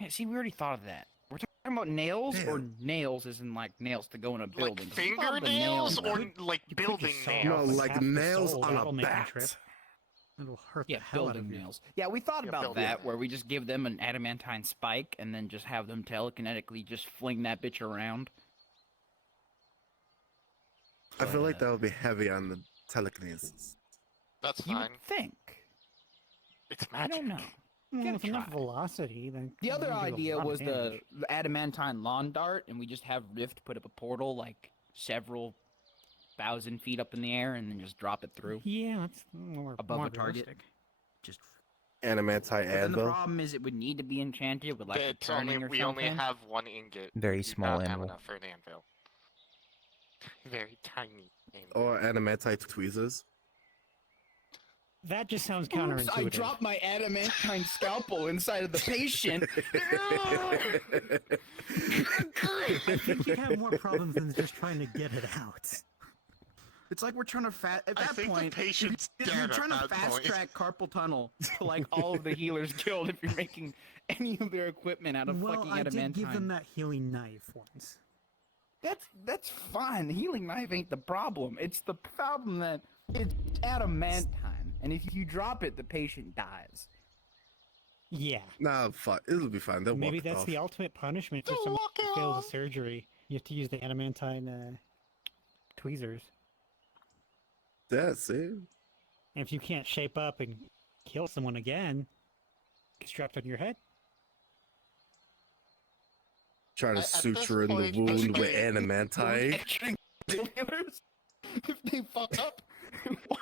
Yeah, see, we already thought of that. We're talking about nails, or nails as in like nails to go in a building. 'Cause we thought of the Fingernails nail or now. like building saw nails? No, off like half the nails sole, on that'll a make 'em bat. trip. It'll hurt Yeah, the hell out of building you. nails. Yeah, we thought about building that, nails. where we just give them an adamantine spike and then just have them telekinetically just fling that bitch around. I feel like that would be heavy on the telekinesis. That's You fine. would think. It's I magic. don't know. Well, Gotta with enough try. velocity, then The other it'll do a idea lot of was damage. the adamantine lawn dart, and we just have Rift put up a portal like several thousand feet up in the air and then just drop it through. Yeah, that's more above more a target. realistic. Just. Adamantine But then the anvil. problem is it would need to be enchanted with like a It's only, turning or we something. only have one ingot. Very We do small not have anvil. enough for an anvil. Very tiny anvil. Or adamantine tweezers. That just sounds Oops, counterintuitive. I dropped my adamantine scalpel inside of the patient. I think you have more problems than just trying to get it out. It's like we're trying to at I that think the point. patient's You're dead at trying to that fast point. track carpal tunnel to like all of the healers killed if you're making any of their equipment out of Well, fucking I adamantine. did give them that healing knife once. That's fine. The healing knife ain't the problem. It's the problem that it's adamantine, and if you drop it, the patient dies. Yeah. Nah, fine. It'll be fine. They'll Maybe walk it that's off. the ultimate punishment for someone who fails a surgery. You have to use the adamantine tweezers. Yeah, see? And if you can't shape up and kill someone again, get strapped on your head. Trying to At this suture in the point, wound with okay. adamantine. Healers, if they fuck up, what?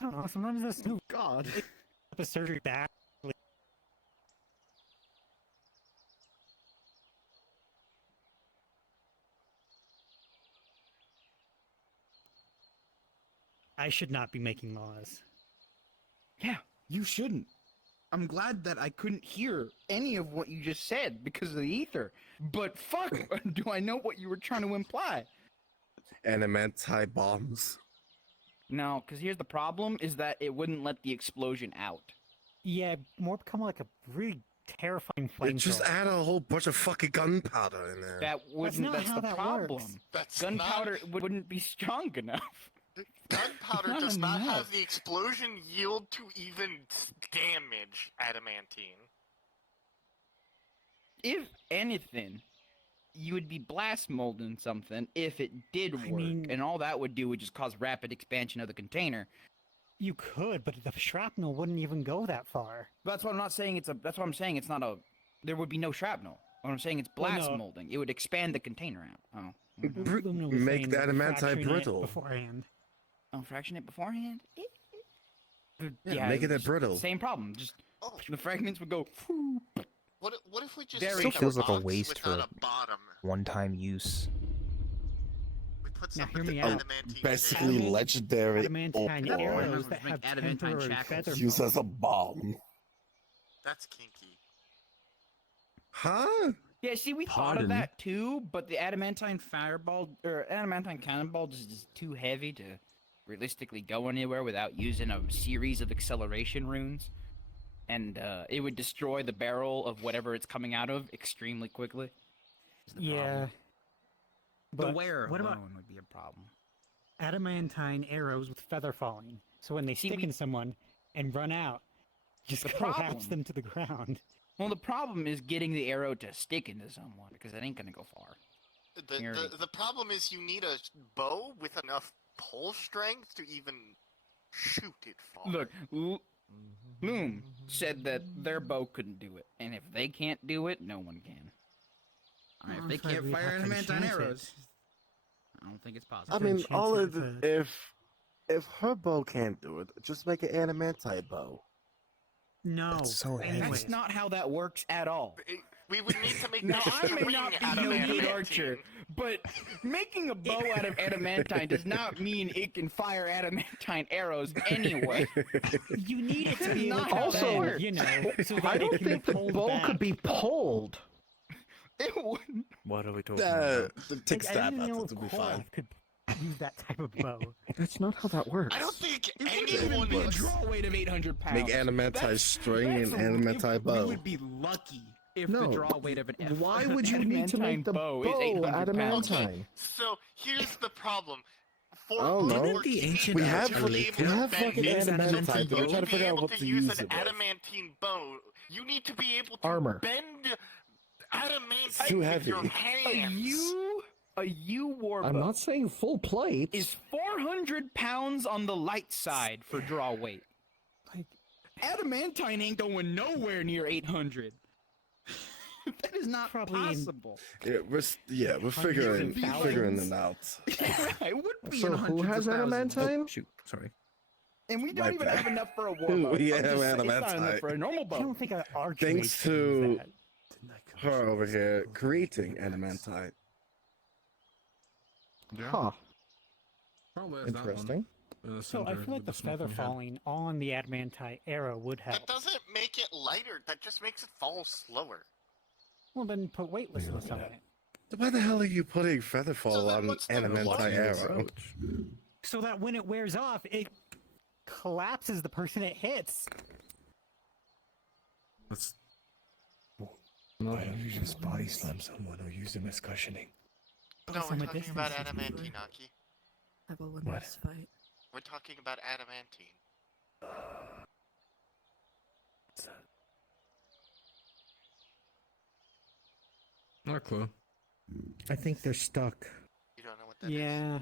I don't know. Sometimes that's God. the surgery back. I should not be making laws. Yeah, you shouldn't. I'm glad that I couldn't hear any of what you just said because of the ether. But fuck, do I know what you were trying to imply? Adamanti bombs. No, because here's the problem, is that it wouldn't let the explosion out. Yeah, more become like a really terrifying Just flamethrower. add a whole bunch of fucking gunpowder in there. That wouldn't, not that's how the that problem. works. That's Gunpowder wouldn't be strong enough. Gunpowder Not does not enough. have the explosion yield to even damage adamantine. If anything, you would be blast molding something if it did work, mean- and all that would do would just cause rapid expansion of the container. You could, but the shrapnel wouldn't even go that far. That's what I'm not saying. That's what I'm saying. It's not a. There would be no shrapnel. What I'm saying, it's Well, blast no. molding. It would expand the container out. Oh. Luna was Make saying the adamantite fracturing it brittle. beforehand. Oh, fraction it beforehand. Yeah, make it just brittle. Same problem. Just the fragments would go. What if we just Very make Still feels a like a box waste without for a bottom? one-time use. We put Now, some hear of the me out. adamantine Basically shape. legendary Adamantine ore arrows that have temporary feather used as a bomb. That's kinky. Huh? Yeah, see, we thought Pardon? of that too, but the adamantine fireball or adamantine cannonball just is too heavy to realistically go anywhere without using a series of acceleration runes, and it would destroy the barrel of whatever it's coming out of extremely quickly. is the Yeah. problem. The But wear what about alone would be a problem. adamantine arrows with feather falling? So when they stick in someone and run out, just The collapse problem- them to the ground. Well, the problem is getting the arrow to stick into someone because it ain't gonna go far. The problem is you need a bow with enough pull strength to even shoot it far. Look, Loom said that their bow couldn't do it, and if they can't do it, no one can. Well, If they so can't we'd fire have to adamantine enchant it. arrows, I don't think it's possible. I mean, chance all of of the, if her bow can't do it, just make an adamantite bow. No. That's so heavy. That's not how that works at all. We would need to make Now, the I may string not be no good adamantine. archer, but making a bow out of adamantine does not mean it can fire adamantine arrows anyway. You need it to be Not able to how that bend, works. you know, so that I it don't can think be the pulled bow back. could be pulled. It wouldn't. What are we talking Take Like, a I stab didn't at know it, if it'll be Korok fine. could use that type of bow. That's not how that works. I don't think It wouldn't even anyone be a would. draw weight of 800 pounds. Make adamantite string and that's a- adamantite bow. We would be lucky if No, the draw weight of an why would you need to make the bow bow is 800 pounds. adamantine? So here's the problem. For Oh no, Didn't the ancient we have to be able to fucking bend adamantite, but we're you trying to to be figure out able what to to use use an it with. adamantine bow, you need to be able to Armor. bend adamantine too with heavy. your A hands. U war I'm bow not saying full plate. is 400 pounds on the light side for draw weight. Like, Adamantine ain't going nowhere near 800. That is not Probably in- possible. Yeah, we're figuring it out. It would be So in who hundreds has of thousands. adamantine? Shoot, sorry. And we don't My even bad. have enough for a war Who- bow. yeah, I'm just saying, it's not adamantite. enough for a normal I bow. don't think an archer Thanks could use to that. her over here creating adamantite. Huh. Probably has that one Interesting. in the So I center feel like with the feather smoking head. falling on the adamantite arrow would help. That doesn't make it lighter. That just makes it fall slower. Well, then put weightlessness on it. Why the hell are you putting featherfall So then on what's the adamantite point? arrow? So that when it wears off, it collapses the person it hits. That's Why don't you just body slam someone or use them as cushioning? No, From we're a talking about distance, adamantine, Aki. Have a women's fight. We're talking about adamantine. not clue. I think they're stuck. You don't know what that is. Yeah,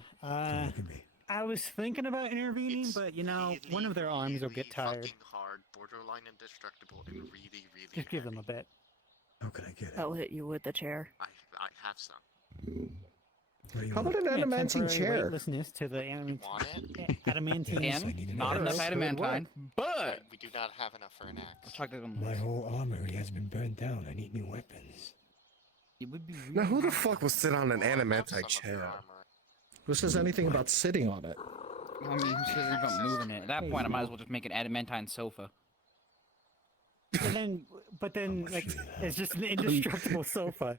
Look at me. I was thinking about intervening, It's but you know, really, one of their arms will get really tired. fucking hard, borderline indestructible, and really, really. Just give them a bit. How can I get it? I'll hit you with the chair. I have some. What do you How want? about an Yeah, adamantine temporary chair? weightlessness to the Want it? adamantine. Yes, I And need not an enough axe. adamantine, but We do not have enough for an axe. let's talk to them. My whole armory has been burned down. I need new weapons. It would be Now, who the really- fuck will sit on an Well, I have some adamantite of your chair? armor. Who says anything about sitting on it? I mean, who says anything about moving it? At that point, I might as well just make an adamantine sofa. But then, like, it's just an indestructible sofa.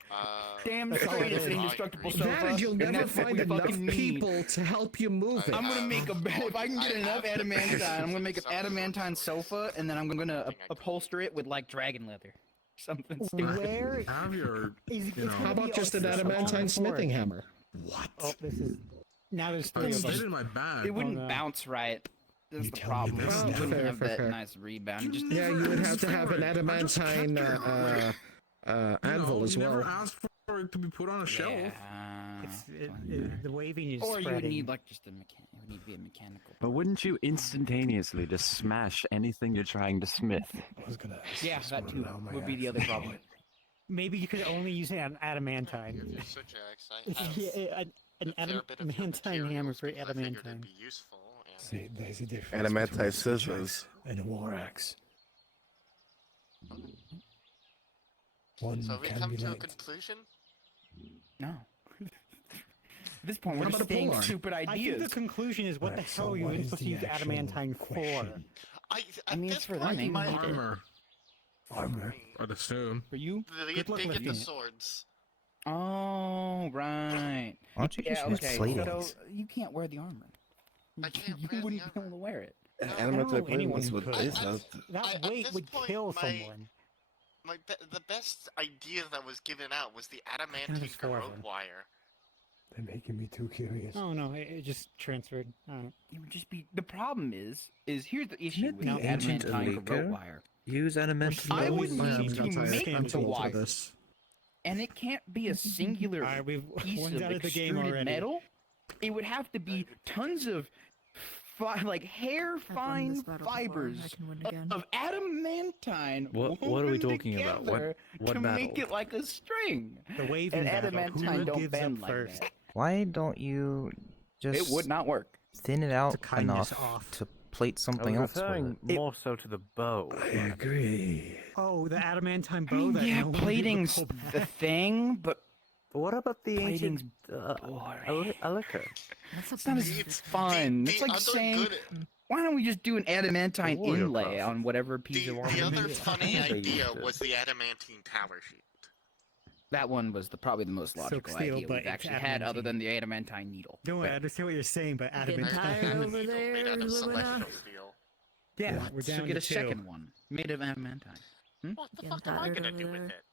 Damn That's all straight, it it's an is. indestructible That sofa. you'll and never that's what find we enough fucking need. people to help you move it. I'm gonna make if I can get enough adamantine, I'm gonna make an adamantine sofa, and then I'm gonna upholster it with like dragon leather, something stupid. Where Have your, How about just an adamantine smithing hammer? What? Oh, this is now there's I three of stayed them. in my bag. It wouldn't no. bounce right. That's You the tell me problem. this You now. wouldn't have that Fair. nice rebound. Just Yeah, you would have to have an adamantine anvil as you never well. asked for it to be put on a shelf. The waving is or you would spreading. need like just a mechanic. It would need to be a mechanical. But wouldn't you instantaneously just smash anything you're trying to smith? I was gonna ask Yeah, this that one too now, my would be the other accent. problem. Maybe you could only use an adamantine. So, Jax, I have Yeah, an a fair bit of your adamantine hammer materials for because I figured it'd adamantine. be useful. And See, there's a difference Adamantine between a scissors. and a war axe. One so have we can come be to a light. conclusion? No. At this point, What we're just about a saying polearm? stupid I think ideas. the conclusion is what Right, the so hell are you what even is supposed to the use actual adamantine for? question? I mean, at it's this for them, point, ain't my, it? Armor, Armor. I'd assume. For you? they Good luck get the lifting it. swords. Oh, right. Why don't you just use okay. plating? So you can't wear the armor. I can't You wear the wouldn't be armor. able to wear it. I don't know Adamantine anyone plating who with could. this. That at weight this would point, kill my- someone. The best idea that was given out was the adamantine there's four of garrote them. wire. They're making me too curious. Oh no, it just transferred. It would just be. The problem is here's the issue Isn't with it the the ancient adamantine garrote Alika? wire. Use adamantine. I would Yeah, need I'm to tired. make I'm the too old for wire, this. and it can't be a singular Alright, we've piece one's of out of the game extruded already. metal. It would have to be tons of like hair I've won fine this battle before, fibers I can win again. of adamantine. What are we woven talking about? together What to battle? make it like a string? The waving And battle. Who adamantine don't gives bend up like first? that. Why don't you just It would not work. thin it out kindness enough off. to plate I something was else with referring it? more so to the bow. I agree. Oh, the adamantine bow. I mean, that yeah, no one would plating's pull the back. thing, but What about the plating's ancient boring. Alika? It's not as fun. It's like saying, why don't we just do an adamantine Warrior inlay craft. on whatever piece The of armor? other it is? funny They idea used it. was the adamantine tower shield. That one was probably the most Silk logical steel, idea but we've it's actually had, other adamantine. than the adamantine needle. Don't worry, I understand what you're saying, but Getting tired adamantine. over there, Made out of Lumina. celestial steel. Yeah, we're So down get to a two. second one made of adamantine. What the Getting fuck am I tired gonna over do with there. it?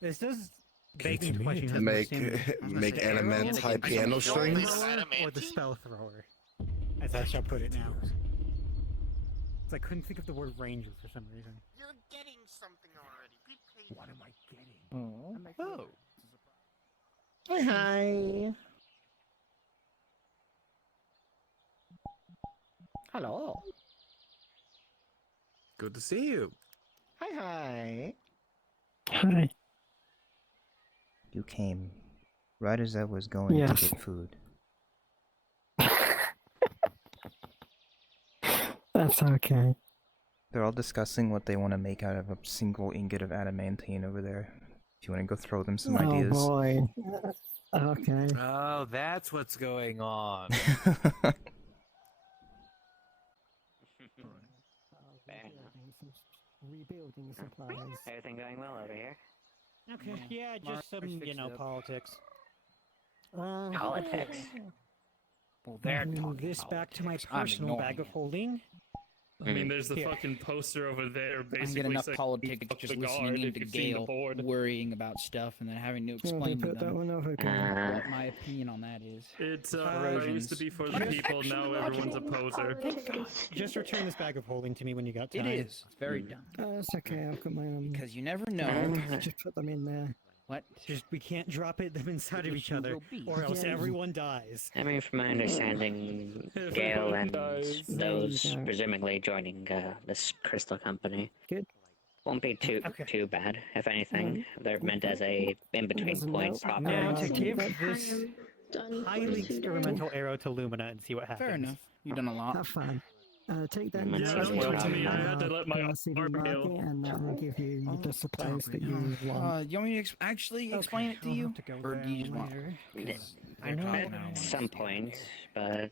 This does Keep beg into me question. in has it. more Make stamina. make The arrow adamantine piano don't strings. leave or the adamantine? spell thrower, as I shall put it now. 'Cause I couldn't think of the word ranger for some reason. You're getting something already. Be patient. What am I getting? Oh. Hi, hi. Hello. Good to see you. Hi, hi. Hi. You came right as I was going Yes. to get food. That's okay. They're all discussing what they want to make out of a single ingot of adamantine over there. If you want to go throw them some ideas. Oh boy. Okay. Oh, that's what's going on. Rebuilding supplies. Everything going well over here? Okay. Yeah, just some, politics. Politics? Well, they're Move talking this back to my politics. I'm personal ignoring bag of it. holding. I mean, there's the Here. fucking poster over there, I basically. get enough saying, politics "Fuck just the listening guard," into if you've seen the Gale board. worrying about stuff and then having to explain to them what my opinion on that is. It's it used to be for the people, now everyone's a poser. Just return this bag of holding to me when you got It time. is. It's very dumb. It's okay. I've got my own. Because you never know. Just put them in there. What? Just we can't drop them inside of each other, or else everyone dies. I mean, from my understanding, Gale and those presumably joining this crystal company won't be too bad. If anything, they're meant as a in-between point, proper. Now to give this highly experimental arrow to Lumina and see what happens. Fair enough. You've done a lot. Have fun. Take that. Yeah, don't worry to me, I had to let my arm heal. and that will give you the supplies that you want. You want me to actually explain it to you? Or do you just want? At some point, but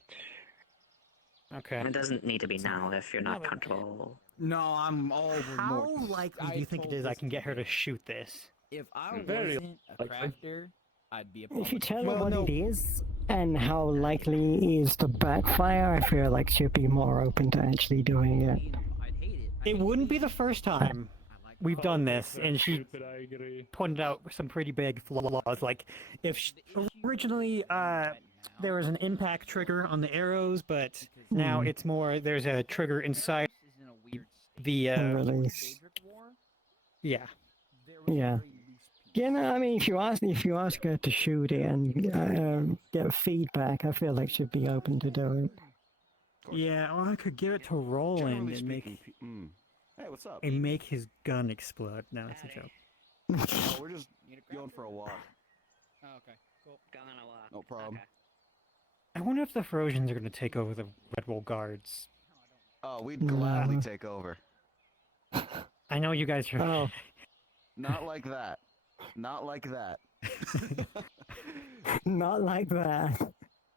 Okay. It doesn't need to be now if you're not comfortable. No, I'm all How likely do you think it is I can get her to shoot this? If I Very wasn't a likely. crafter, I'd be a If you tell politician. her what it is and how likely it is to backfire, I feel like she'd be more open to actually doing it. It wouldn't be the first time we've done this, and she I agree. pointed out some pretty big flaws. Like, if originally there was an impact trigger on the arrows, but now it's more there's a trigger inside the Release. yeah. Yeah. Yeah, no, I mean, if you ask her to shoot it and get feedback, I feel like she'd be open to do it. Yeah, or I could give it to Roland and make Hey, what's up? and make his gun explode. No, it's a joke. Oh, we're just going for a walk. Oh, okay, cool. Going on a walk. No problem. I wonder if the Ferocians are going to take over the Red Wolf Guards. Oh, we'd gladly take over. I know you guys are. Oh. Not like that. Not like that. Not like that.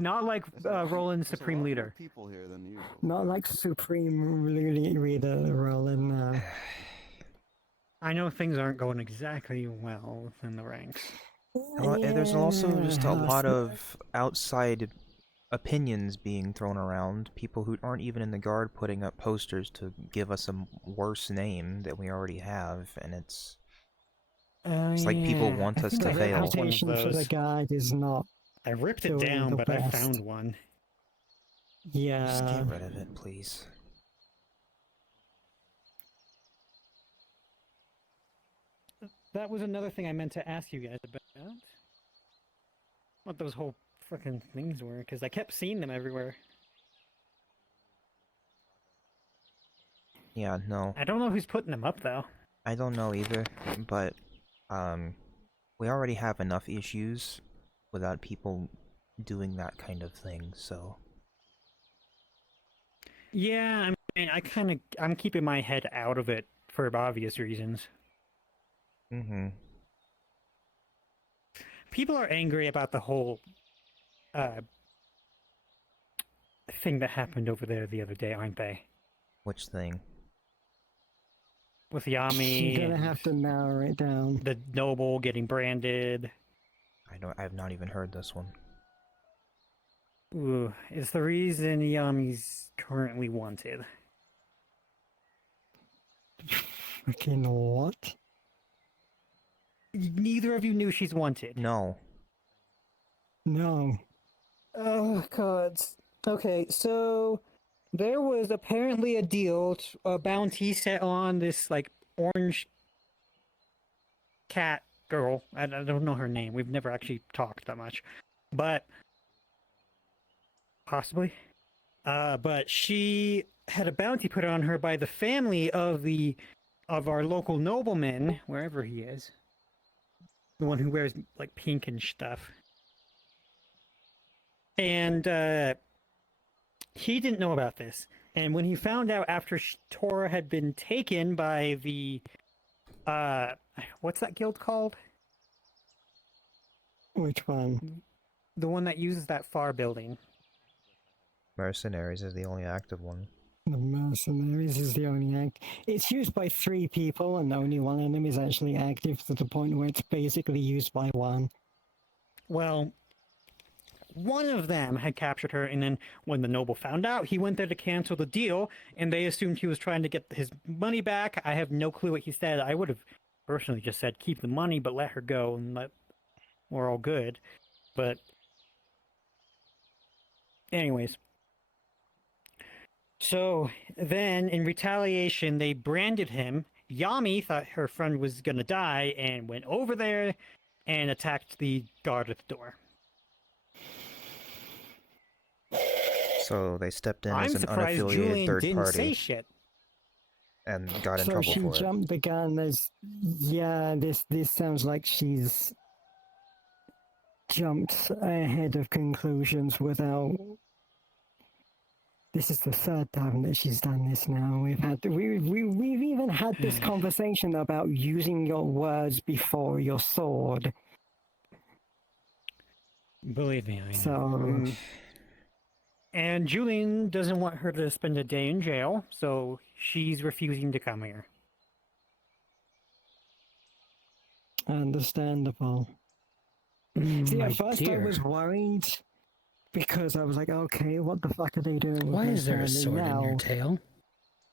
Not like Roland's Supreme Leader. People here than usual. Not like Supreme Leader Roland. I know things aren't going exactly well within the ranks. Well, there's also just a lot of outside opinions being thrown around. People who aren't even in the guard putting up posters to give us a worse name that we already have, and it's like people want us to the fail. reputation for the guard is not. I ripped it doing down, the but best. I found one. Yeah. Just get rid of it, please. That was another thing I meant to ask you guys about. What those whole fucking things were, because I kept seeing them everywhere. Yeah, no. I don't know who's putting them up, though. I don't know either, but we already have enough issues without people doing that kind of thing, so... Yeah, I mean, I'm keeping my head out of it for obvious reasons. Mm-hmm. People are angry about the whole thing that happened over there the other day, aren't they? Which thing? With Yami. You're gonna have to narrow it down. The noble getting branded. I've not even heard this one. Ooh, it's the reason Yami's currently wanted. Freaking what? Neither of you knew she's wanted. No. No. Oh, God. Okay, so there was apparently a deal, a bounty set on this, like, orange cat girl. I don't know her name. We've never actually talked that much. But... possibly. But she had a bounty put on her by the family of our local nobleman, wherever he is. The one who wears, like, pink and stuff. And, he didn't know about this. And when he found out after Tora had been taken by the, what's that guild called? Which one? The one that uses that FAR building. Mercenaries is the only active one. The Mercenaries is the only act. It's used by 3 people, and only one of them is actually active to the point where it's basically used by 1. Well, one of them had captured her, and then when the noble found out, he went there to cancel the deal, and they assumed he was trying to get his money back. I have no clue what he said. I would have personally just said, keep the money, but let her go, and we're all good. But anyways. So then, in retaliation, they branded him. Yami thought her friend was gonna die and went over there and attacked the guard at the door. So they stepped in I'm as an surprised unaffiliated Julian third didn't party say shit. and got in So trouble she for it. jumped the gun. This sounds like she's jumped ahead of conclusions without. This is the 3rd time that she's done this now. We've even had this conversation about using your words before your sword. Believe me, I know. So And Julian doesn't want her to spend a day in jail, so she's refusing to come here. Understandable. See, My at first I was dear. worried because I was like, okay, what the fuck are they doing with Why my is there a family sword in your now? tail?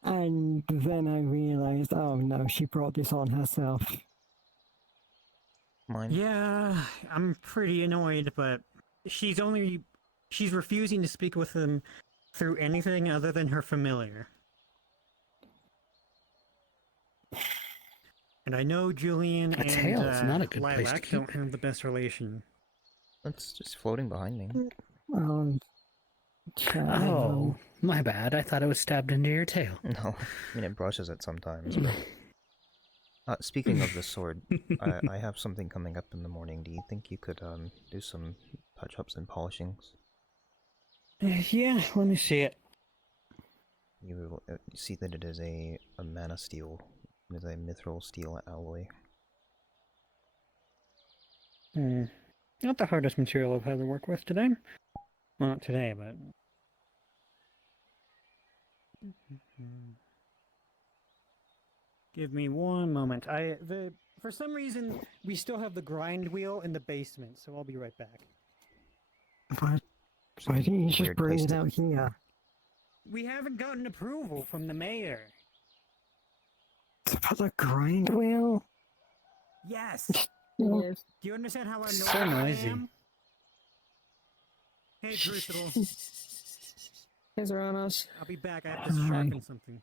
And then I realized, oh no, she brought this on herself. Mine. Yeah, I'm pretty annoyed, but she's refusing to speak with them through anything other than her familiar. And I know Julian A tail is not a and good place to Lilac keep don't have the best relation. It's just floating behind me. Oh, my bad. I thought it was stabbed into your tail. No, I mean it brushes it sometimes. But... speaking of the sword, I have something coming up in the morning. Do you think you could do some touch-ups and polishings? Yeah, let me see it. You will see that it is a mana steel. It is a mithril steel alloy. Not the hardest material I've had to work with today. Well, not today, but... Give me one moment. For some reason, we still have the grind wheel in the basement, so I'll be right back. Why didn't you just bring it out here? We haven't gotten approval from the mayor. For the grind wheel? Yes! Yes. Do you understand how annoying So I noisy. am? Hey, Crucible. Hey, Zeranos. I'll be back. I have to sharpen something.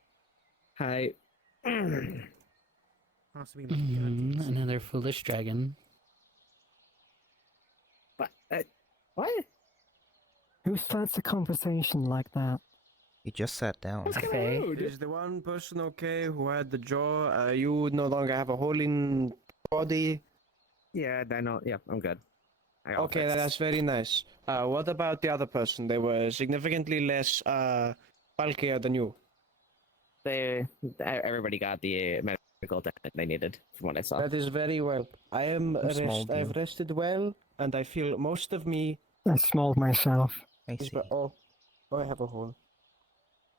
Hi. Possibly my Another foolish dragon. What? Who starts a conversation like that? He just sat down. Is the one person okay who had the jaw? You no longer have a hole in body. Yeah, I know. Yeah, I'm good. Okay, that's very nice. What about the other person? They were significantly less bulkier than you. Everybody got the medical attention they needed, from what I saw. That is very well. I am small I've deal. rested well, and I feel most of me. I smelled myself. I see. Oh, I have a hole.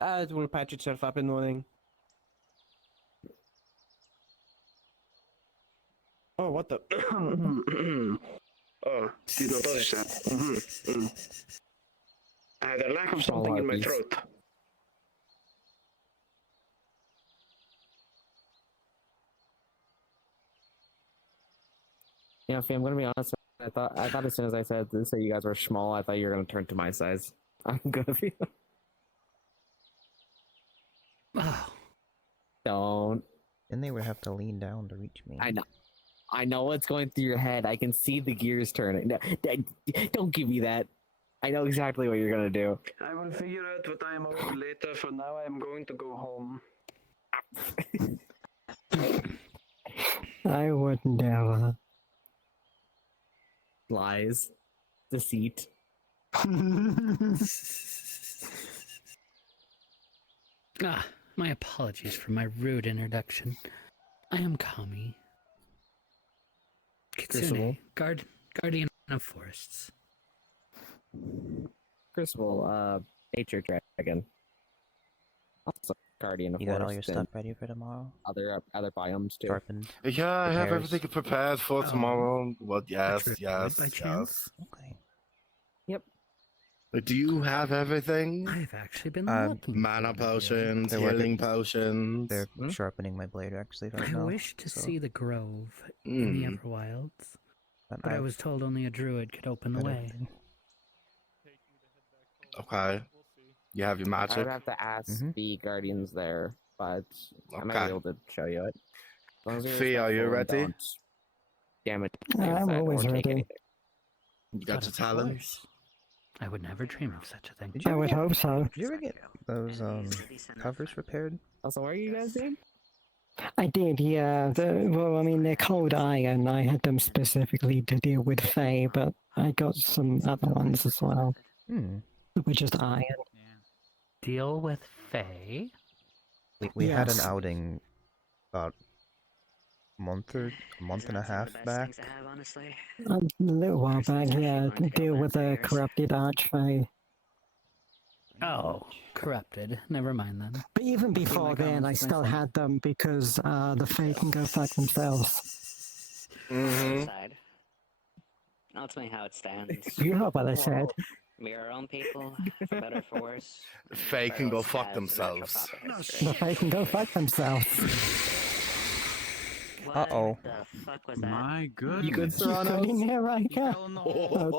It will patch itself up in the morning. Oh, what the? Oh, did not notice that. I had a lack of something in my throat. Yeah, fam, I'm gonna be honest. I thought as soon as I said you guys were small, I thought you were gonna turn to my size. I'm gonna be. Oh. Don't. Then they would have to lean down to reach me. I know what's going through your head. I can see the gears turning. No, don't give me that. I know exactly what you're gonna do. I will figure out what I am up to later. For now, I am going to go home. I would never. Lies, deceit. My apologies for my rude introduction. I am Kami. Kitsune, guardian of forests. Crucible, nature dragon. Also guardian of You got all forests your and stuff ready for tomorrow? Other biomes too. Sharpened. Yeah, I have repairs? everything prepared for tomorrow. What? Yes, By yes, chance? yes. Okay. Do you have everything? I've actually been looking. Mana potions, They're working- healing potions. They're sharpening my blade actually right I now. wish to so- see the grove in the Everwilds, but I I've was told only a druid could open the got way. everything. Okay. You have your magic. I'd have to ask the guardians there, but I might be Okay. able to show you it. As long as you're Fee, are you respectful and ready? don't damage I'm inside or always take ready. anything. You got But your of talents. course, I would never dream of such a thing. Did you I ever would get, hope so. Did you ever get those covers repaired? Also, what are you guys doing? I did, yeah. Well, I mean, they're cold iron. I had them specifically to deal with Fae, but I got some other ones as well. Hmm. That were just iron. Deal with Fae? We had an Yes. outing about a month and a half back. honestly. A little while back, yeah, to deal with the corrupted archfey. Oh, corrupted. Never mind then. But even before then, I still had them because the Fae can go fuck themselves. Side. I'll tell you how it stands. You heard what I said. We are our own people, for better or for worse. Fae can go Pharaohs fuck has themselves. retro history. The Fae can go fuck themselves. Uh-oh. The fuck was that? My goodness. You good, You got in here, Riker?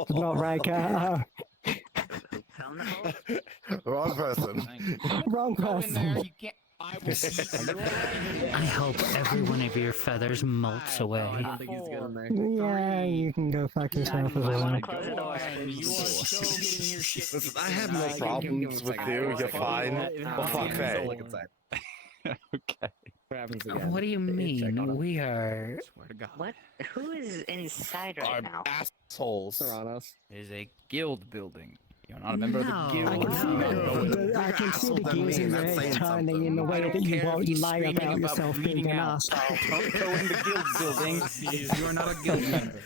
Not Riker. Fell in the hole? Wrong person. Wrong Go in there. person. You can't. I will see you. I hope every one of your feathers melts away. I don't think he's getting there. Yeah, you can go fuck yourself as I well. want to close the door. You are so getting your shit. Listen, I have no problems with you. You're fine. Well, fuck Fae. Okay. What do you mean? We are... Swear to God. What? Who is inside right now? Assholes. Is a guild building. You're not a member of the No. guild. I can see the gears in your head turning in the way that you won't lie about yourself being an asshole. Don't go in the guild building. You are not a guild member.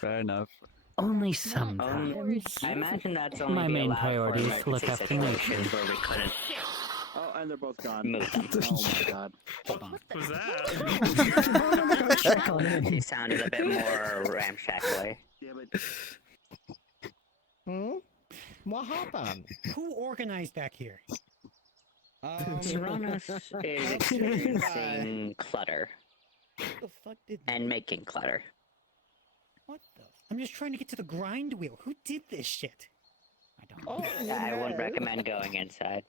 Fair enough. Only sometimes. I imagine that's only My be main allowed for priority is to look emergency after nature. situations where we couldn't Oh, and they're both gone. move them. Oh my god. What was that? Go check on him. He sounded a bit more ramshackly. What happened? Who organized back here? Cronus is experiencing clutter What the fuck did? and making clutter. What the? I'm just trying to get to the grind wheel. Who did this shit? I don't know. I wouldn't recommend going inside.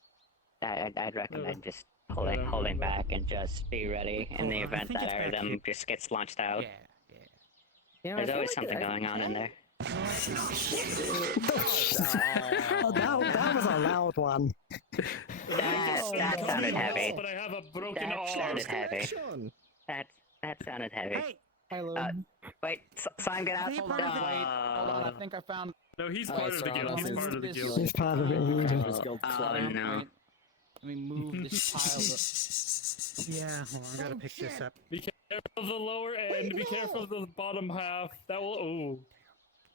I'd recommend just holding back and just be ready in the I event think that it's our back them here. just gets launched out. Yeah. There's always something going on in there. Oh, that was a loud one. That sounded heavy. But I have a broken That arm. sounded heavy. That sounded heavy. Hey, Wait, Slime, get out. Are you part of the- Hold on, I think I found. No, he's part of the guild. He's part of the guild. He's part of it. Oh no. Let me move this pile yeah, hold on, I gotta pick this up. Be careful of the lower end. Be careful of the bottom half. That will. Oh.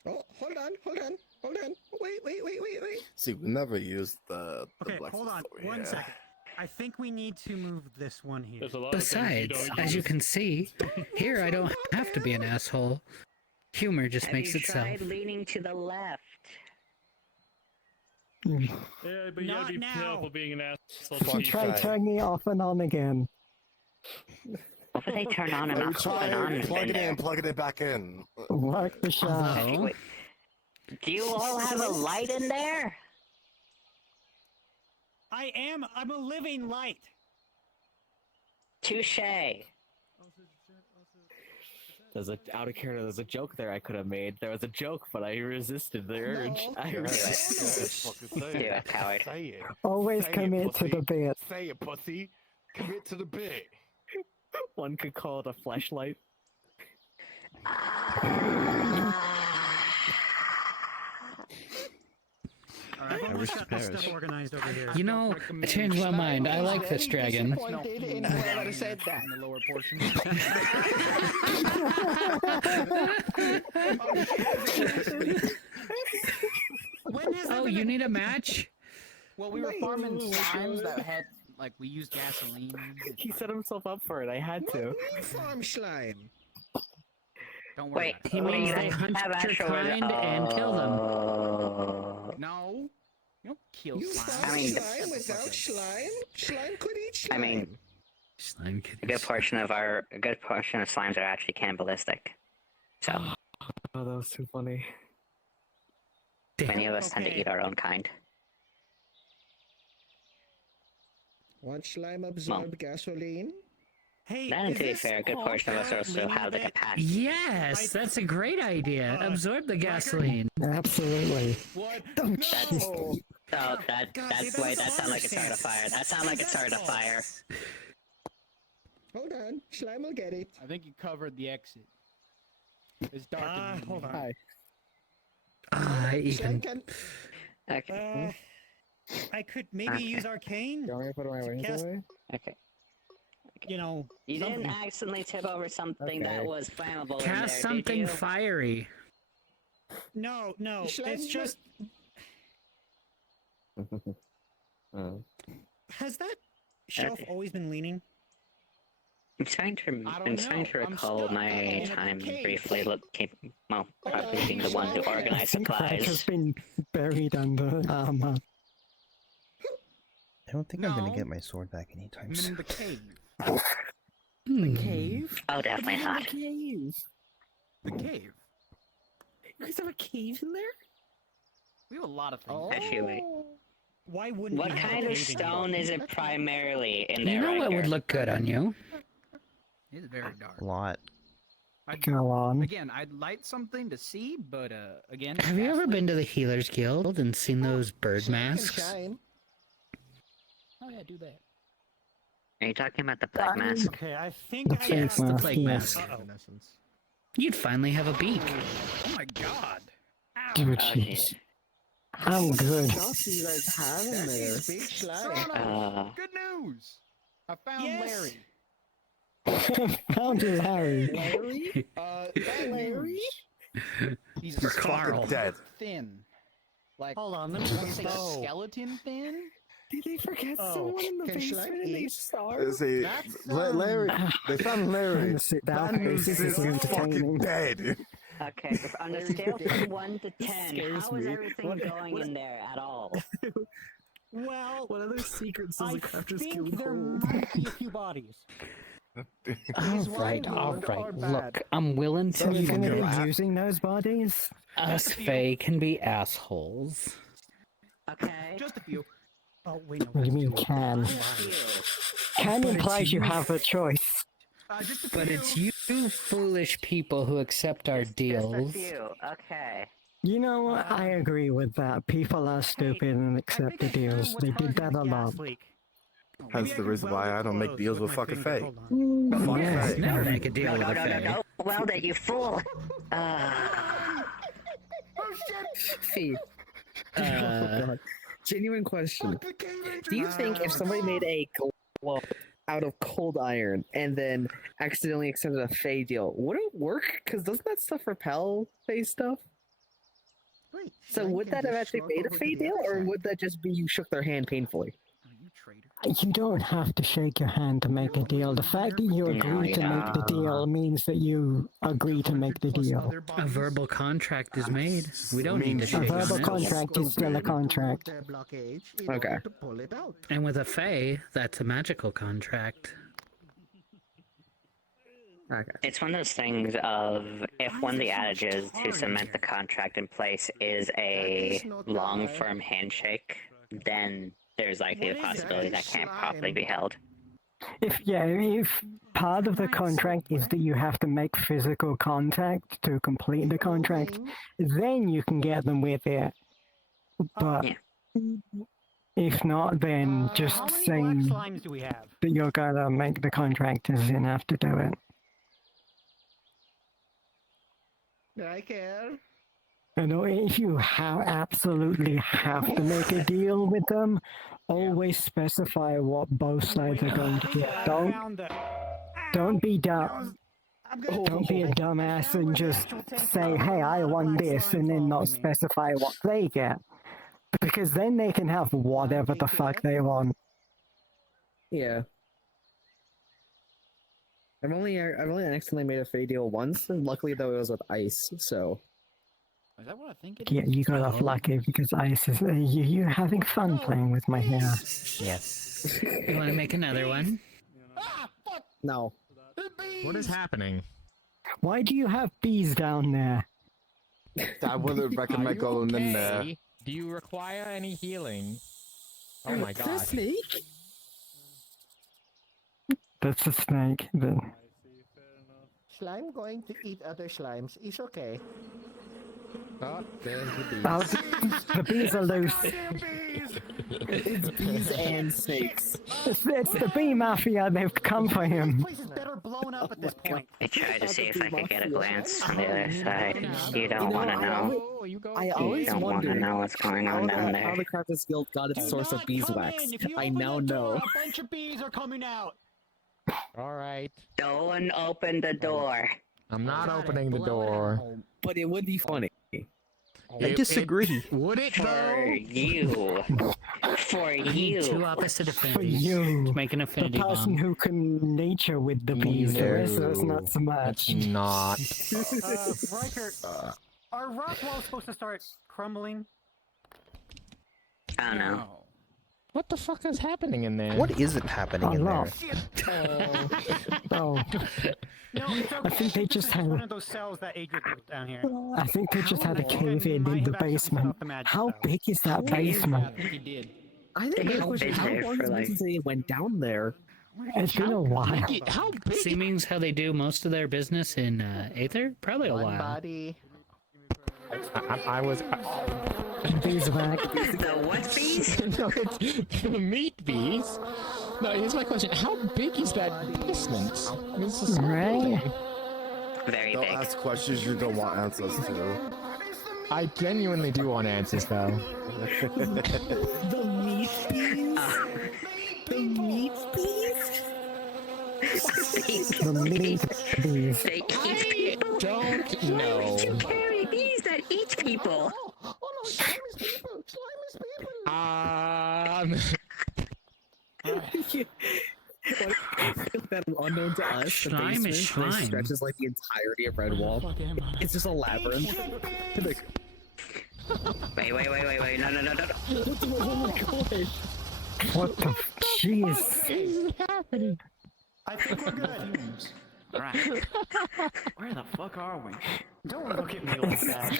Oh, hold on. Wait. See, we never used the Okay, blacksmith hold on, over one here. second. I think we need to move this one here. There's a lot of Besides, things as you use. can see, here I don't have to be an asshole. Humor just Have makes you itself. tried leaning to the left? Yeah, but you Not gotta be now. careful being an asshole. to She people. tried turning it off and on again. What would they turn on and Let me off try and on? and plug in it there? in, plugging it back in. Work the shaft. Okay, wait. Do you all have a light in there? I'm a living light. Touche. There's out of character. There's a joke there I could have made. There was a joke, but I resisted the urge. I resisted. Do it, coward. Say it. Always Say it, commit to pussy. the bit. Say it, pussy. Commit to the bit. One could call it a flashlight. Alright, I've almost got this stuff organized over here. You know, I changed my mind. I like this dragon. Disappointed in whoever said that. in the lower portion. Oh, you need a match? Well, we were farming slimes that had, like, we used gasoline. He set himself up for it. I had to. Farm slime. Don't worry Wait, about it. He means they hunt have your actual- kind and kill them. No. You don't kill You slime. farm I mean- slime without slime? Slime could eat slime. I mean, Slime a kitties. good portion of slimes are actually cannibalistic. So Oh, that was too funny. many of us tend to Okay. eat our own kind. One slime absorb gasoline? Hey, Then, is to be this fair, a good all portion of us carrot also leaning have the a bit? capacity. Yes, that's a great idea. Absorb the gasoline. Absolutely. What? Don't That's shit. oh, that sounds like it started a fire. That sounds like it started a fire. Hold on. Slime will get it. I think you covered the exit. It's dark. in hold on. Hi. I Slime even. can... Okay. I could maybe use arcane. You want me to put my wings Cast- away? Okay. You know, You didn't something. accidentally tip over something that Okay. was flammable in Cast there, something did you? fiery. No, Slime it's will- just Has that shelf always been leaning? I'm trying to recall my time briefly probably being the one to I organize think Rag has supplies. been buried under armor. I don't think I'm gonna get my sword back anytime I'm in soon. the cave. The cave? Oh, definitely What not. do you mean the cave? The cave. You guys have a cave in there? We have a lot of things. Actually, Why wouldn't what we have kind a of cave in here? stone is it primarily in there? You know what would Riker? look good on you? It's very dark. A lot. Go on. Again, I'd light something to see, but again. Have you ever been to the Healers Guild and seen those bird masks? Oh yeah, do that. Are you talking about the plague mask? Okay, I think I Yes, got the it. plague mask. Uh-oh. You'd finally have a beak. Oh my god. Oh, jeez. I'm good. What do you guys have in there? Big slime. Good news. I found Larry. Found Larry. Larry? Larry? He's Carl. Dead. thin. Like, Hold on, let me say oh. skeleton thin? Did they forget Oh, someone in the can basement and they eat? starved? See, Larry. They found Larry. Sit down, That this means is he's entertaining. fucking dead. Okay, so on a scale from 1 to 10, how is everything going in there at all? Well, What other secrets does I the Crafters think Guild there hold? might be a few bodies. All right. Look, I'm willing So you're to. going to be using those bodies? Us Fae can be assholes. Okay. Just a few. Oh, wait, no. What do you mean can? Can But it's implies you you. have a choice. Just a But few. it's you foolish people who accept our Just a deals. few. Okay. You know what? I agree with that. People are stupid and accept the deals. They did that a lot. That's the reason why I don't make deals with fucking Faye. Fuck Yes, Faye. never make a deal No, with no, a no, no, Fae. no. Weld it, you fool. Fee. Genuine question. Do you think if somebody made a glow out of cold iron and then accidentally accepted a Fey deal, would it work? Because doesn't that stuff repel Fey stuff? Wait, So would that have actually made a Fey deal, or would that just be you shook their hand painfully? You traitor. You don't have to shake your hand to make a deal. The fact that you agree to make the deal means that you agree to make the deal. A verbal contract is made. We don't need to A shake on verbal it. contract is still a contract. Okay. And with a Fae, that's a magical contract. Okay. It's one of those things of if one of the adages to cement the contract in place is a long, firm handshake, then there's likely a possibility that can't properly be held. If part of the contract is that you have to make physical contact to complete the contract, then you can get them with it. But if not, then just How many saying black slimes do we have? that you're gonna make the contract is enough to do it. I care. And if you absolutely have to make a deal with them, always specify what both sides are going to get. Don't be dumb. Don't be a dumbass and just say, "Hey, I want this," and then not specify what they get, because then they can have whatever the fuck they want. Yeah. I've only accidentally made a Fey deal once, and luckily though it was with ice, so. Is that what I think it Yeah, is? you got off lucky because ice is. You're having fun playing with my hair. Yes. You want to make another one? No. What is happening? Why do you have bees down there? I wouldn't recommend going in there. Do you require any healing? Oh my god. snake? That's a snake. Slime going to eat other slimes is okay. Oh, there's the bees. Oh, the bees are loose. It's bees and snakes. It's the bee mafia. They've come for him. Better blown up at this point. I tried to see if I could get a glance on the other side. You don't want to know. I You always don't want to wondered know what's going on down how there. the Crafters Guild got its source of beeswax. I now know. A bunch of bees are coming out. Alright. Don't open the door. I'm not opening the door. But it would be funny. I disagree. Would it For though? you. For I need two you. opposite For affinities you, to make an the affinity person bond. who can nature with the bees, the rest of us not so much. It's not. Riker, are rock walls supposed to start crumbling? I don't know. What the fuck is happening in there? What isn't happening in there? Oh. No, it's okay. I think they just had. one of those cells that Adrian built down here. I think they just had a cave in the basement. How big is that basement? He did. I think the question, how long is it since they went down there? It's been a while. How big? Seeming's how they do most of their business in Aether? Probably a while. Body. I was. Beeswax. The what bees? No, it's the meat bees. No, here's my question: how big is that basement? This is Right. Very Don't big. ask questions you don't want answers to. I genuinely do want answers, though. The meat bees? The meat bees? The meat bees. They eat people? Don't know. You carry bees that eat people. That unknown to us, the Slime is basement slime. stretches like the entirety of Redwall. It's just a labyrinth. Wait, no. Oh my god. What the? Jeez. happening? I think we're good. Alright. Where the fuck are we? Don't look at me like that.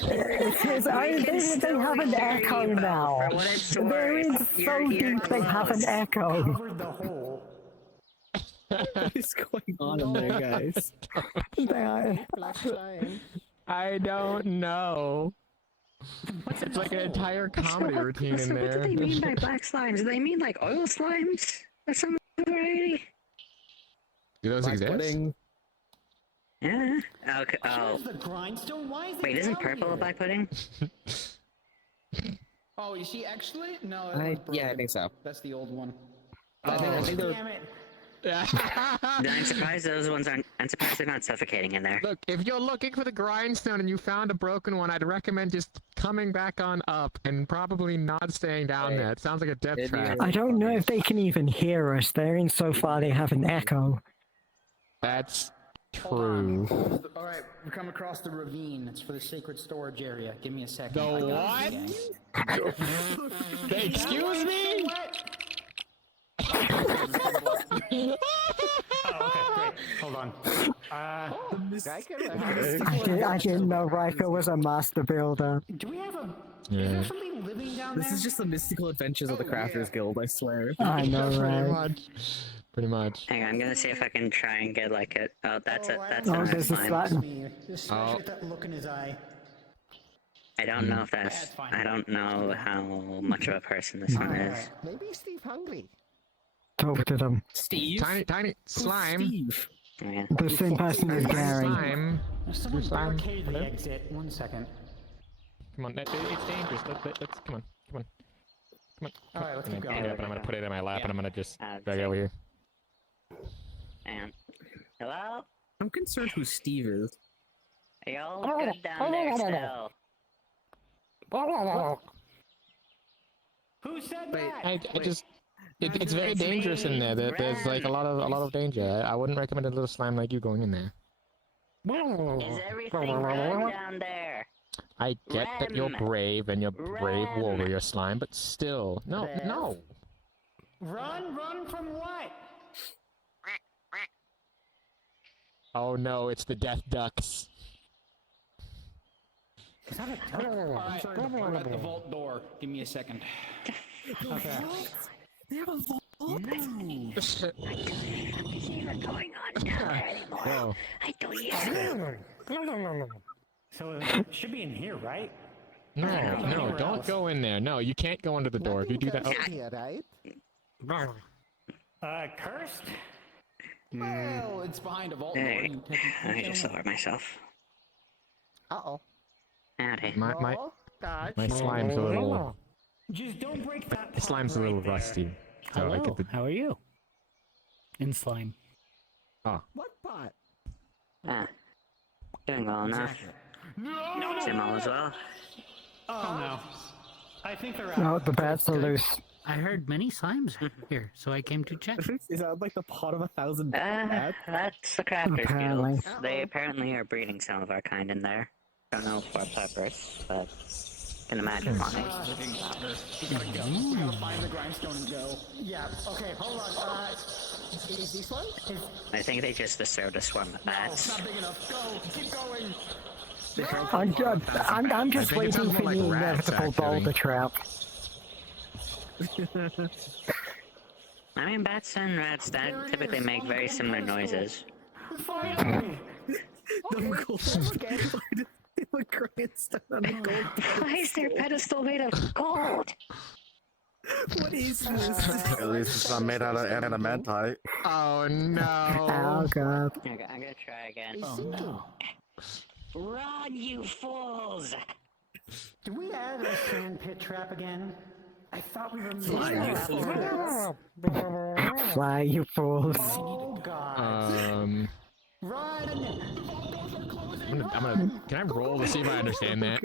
They have an echo now. For what it's They're in worth, so you're deep they have an echo. Covered the hole. What is going on in there, guys? I don't know. It's like an entire comedy routine so in what there. do they mean by black slimes? Do they mean like oil slimes? Or some variety? Do those exist? Pudding. Yeah. Okay. Oh. The grindstone? Why is it Wait, isn't down purple a here? black pudding? Oh, is she actually? No, that one's Yeah, I broken. think so. That's the old one. I think they're. Damn it. I'm surprised those ones aren't. I'm surprised they're not suffocating in there. Look, if you're looking for the grindstone and you found a broken one, I'd recommend just coming back on up and probably not staying down there. It sounds like a death trap. I don't know if they can even hear us. They're in so far they have an echo. That's true. Alright, we come across the ravine. It's for the sacred storage area. Give me a second. The I got it, what? gang. Excuse me? Oh, okay, great. Hold on. I didn't know Riker was a master builder. Do we have a... Yeah. Is there something living down there? This is just the mystical adventures of the Crafters Guild, I swear. I know, right? Pretty much. Hang on, I'm gonna see if I can try and get like a. Oh, that's it. That's Oh, a there's a slime. slime. Just Oh. get that look in his eye. I don't know if that's. I don't know how much of a person this one is. Maybe Steve hungry. Talk to them. Steve? Tiny slime. Steve? Yeah. The same person as Gary. Slime. Someone Slime. barricaded the Hello? exit. 1 second. Come on, it's dangerous. Let's come on. Alright, let's keep I'm going. gonna put it in my lap and I'm gonna just Uh, drag it over here. And hello? I'm concerned who Steve is. Are y'all good down there still? Who said that? I just. It's very It's dangerous in me, there. There's like a lot of danger. I wouldn't recommend a little slime like you going in there. Is everything good down there? I get that you're Rem. brave and you're brave Rem. warrior slime, but still, no. Run from what? Oh no, it's the death ducks. Is that a duck? Alright, we're at the vault door. Give me a second. Okay. They have a vault? Nothing is even going on down there anymore. Whoa. I don't hear. So it should be in here, right? No, don't go in there. No, you can't go under the door. If you do that, Here, right? Cursed? Well, it's behind a vault door. Hey, You take- let me just lower myself. Uh-oh. Howdy. my Oh, God. slime's a little. Just don't break that pot Slime's a right little there. rusty. So I Hello, get the. how are you? In slime. Oh. What pot? Ah. Doing well enough. Jim all as well. Oh no. I think they're out. No, the bats are loose. I heard many slimes here, so I came to check. Is that like the pot of 1,000 bats? That's the Crafters Apparently. Guild. They apparently are breeding some of our kind in there. Don't know for what purpose, but can imagine why. We gotta go. We gotta find the grindstone and go. Yeah, okay, hold on. Is this one? I think they just disturbed a swarm of bats. Not big enough. Go, keep going. I'm just I think it waiting sounds for more the like rats, inevitable actually. boulder trap. I mean, bats and rats that typically make very similar noises. The gold a grandstand on a gold. Why is their pedestal made of gold? What is this? At least it's not made out of adamantite. Oh no. Oh god. I'm gonna try again. Oh, no. Run, you fools! Do we add a sand pit trap again? I thought we removed Fly, you that. fools. Fly, you fools. Oh god. I'm gonna. Can I roll to see if I understand that?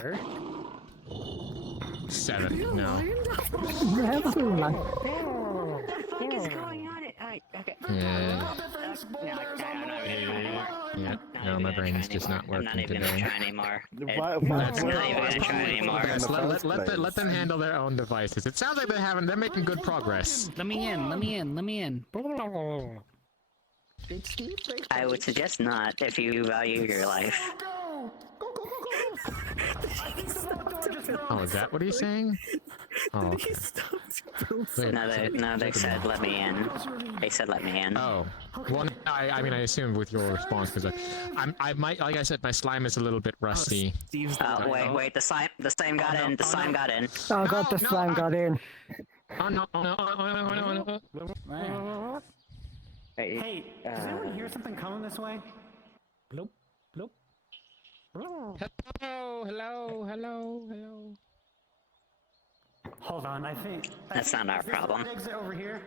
Sure. 7. No. What the fuck is going on? Okay. Yeah. Yeah. No, my brain's just not I'm working not even gonna today. try anymore. Why- I'm why- not even gonna try anymore. Yes, let them handle their own devices. It sounds like they're making good progress. Let me in, let me in, let me in. I would suggest not if you value your life. Oh, is that what he's saying? Oh, okay. Wait, No, they said let me in. They said let me in. Oh, well, I mean, I assumed with your response because I might, like I said, my slime is a little bit rusty. Wait, the slime got in. The slime got in. Oh god, the slime got in. Oh no, no. Hey, does anyone hear something coming this way? Bloop, bloop. Hello. Hold on, I think... That's not our problem. Is exit over here?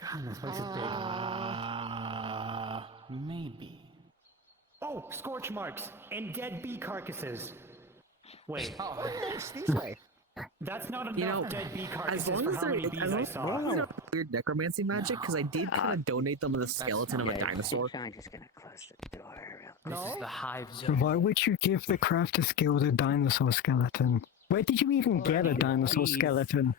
God, this place is big. Maybe. Oh, scorch marks and dead bee carcasses. Wait. Oh, yes, this way. That's not enough dead bee carcasses for how many bees I saw. Weird necromancy magic, because I did kind of donate them with a skeleton of a dinosaur. I'm just gonna close the door. This is the hive zone. Why would you give the Crafters Guild a dinosaur skeleton? Where did you even get a dinosaur skeleton?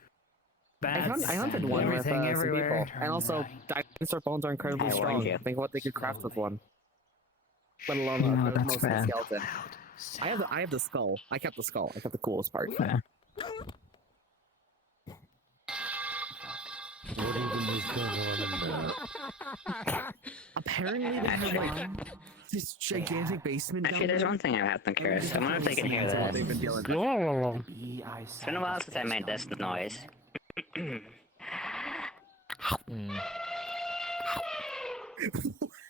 I hunted one with some people. And also, dinosaur bones are incredibly strong. Think what they could craft with one. Let alone that's mostly a fair. skeleton. I have the skull. I kept the skull. I kept the coolest part. Yeah. What even is going on in there? Apparently they have like this gigantic basement. Actually, there's one thing I have been curious. I wonder if they can hear this. They've been dealing with. It's been a while since I made this noise.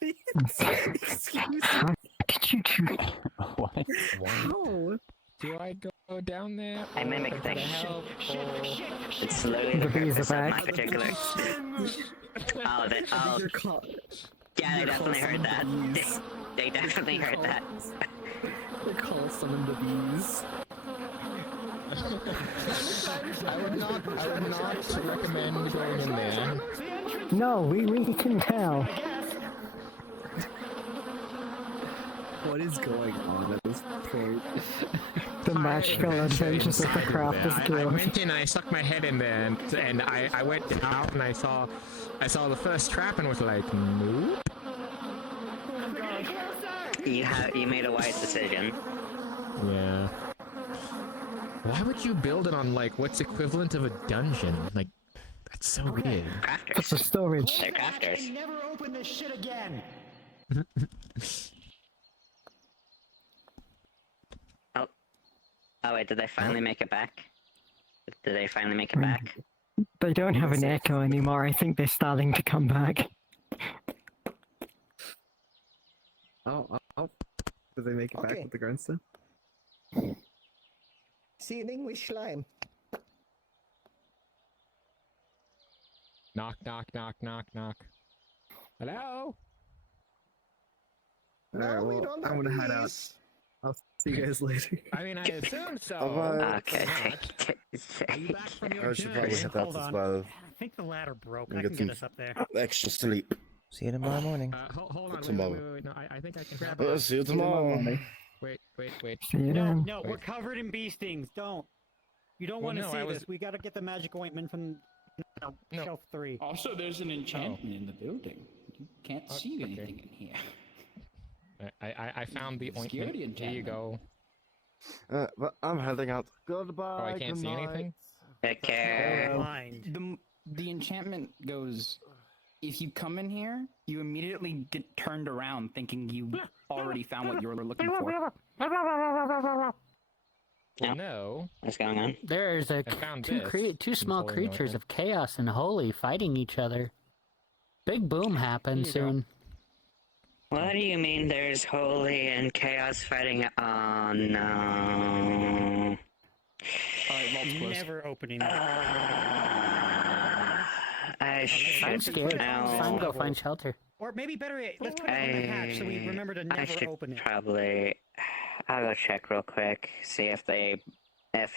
Excuse me. How did you do? What? How? Do I go down there? I mimic things. It's literally the The bees are purpose of my back. particular. Yeah, they definitely heard that. They definitely heard that. They call summon the bees. I would not recommend going in there. No, we can tell. What is going on at this point? The magical adventures of the Crafters I Guild. went in and I stuck my head in there and I went out and I saw the first trap and was like, nope. You made a wise decision. Yeah. Why would you build it on like what's equivalent of a dungeon? Like, that's so weird. It's a storage. They're crafters. Never open this shit again. Oh wait, did they finally make it back? Did they finally make it back? They don't have an echo anymore. I think they're starting to come back. Oh. Did they make it back Okay. with the grindstone? Sealing with slime. Knock. Hello? No, we don't I'm have gonna head out. these. I'll see you guys later. I mean, I assume so. Okay. Are you back from your I should probably hit that Hold as on. well. I think the ladder broke. And I get can some get us up there. extra sleep. See you tomorrow morning. Hold on. Tomorrow. Wait. No, I think I can grab Yeah, see you tomorrow. Wait. See you No, then. no, we're covered in bee stings. Don't. You don't Well, want to no, see I was- this. We got to get the magic ointment from shelf 3. Also, there's an enchantment in the building. You can't see anything in here. I found the Security ointment. Here you go. But I'm heading out. Goodbye. Oh, I can't good see night. anything? Take care. The enchantment goes, if you come in here, you immediately get turned around thinking you already found what you were looking for. No. What's going on? There's I found this. two small Holy creatures ointment. of chaos and holy fighting each other. Big boom happens Here you go. soon. What do you mean there's holy and chaos fighting? Oh no. Never opening that. I I'm should scared. know. It's time to go find shelter. Or maybe better yet, let's put it on the hatch so we remember to I never should open it. probably. I'll go check real quick, see if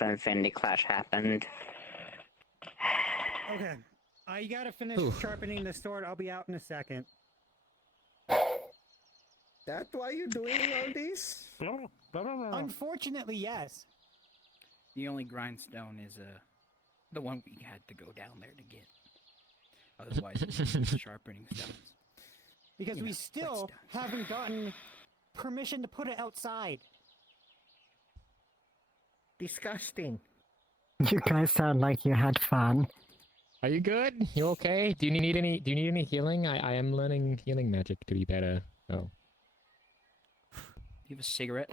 Infinity Clash happened. Okay. You gotta finish sharpening the sword. I'll be out in a second. That's why you're doing all this? Unfortunately, yes. The only grindstone is the one we had to go down there to get. Otherwise, it's sharpening stones. Because You we know, still haven't gotten permission to put it outside. Disgusting. You guys sound like you had fun. Are you good? You okay? Do you need any healing? I am learning healing magic to be better. Oh. You have a cigarette?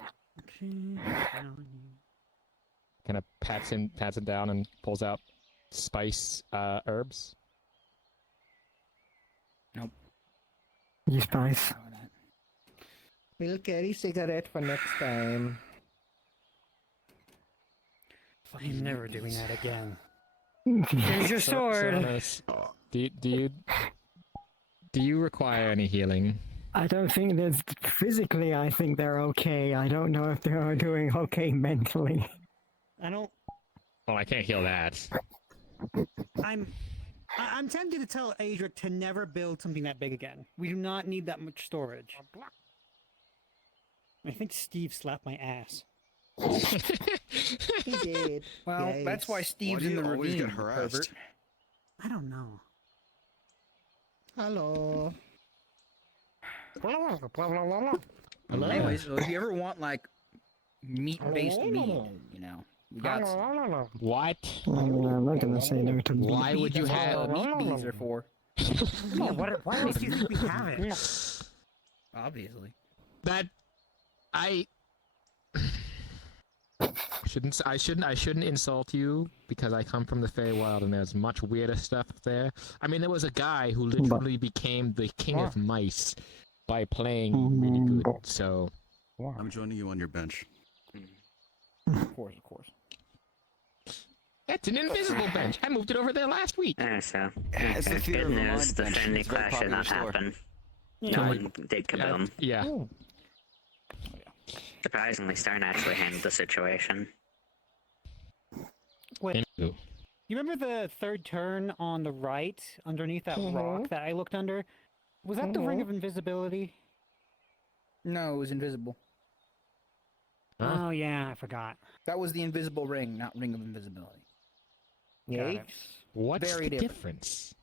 Kind of pats it down and pulls out spice herbs. Nope. You spice. We'll carry cigarette for next time. I'm never doing that again. Here's your sword. Sonos, do you require any healing? I don't think there's physically. I think they're okay. I don't know if they're doing okay mentally. I don't. Oh, I can't heal that. I'm tempted to tell Adric to never build something that big again. We do not need that much storage. I think Steve slapped my ass. He did. Well, that's why Steve's in the ravine, pervert. I don't know. Hello. Anyways, so if you ever want like meat-based meat, you know, you got What? I'm not gonna say no to meat. Why would you That's what have? meat bees are for? No, why else do you think we have it? Obviously. That I shouldn't insult you because I come from the Feywild and there's much weirder stuff there. I mean, there was a guy who literally became the king of mice by playing really good. So I'm joining you on your bench. Of course. It's an invisible bench. I moved it over there last week. So It's the theater good of the news, mind the bench. Infinity It's a very Clash did not popular store. happen. Yeah. No one did kaboom. Yeah. Surprisingly, Starn actually handled the situation. Wait. You remember the third turn on the right, underneath that rock that I looked under? Was that the Ring of Invisibility? No, it was invisible. Oh yeah, I forgot. That was the invisible ring, not Ring of Invisibility. Got it. What's Very the different. difference?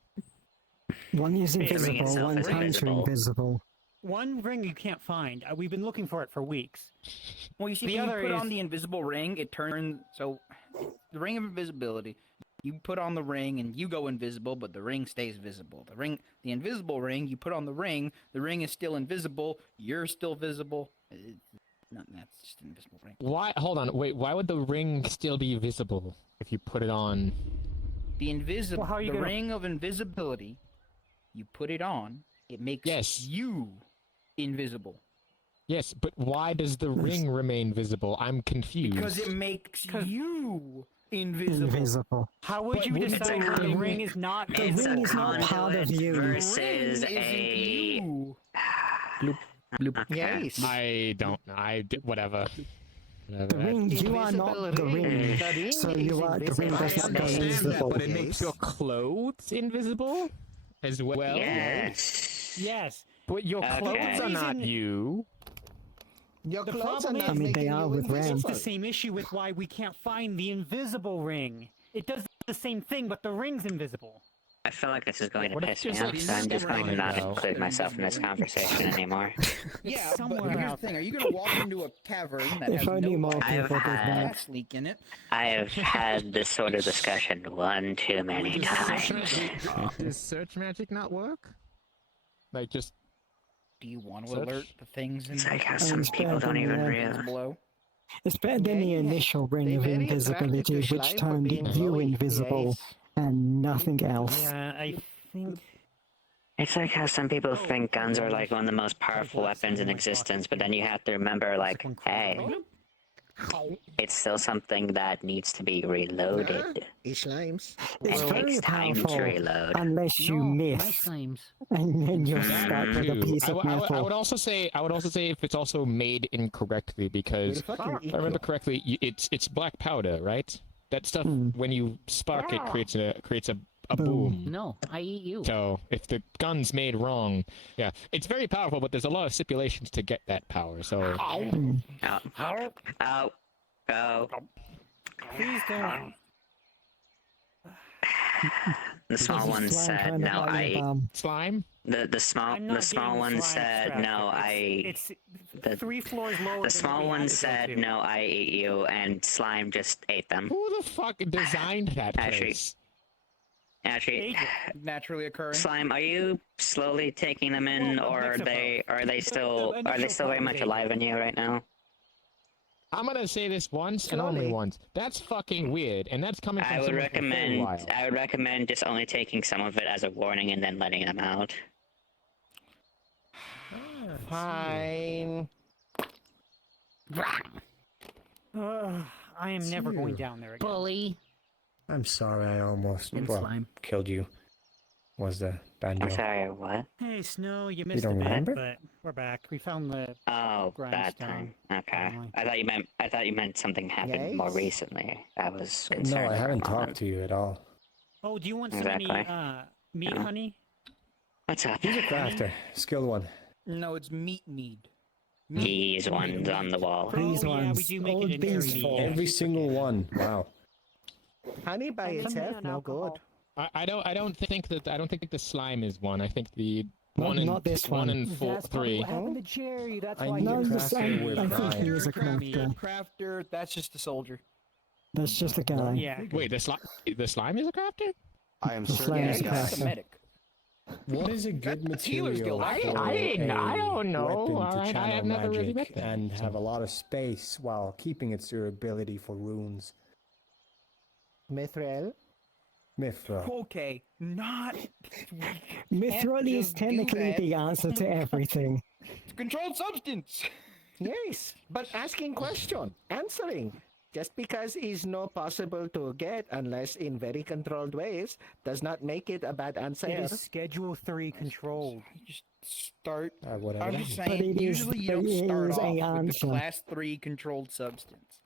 One is The ring invisible, itself one is times invisible. invisible. One ring you can't find. We've been looking for it for weeks. Well, you see, The when other you put is- on the invisible ring, it turns so the Ring of Invisibility. You put on the ring and you go invisible, but the ring stays visible. The invisible ring, you put on the ring is still invisible. You're still visible. That's just an invisible ring. Why? Hold on. Wait. Why would the ring still be visible if you put it on? The invisible, Well, how are you the gonna- ring of invisibility. You put it on. It makes you invisible. Yes, but why does the ring remain visible? I'm confused. Because it makes you invisible. Invisible. How would But you wouldn't decide the that the ring- ring is not The It's ring a is not part of conduit you. versus Ring isn't a. you. Yes. I don't know. Whatever. The ring, you are not the ring. So you are the ring does not go Understand that, invisible. but it makes your clothes invisible as well. Yes. Yes. But your Okay. clothes are not you. Your The clothes are problem not I mean, they making are you with Ram. It's invisible. the same issue with why we can't find the invisible ring. It does the same thing, but the ring's invisible. I feel like this is going to What if piss me just, off, like, so I'm just going to step not on it, include though? myself in this conversation anymore. Yeah, somewhere but here's out the thing: are you gonna walk into a cavern that If has no only more light, I've people did had- that. gas leak in it? I have had this sort of discussion one too many Does search times. does search magic not work? Like just Do you want to Search? alert the things in It's like how I some mean, people don't even yeah. realize. below? It's better than the initial ring They of very invisibility, attracted to which slime for turned being you glowy, invisible yes. and nothing else. Yeah, I think. It's like how some people think guns are like one of the most powerful weapons in existence, but then you have to remember, like, hey, it's still something that needs to be reloaded. Slimes. It's It very takes time powerful to reload. unless you No, miss, my slimes. and then you're Mm. stuck with a Two. piece of I metal. would also say if it's also made incorrectly, because We'll fucking if eat I remember you. correctly, it's black powder, right? That stuff when you spark it creates a boom. No, I eat you. So if the gun's made wrong, yeah, it's very powerful, but there's a lot of stipulations to get that power. So Oh. Please don't. The small one said no. Slime. The small one said no. It's The 3 floors lower. the small one said no. I ate you, and Slime just ate them. Who the fuck designed that place? Actually, Naturally occurring. Slime, are you slowly taking them in, or are they still very much alive in you right now? I'm gonna say this once and only once. That's fucking weird, and that's coming from I would someone from Feywild. recommend just only taking some of it as a warning and then letting them out. Fine. I am never going down there again. Bully. I'm sorry, I almost And slime. killed you. Was the banjo? I'm sorry, what? Hey, Snow, you missed don't a bit, remember? but we're back. We found the Oh, that grindstone. time. Okay. finally. I thought you meant something happened more recently. I was No, concerned. I for a haven't moment. talked to you at all. Oh, do you want some Exactly. meat, honey? What's up? He's a crafter, skilled one. No, it's meat need. These ones on the wall. These Oh, yeah, we ones, do make all it in these very four. Every single one. Wow. Honey by itself, no good. I don't think the slime is one. I think the one not this one. and three. I know I this, I think he is a crafter. Crafter, that's just a soldier. That's just a guy. Yeah. Wait, the slime is a crafter? I am The certain slime is it a is. That's a crafter. medic. What is a good Healer's material Guild. for I don't know. weapon All to right, I channel have never really magic met them, and so. have a lot of space while keeping its durability for runes? Mithril. Mithril. Okay, not. Mithril is just do technically that. the answer to everything. It's a controlled substance. Yes, but asking question, answering. Just because is not possible to get unless in very controlled ways does not make it a bad answer. It is Schedule 3 controlled. Just start. Whatever. I'm just But saying. it is- Usually, you don't it start is off a with the answer. class 3 controlled substance.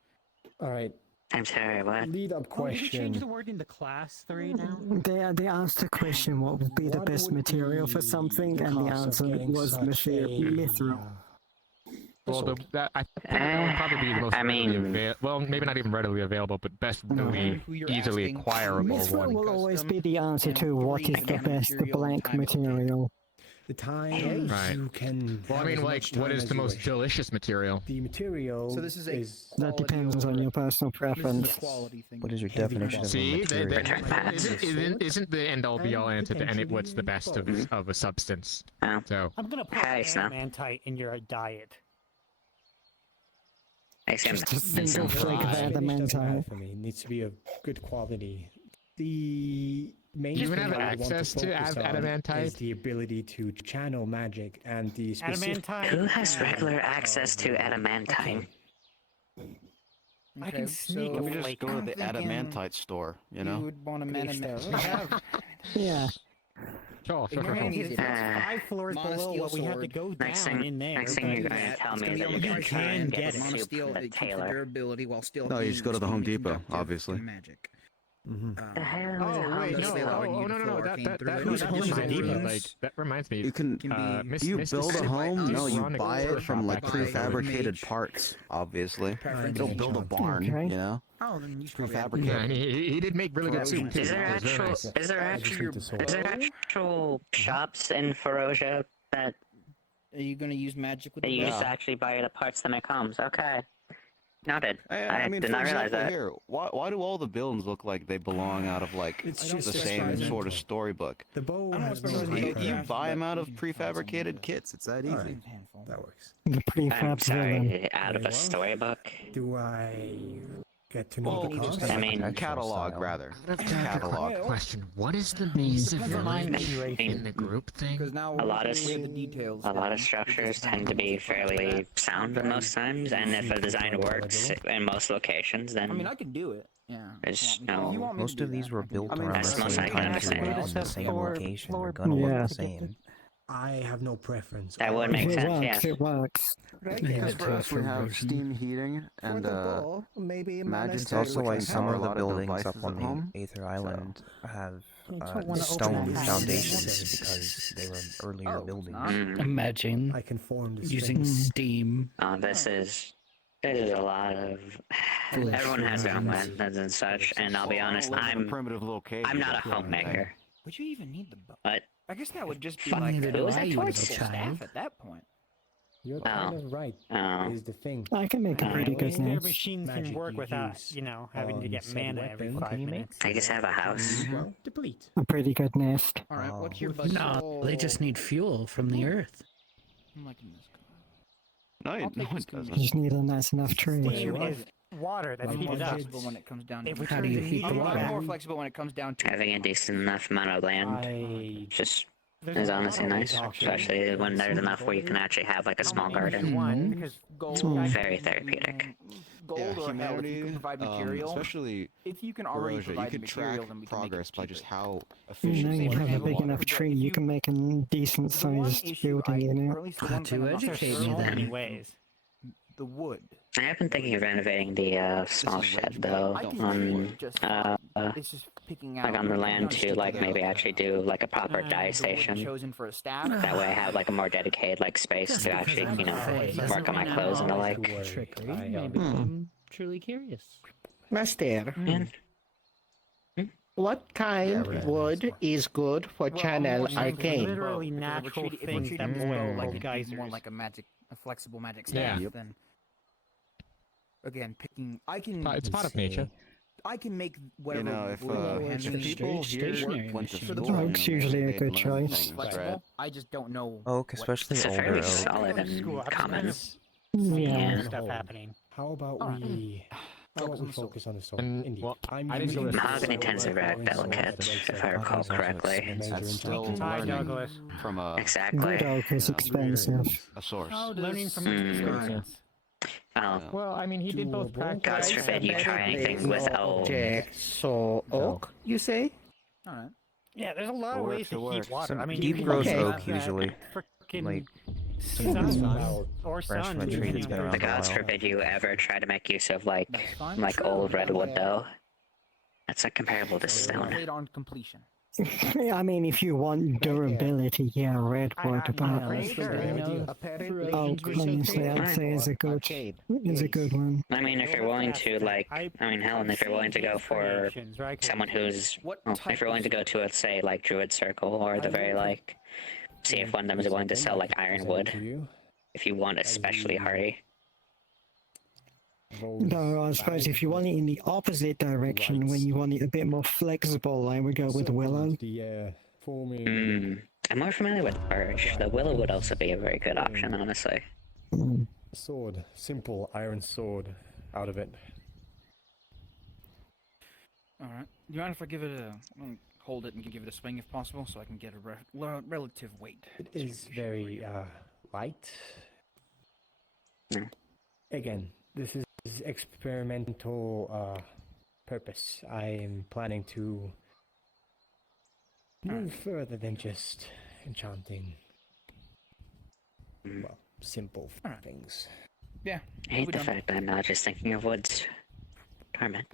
All right. I'm sorry, what? Lead up Oh, did you change question. the word into Class 3 now? They asked the question what would be the What best would material for be something, the and the cost of answer getting was such mithril. Well, I think that would probably be the most I readily mean- available. Well, maybe not even readily available, but best No. Who you're easily asking. acquirable Mithril one. will always Custom be the answer and to what three is the again, best material, blank time it'll take. material. The time Right. you can. Well, I have mean, as like, much what time is as the you most wish. delicious material? The material So this is a That quality depends on over- your personal This preference. is a quality thing. What is your Heavy definition of a See, material? isn't the end all be all answer to any what's the best of a substance? Oh. So I'm gonna put Hey, Snow. adamantite in your diet. Just a single flake of Finish doesn't matter adamantite. for me. It needs to be of good quality. The main Do you even thing have I want access to focus on adamantite? is the ability to channel magic and the specific. Adamantite. Who has regular access to adamantine? I can sneak so a Let me just flake. go to the I'm thinking adamantite store, you You know? would want a Good man. stuff. We have Yeah. Sure, sure, sure. It's 5 floors below what we have to go down in there. Next thing you're going to tell me that you're going to try and get soup Monosteel, from the it keeps the tailor. durability while still No, you being just go to the Home extremely Depot, conductive obviously. to magic. The hell is Oh a wait, Home no, Depot? no, that Who's reminds me. Home Like that reminds me. You can. Miss, Do you Miss build a December- home? No, you Chronicles buy it workshop from like actually. prefabricated parts. Obviously, you Preference don't is build a John. barn. Okay. You know, Oh, then you it's should probably add- prefabricated. Yeah, and he did make really good soup too. Is there It was very actual nice. is there actual shops in Ferocia that Are you going to use magic with that the you bow? just actually buy the parts to make homes? Okay, noted. I mean, did for not realize example, that. here, why do all the buildings look like they belong out of like It's the just same experimental. sort of storybook? The bow I don't has know no what's going on. You background. buy them out of prefabricated kits. It's that easy. Alright, that works. The I'm prefab villain. sorry, out of a Well, storybook. Do I get to know Well, the cost? I mean, catalog rather. Catalog. Question: what is the base of villain in the group thing? Because now A lot of we have the details. A lot down. of structures tend to be fairly sound most times, and if a design works in most locations, then I mean, I can do it. Yeah. there's If you no. want me Most to of do these that, were I can built do it. around the That's the most same I can time understand. period on the same location. They're gonna look the same. I have no preference. That would If make it sense, works, yes. it works. Because Yeah, for us, we have version. steam heating and maybe magic It's tech, also which why can some power of a the lot of buildings devices up on at home. the Aether Island have You don't wanna open stone a house. foundations because they were earlier Oh, buildings. Mm. Imagine I can form this using thing. steam. This is a lot of. Everyone has their own methods and such, and I'll be honest, primitive little cave. I'm not a homemaker. Would you even need the bow? But I guess that would just be Fun like neither a do was I, that you torch? little staff child. at that point. You're kind of right. Oh. Is the thing. I can make a pretty good Their nest. machines can Magic work you without, use having to on get said mana every weapon. 5 Can you minutes. I just have a house. Well, deplete. A pretty good nest. All right, what's your Oh. budget? No, they just need fuel from the earth. I'm liking this. No, I'll no, take it this doesn't. You just need a nice enough tree. Steam is water that's I'm more heated up. flexible when it comes down to If we How turn do you the heat heat the water? I'm more on, flexible when it comes down to Having a decent enough amount of land I just there's is a lot honestly of nice, ways, especially when there's enough where you can actually have like a small garden. One, because It's gold, very therapeutic. gold Yeah, or hell, if you humanity, can provide material, especially if you can already Ferocia, you provide could material, track then we can make progress it by cheaper. just how Now efficient you they have a have big water. enough tree, you can make a decent The one sized issue building in or it. at least the one To thing I'm not educate sure me of, then. many ways. the wood. I have been thinking of renovating the small shed though I can on wood just fine. It's just picking out like on the I'm land gonna to stick like with maybe actually do like a proper dye the wood station. chosen for a staff. That way I have like a more dedicated like space to actually work on my clothes and the like. Trickery. Maybe I'm truly curious. Master, Yeah. what kind of wood is good for Channel Arcane? Literally If we're natural treating things this that bow boil like like it'd be more geysers. like a flexible magic Yeah. staff, Yep. then again picking I can It's part of nature. I can make You whatever know, if wood people here stationary went to machine. school, Oak's you know, usually a maybe good they'd learn choice. things, flexible. right? I just don't know. Oak, especially It's a older fairly oak. solid School, and I'm common. just Yeah. stuff happening. How about Alright. how about we focus on the soul? And, Indeed. well, I'm I didn't using go to Mahogany soul tends to be work very in delicate, soul if I recall makes correctly. major That's still impact. Hi, learning Douglas. from Exactly. Good oak is you know, expensive. a source. Learning from Mm. experience. Well, Well, I mean, he did both Doable. God practice. forbid you try anything with Object, so oak, you say? All right. Yeah, there's a lot of Work ways to to work. heat water. Some I mean, deep you can growth use oak that usually, frickin' like sun or branch sun. from a tree that's depending been on around the a gods while. forbid you ever try to make use of That's like fine. old redwood though. That's not comparable to So stone. played on completion. I mean, if you want durability, yeah, redwood, I'm but pretty sure. oak, honestly, I'd say is a good one. I mean, if you're willing to like, I mean, Helen, if you're willing to go for someone who's, well, if you're willing to go to, let's say, like Druid Circle, or the very like, see if one of them is willing to sell like ironwood, if you want especially hardy. No, I suppose if you want it in the opposite direction, when you want it a bit more flexible, I would go with willow. I'm more familiar with birch. The willow would also be a very good option, honestly. Sword, simple iron sword, out of it. All right. Do you mind if I give it hold it and give it a swing if possible, so I can get a relative weight? It is very light. Again, this is experimental purpose. I am planning to move further than just enchanting. Well, simple things. Yeah. I hate the fact I'm not just thinking of woods. Torment.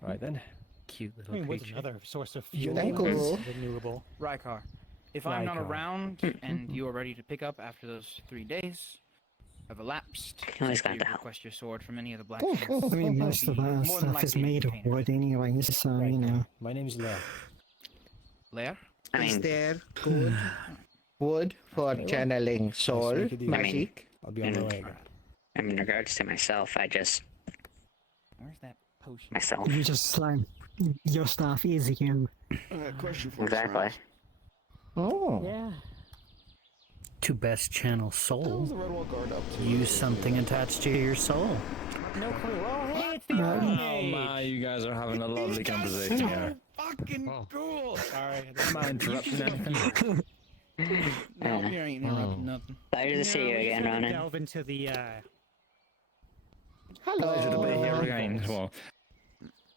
Right then. Cute I little mean, what's creature. another source of You fuel? know, cool. Renewable. Rykar, if I'm not Rykar. around and you are ready to pick up after those 3 days have elapsed, Always simply got to help. request your sword from any of the I blacksmiths. mean, most of our More than stuff is likely made of container. wood anyways, so, you know. My name's Leah. Lair? I Is mean, there good wood for channeling soul make a deal. magic? I'll be on my way. in regards to myself, I just Where's that potion? myself. You just slime. Your stuff is you. Question for Exactly. Oh. Yeah. To best channel soul, the Redwall Guard up to? use something attached to your soul. No clue. Oh, hey, it's the No. Archmage. my, you guys are having a lovely conversation here. Fucking cool! Sorry. Am I interrupting anything? No, you ain't interrupting nothing. Pleasure to see you again, Ronan. Delve into the Hello. Pleasure to be here again as well.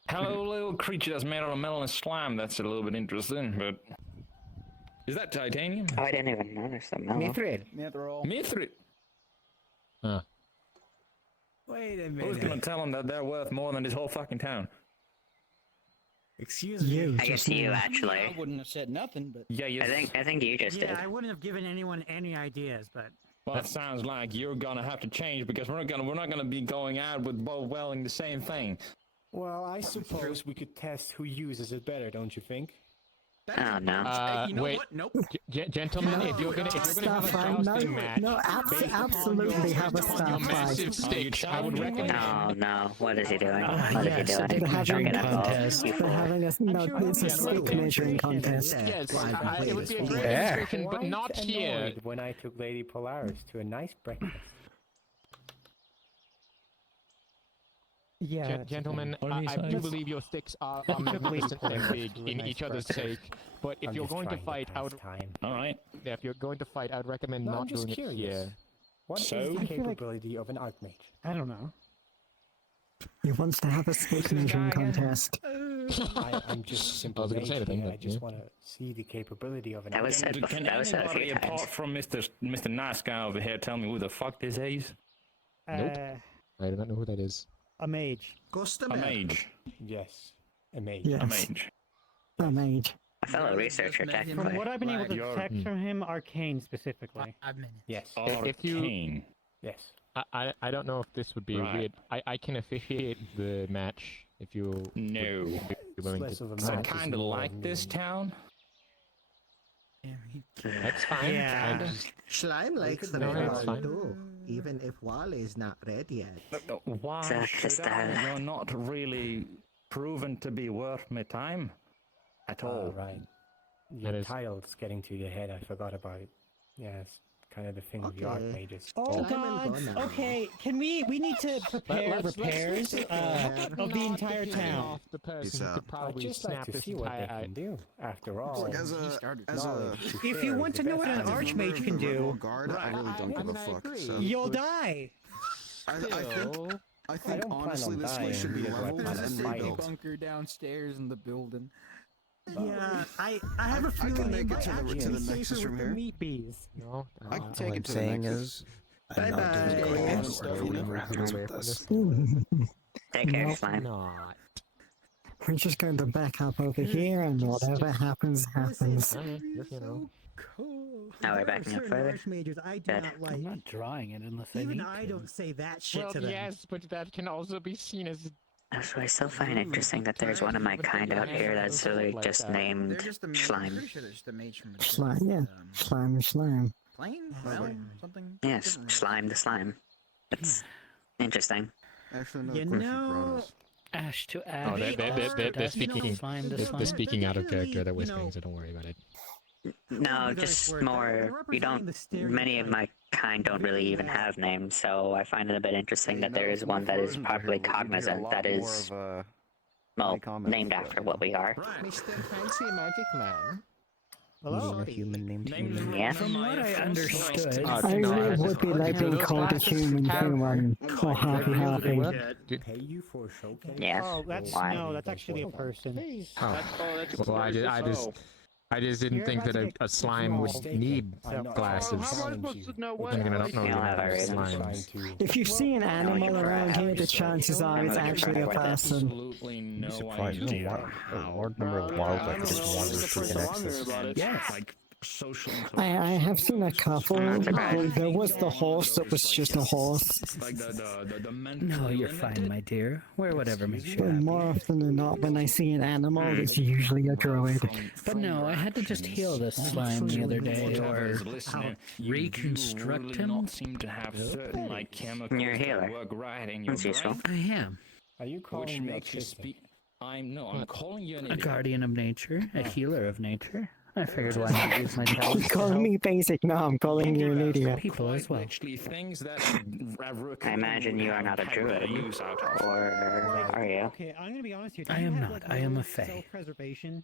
Hello, little creature that's made out of metal and slime. That's a little bit interesting, but... Is that titanium? Oh, I didn't even notice the mellow. Mithril. Mithril. Mithril. Huh. Wait a Who's gonna tell them that they're worth more than this whole fucking town? Excuse me. You I guess you, I actually. wouldn't have said nothing, but Yeah, you... I think you just did. Yeah, I wouldn't have given anyone any ideas, but Well, it sounds like you're gonna have to change because we're not gonna be going out with both wearing the same thing. Well, I suppose we could test who uses it better, don't you think? Oh no. you know wait. what? Nope. Gentlemen, if you're gonna have a Stuff fight. jousting No, match, no, absolutely have a based upon stuff your fight. massive stakes, I would recommend. No, no. What is he doing? What is he yes, a doing? dick Don't measuring get involved. contest. You They're fool. having a it's a stick measuring contest. Yes, Why, it would be a great Yeah. demonstration, but not Quite here. annoyed when I took Lady Polaris to a nice breakfast. yeah. Gentlemen, Only I do size. believe your sticks are magnificent and big in each other's sake. But if I'm you're just going to trying fight pass out, time. All right. yeah, if you're going to fight, I'd recommend No, I'm not just doing curious. it here. What is So? the I feel like- capability of an Archmage? I don't know. He wants to have a stick measuring contest. I'm just simply I was gonna say mage anything, here. but I just yeah. want to see the capability of an That was Archmage. said before. Can That was said a anybody few apart times. from Mr. Nice Guy over here tell me who the fuck this is? Nope. I do not know who that is. A mage. A mage. Yes, a mage. Yes. A mage. A mage. A fellow researcher, From technically. what I've been able to You're- detect from him, arcane specifically. 5 minutes. Yes. If you- Arcane. Yes. I don't know if this would be Right. weird. I can officiate the match if you No. would be willing Less to. of a So match, it's kind of more like this town. That's fine. Yeah. I just- Slime likes the No, red that's wall fine. too, even if wall is not red yet. Why Exactly, should I? You're not really proven to be worth my time at all. Right. That Your is- title's getting to your head. I forgot about it. Yes, kind of the thing with the Okay. Archmages. Oh Slime and gods! go now. Okay, can we need to prepare repairs of the entire town. The person Peace who out. could I'd probably just like snap to this see what they entire. can do. After all, Look, as knowledge to If share you is want the to know best what an kind of archmage knowledge. can do, Guard, I really don't give a fuck. So. you'll die. I think I think don't honestly plan on this place should be dying either, leveled but and I'm rebuilt. bunker downstairs in the building. Yeah, I have a I feeling can they make it might to the actually Nexus safer from with the here. meat bees. No, I can All take I'm it to the saying Nexus. is, I'm not doing Bye-bye. great Stuff, for you know? whatever happens with this. Take care, Nope. slime. not. We're just going to back up over here, and whatever happens, happens. You know. Now we're backing up further. Archmages I do Good. not I'm like. not drawing it unless I Even need I to. don't say that shit Well, to them. yes, but that can also be seen as. So I still find it interesting that there's one of my kind out here that's really just named They're just the mage. Slime. Pretty sure they're just the mage from a Slime, different, yeah. Slime, slime. plane, realm, something. Yes, different. Slime the Slime. It's interesting. Actually, another You question know, for Kronos. Ash to ash. Oh, they're dust to speaking. slime to They're slime. speaking out of character. They're you whispering, know- so don't worry about it. No, you guys just were- more. they're You representing don't. the Many of my kind don't really even have names, so I find it a bit interesting that there is one that is properly cognizant, that is, well, named after what we are. Mr. Fancy Magic Man. Hello? A human named human. Yeah. From what I understood, I really would be like being called a human thing when or happy happy. Pay you for a showcase? Yes. Oh, that's Why? no, that's actually a person. Oh. Well, I just I just didn't think that a slime would need glasses. How am I supposed to know what? Then again, I don't know You'll have the items. slimes. If you see an animal around here, the chances are it's actually a person. Absolutely no Surprised. idea. A large number of wildlife just wanders through the Nexus. Yes. Like social. I have seen a couple. There was the horse that was just a horse. Like the No, you're fine, my dear. Wear whatever makes you But happy. more often than not, when I see an animal, it's usually a druid. But no, I had to just heal this slime the other day, or reconstruct him. Seem to have certain like chemicals You're a healer. that work right in your That's useful. brain, I am. Are you calling which me makes you autistic? speak. I'm calling you an A idiot. guardian of nature, a healer of nature. I figured why not use my talents to Calling help me basic? No, I'm calling you an idiot. people as well. Actually, things that I imagine you are not a druid, or are you? Okay, I'm gonna be honest here. I am not. I am a fae. Self-preservation.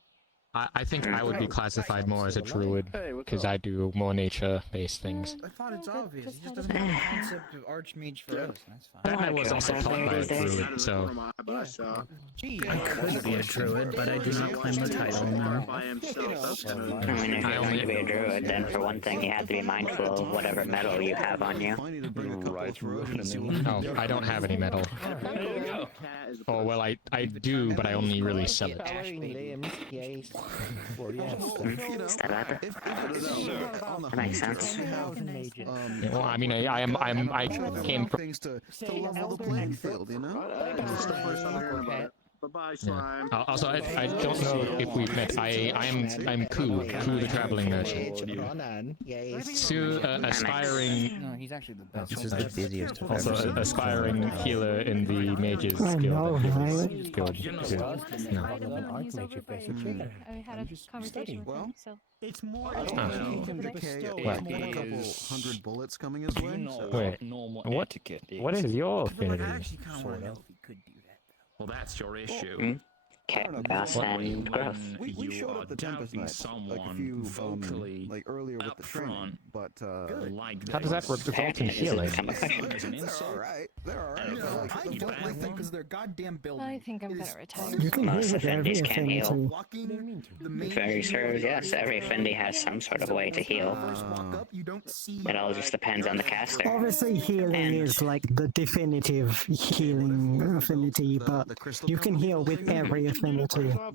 I think I would be classified more as a druid because I do more nature-based things. I thought it's obvious. He just doesn't have the concept of Archmage for us. That's fine. I was also taught by a druid, so I could be a druid, but I do not claim the title now. I mean, if you're going to be a druid, then for one thing, you have to be mindful of whatever metal you have on you. No, I don't have any metal. Oh well, I do, but I only really sell it. Is that right? That makes sense. Yeah, well, I mean, I came from. Things to level the playing field, you know? It's the first time hearing about it. Bye-bye, Yeah. Also, I don't know if we've met. I'm Ku the traveling merchant. Sue, aspiring. No, he's actually the best. This is the busiest I've Also, ever seen. aspiring healer in the mages I know, guild. right? Guild. No. I had a conversation with him, so. It's more. He can What? decay a What? couple hundred bullets coming his way. So. Wait, what is your affinity? Actually, kind of want to know if he could do that. Well, that's your issue. Chaos and growth. We showed up the Tempest Night like a few vocally like earlier with the training, but How does that result in healing? They're alright. They're alright. I don't like them because they're goddamn building. I think I'm gonna retire. You can Most heal with every Effendis can heal. affinity. Walking the main Very true, yes. Every Fendi has some sort of way to heal. First walk up, you don't see. It all just depends on the caster. Obviously, healing And- is like the definitive healing affinity, but you can heal with every affinity.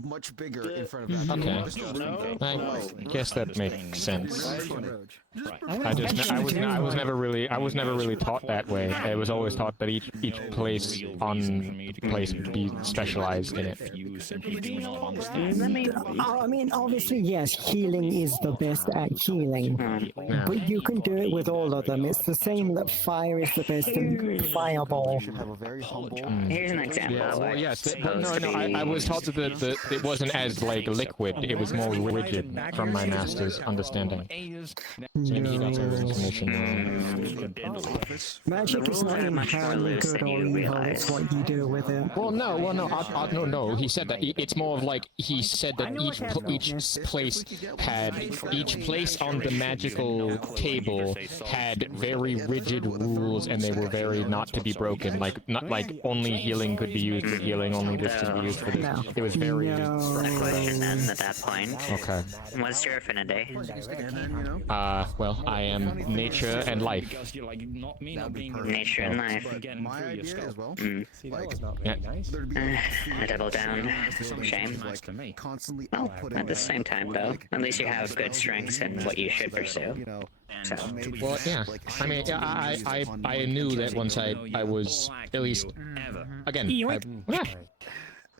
much bigger in front of that. Okay. I guess that makes sense. I was never really taught that way. I was always taught that each place on place would be specialized in it. I mean, obviously, yes, healing is the best at healing, Yeah. but you can do it with all of them. It's the same that fire is the best in fireball. Here's an example. Yeah, of well, what yes, it's but no, supposed to be. I was taught that it wasn't as like liquid. It was more rigid from my master's understanding. Maybe he got some information wrong. Magic is not inherently good or evil, it's what you do with it. Well, no. He said that it's more of like he said that each place on the magical table had very rigid rules, and they were very not to be broken. Not like only healing could be used for healing, only this could be used for this. It was very. A question then at that point. Okay. What's your affinity? Well, I am nature and life. Nature and life. A double down. Shame. Oh, at the same time, though, at least you have good strengths in what you should pursue. So. Well, yeah. I mean, I knew that once I was at least again. Yeah.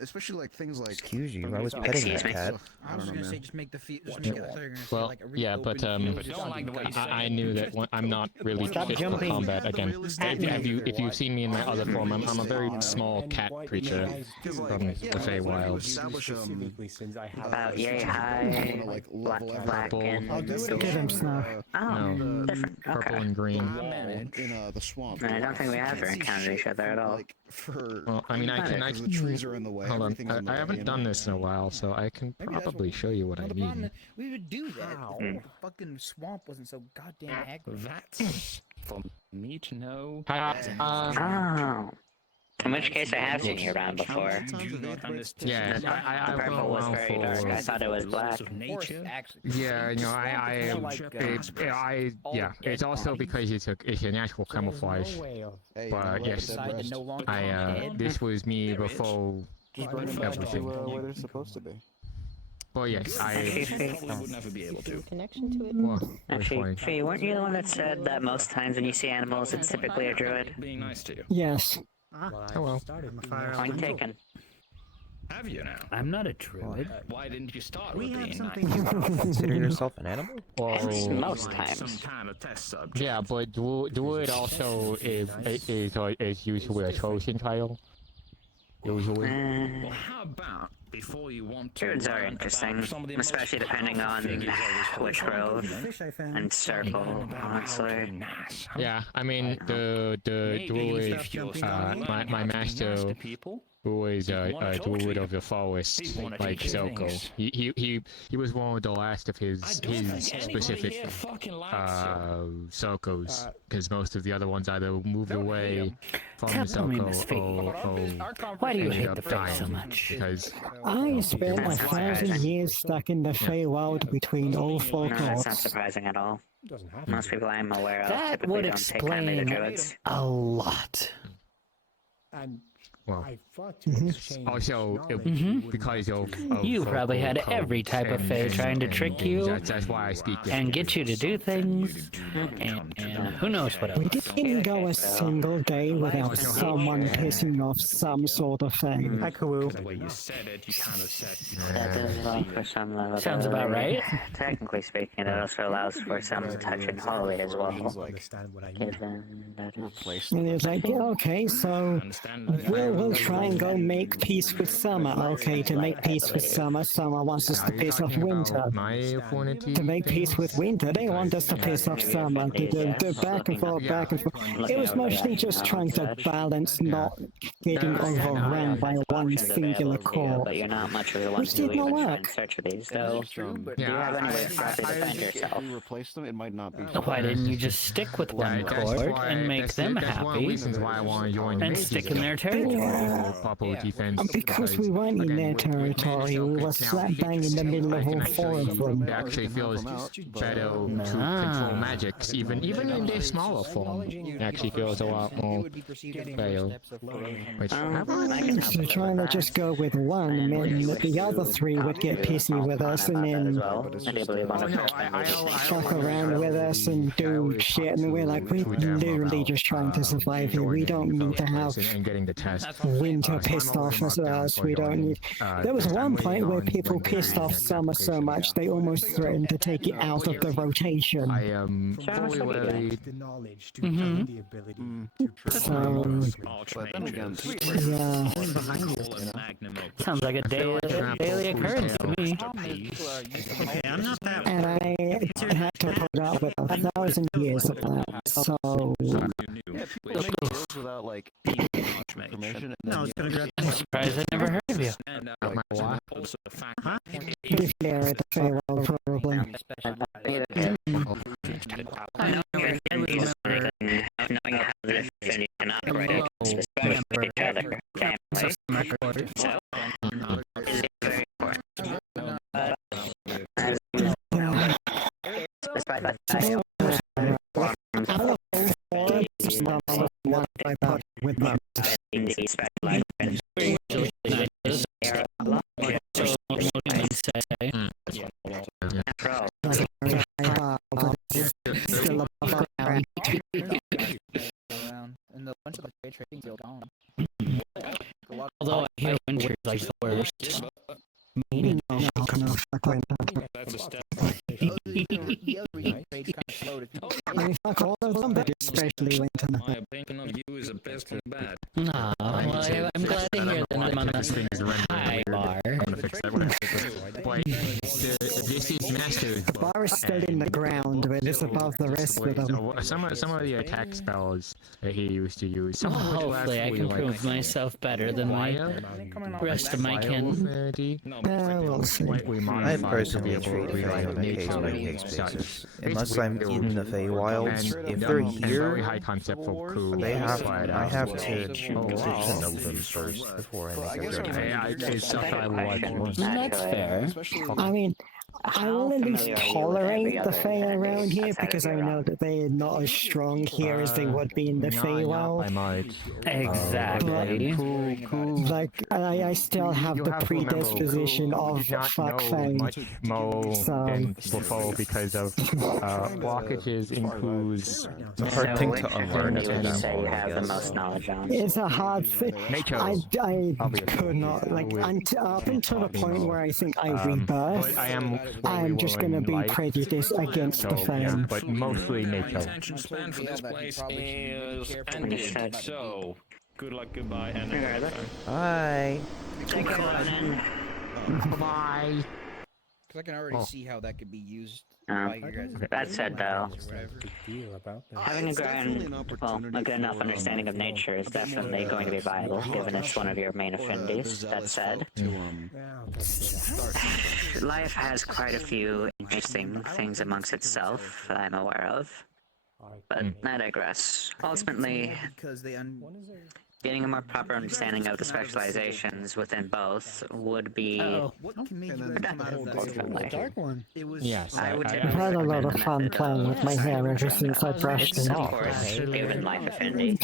Especially like things like. Excuse you, I was petting that cat. I was gonna say just make the feet. Just make it. I thought you were gonna say Well, like a yeah, but I knew that I'm not really fit for combat again. If you've seen me in my other form, I'm a very small cat creature from the Feywilds. About yay high, black and Get him, Snow. Oh, different. Purple Okay. and green. In the swamp. I don't think we ever encountered each other at all. Well, I mean, I the trees are in the way. hold on. everything's in the I way, haven't you done know? this in a while, so I can probably show you what I Well, the problem mean. is we would do that if the fucking swamp wasn't so goddamn aggro. That's for me to know. Oh. In which case, I have seen you around before. Yeah, The I purple was very dark. I thought it was black. Yeah, you know, yeah, it's also because it's a natural camouflage. But yes, this was me before everything. Where they're supposed to be. But yes, I would never be able to. Connection to it. Well, Actually, Fee, weren't you the one that said that most times when you see animals, it's typically a druid? Being nice to you. Yes. Oh well. Point taken. Have you now? I'm not a druid. Why didn't you start We with had being something nice? Consider yourself an animal? Most times. Some kind of test subject. Yeah, but druid also is usually a chosen title. Usually. Well, how about before you want to Druids are learn interesting, about some of the most especially depending on which grove and circle, honestly. Yeah, I mean the druid, my master, who is a druid of the forest, like Zoko. He was one of the last of his specific Zokos, because most of the other ones either moved away from Zoko or why do you ended hate up the Fae dying so much? because I spent 1,000 years stuck in the Feywild between all four No, that's not courts. surprising at all. Most people I'm aware of That typically would don't take kindly to explain druids. a lot. And well, I thought to exchange also knowledge because of You probably had Zoko every type of and- Fae and- trying to and trick things. you That's why I speak and get you to do things, and who knows what We else. didn't go a single day without someone pissing off some sort of thing. Hi, Kawu. The way you said it, you kind of said. That does allow for some level of Sounds about right. Technically speaking, it also allows for some touch and holy as well. understand what I mean. Given that it's... And it's like, okay, so we'll try and go make peace with Summer. Okay, to make peace with Summer, Summer wants us to piss off Winter. My quantity. To make peace with Winter, they want us to piss off Summer. To do back and forth, back and forth. It was mostly just trying to balance not getting overrun by one singular core. But you're not much of the one Which who did not even try work. and search for these, though. Do you have any way to properly defend yourself? If we replace them, it might not be. Why didn't you just stick with one chord and make them That's one of the happy reasons why I want to join the and mages stick in their territory? proper defense. Because we weren't in their territory, we were slap bang in the middle of all four of them. It actually feels better to control magics, even in their smaller form. It actually feels a lot more better. Which So trying to just go with one meant that the other three would get pissy with us and then fuck around with us and do shit, and we're like, we're literally just trying to survive here. We don't need to have and getting the test. Winter pissed off us. We don't need. There was one point where people pissed off Summer so much they almost threatened to take it out of the rotation. I am fully wary. The knowledge to gain the ability to But then again, Yeah. Sounds like a daily occurrence to me. Okay, I'm not that. And I had to put up with 1,000 years of that. So people make deals without like permission. No, it's gonna grab. I'm surprised I never heard of you. Also the fact Huh? if they're at the Feywild, probably. I know you're knowing how to defend and operate, especially with each other, family. So, is it very important? Despite that, with them. Still above ground. And the bunch of the trade trading deal gone. Although I hear winter's like the worst. Meaning, no, fuck Winter. that's a step. I fuck all of them, but especially Winter. My opinion of you is the best and bad. No, well, I'm glad to hear that I'm on a high bar. But this is Master The bar is still in the ground, but it's above the rest of them. Some of the attack spells that he used to use. Some Well, of which were hopefully I actually, can like, prove myself better than my rest of my kin. We'll see. We I modified to be personally able to treat Fae rely on on a nature case-by-case and such. basis. Unless Basically, I'm in the Feywilds, and, if they're and very here, high concept for cool. I have to to know them first before I make a judgment. It's stuff I would watch. That's fair. I mean, I will at least tolerate the Fae around here because I know that they're not as strong here as they would be in the Feywild. Exactly. Like, I still have the predisposition of fuck Fae. Much more than before because of blockages includes It's a hard thing to unlearn Which at that say you point, I have the guess. most knowledge on. It's a hard thing. I could not, like, up until the point where I think I rebirth, I'm just going to be prejudiced against the Fae. but mostly nature. Attention span for this place is ended. So, good luck, goodbye, and Bye. Take care, Ronan. Bye. Because I can already see how that could be used. Oh. By your guys. That said, though, having a It's definitely an opportunity good enough for, understanding of nature is definitely going to be viable, given it's one of your main affinities. That said, life has quite a few interesting things amongst itself that I'm aware of. But I digress. Ultimately, Because they getting a more proper understanding of the specializations within both would be What can make you guys come out of that? ultimately. Dark one. It was. Yes. I would I've had a lot of fun playing with my hair ever since I brushed It's it of off. course given life affinity.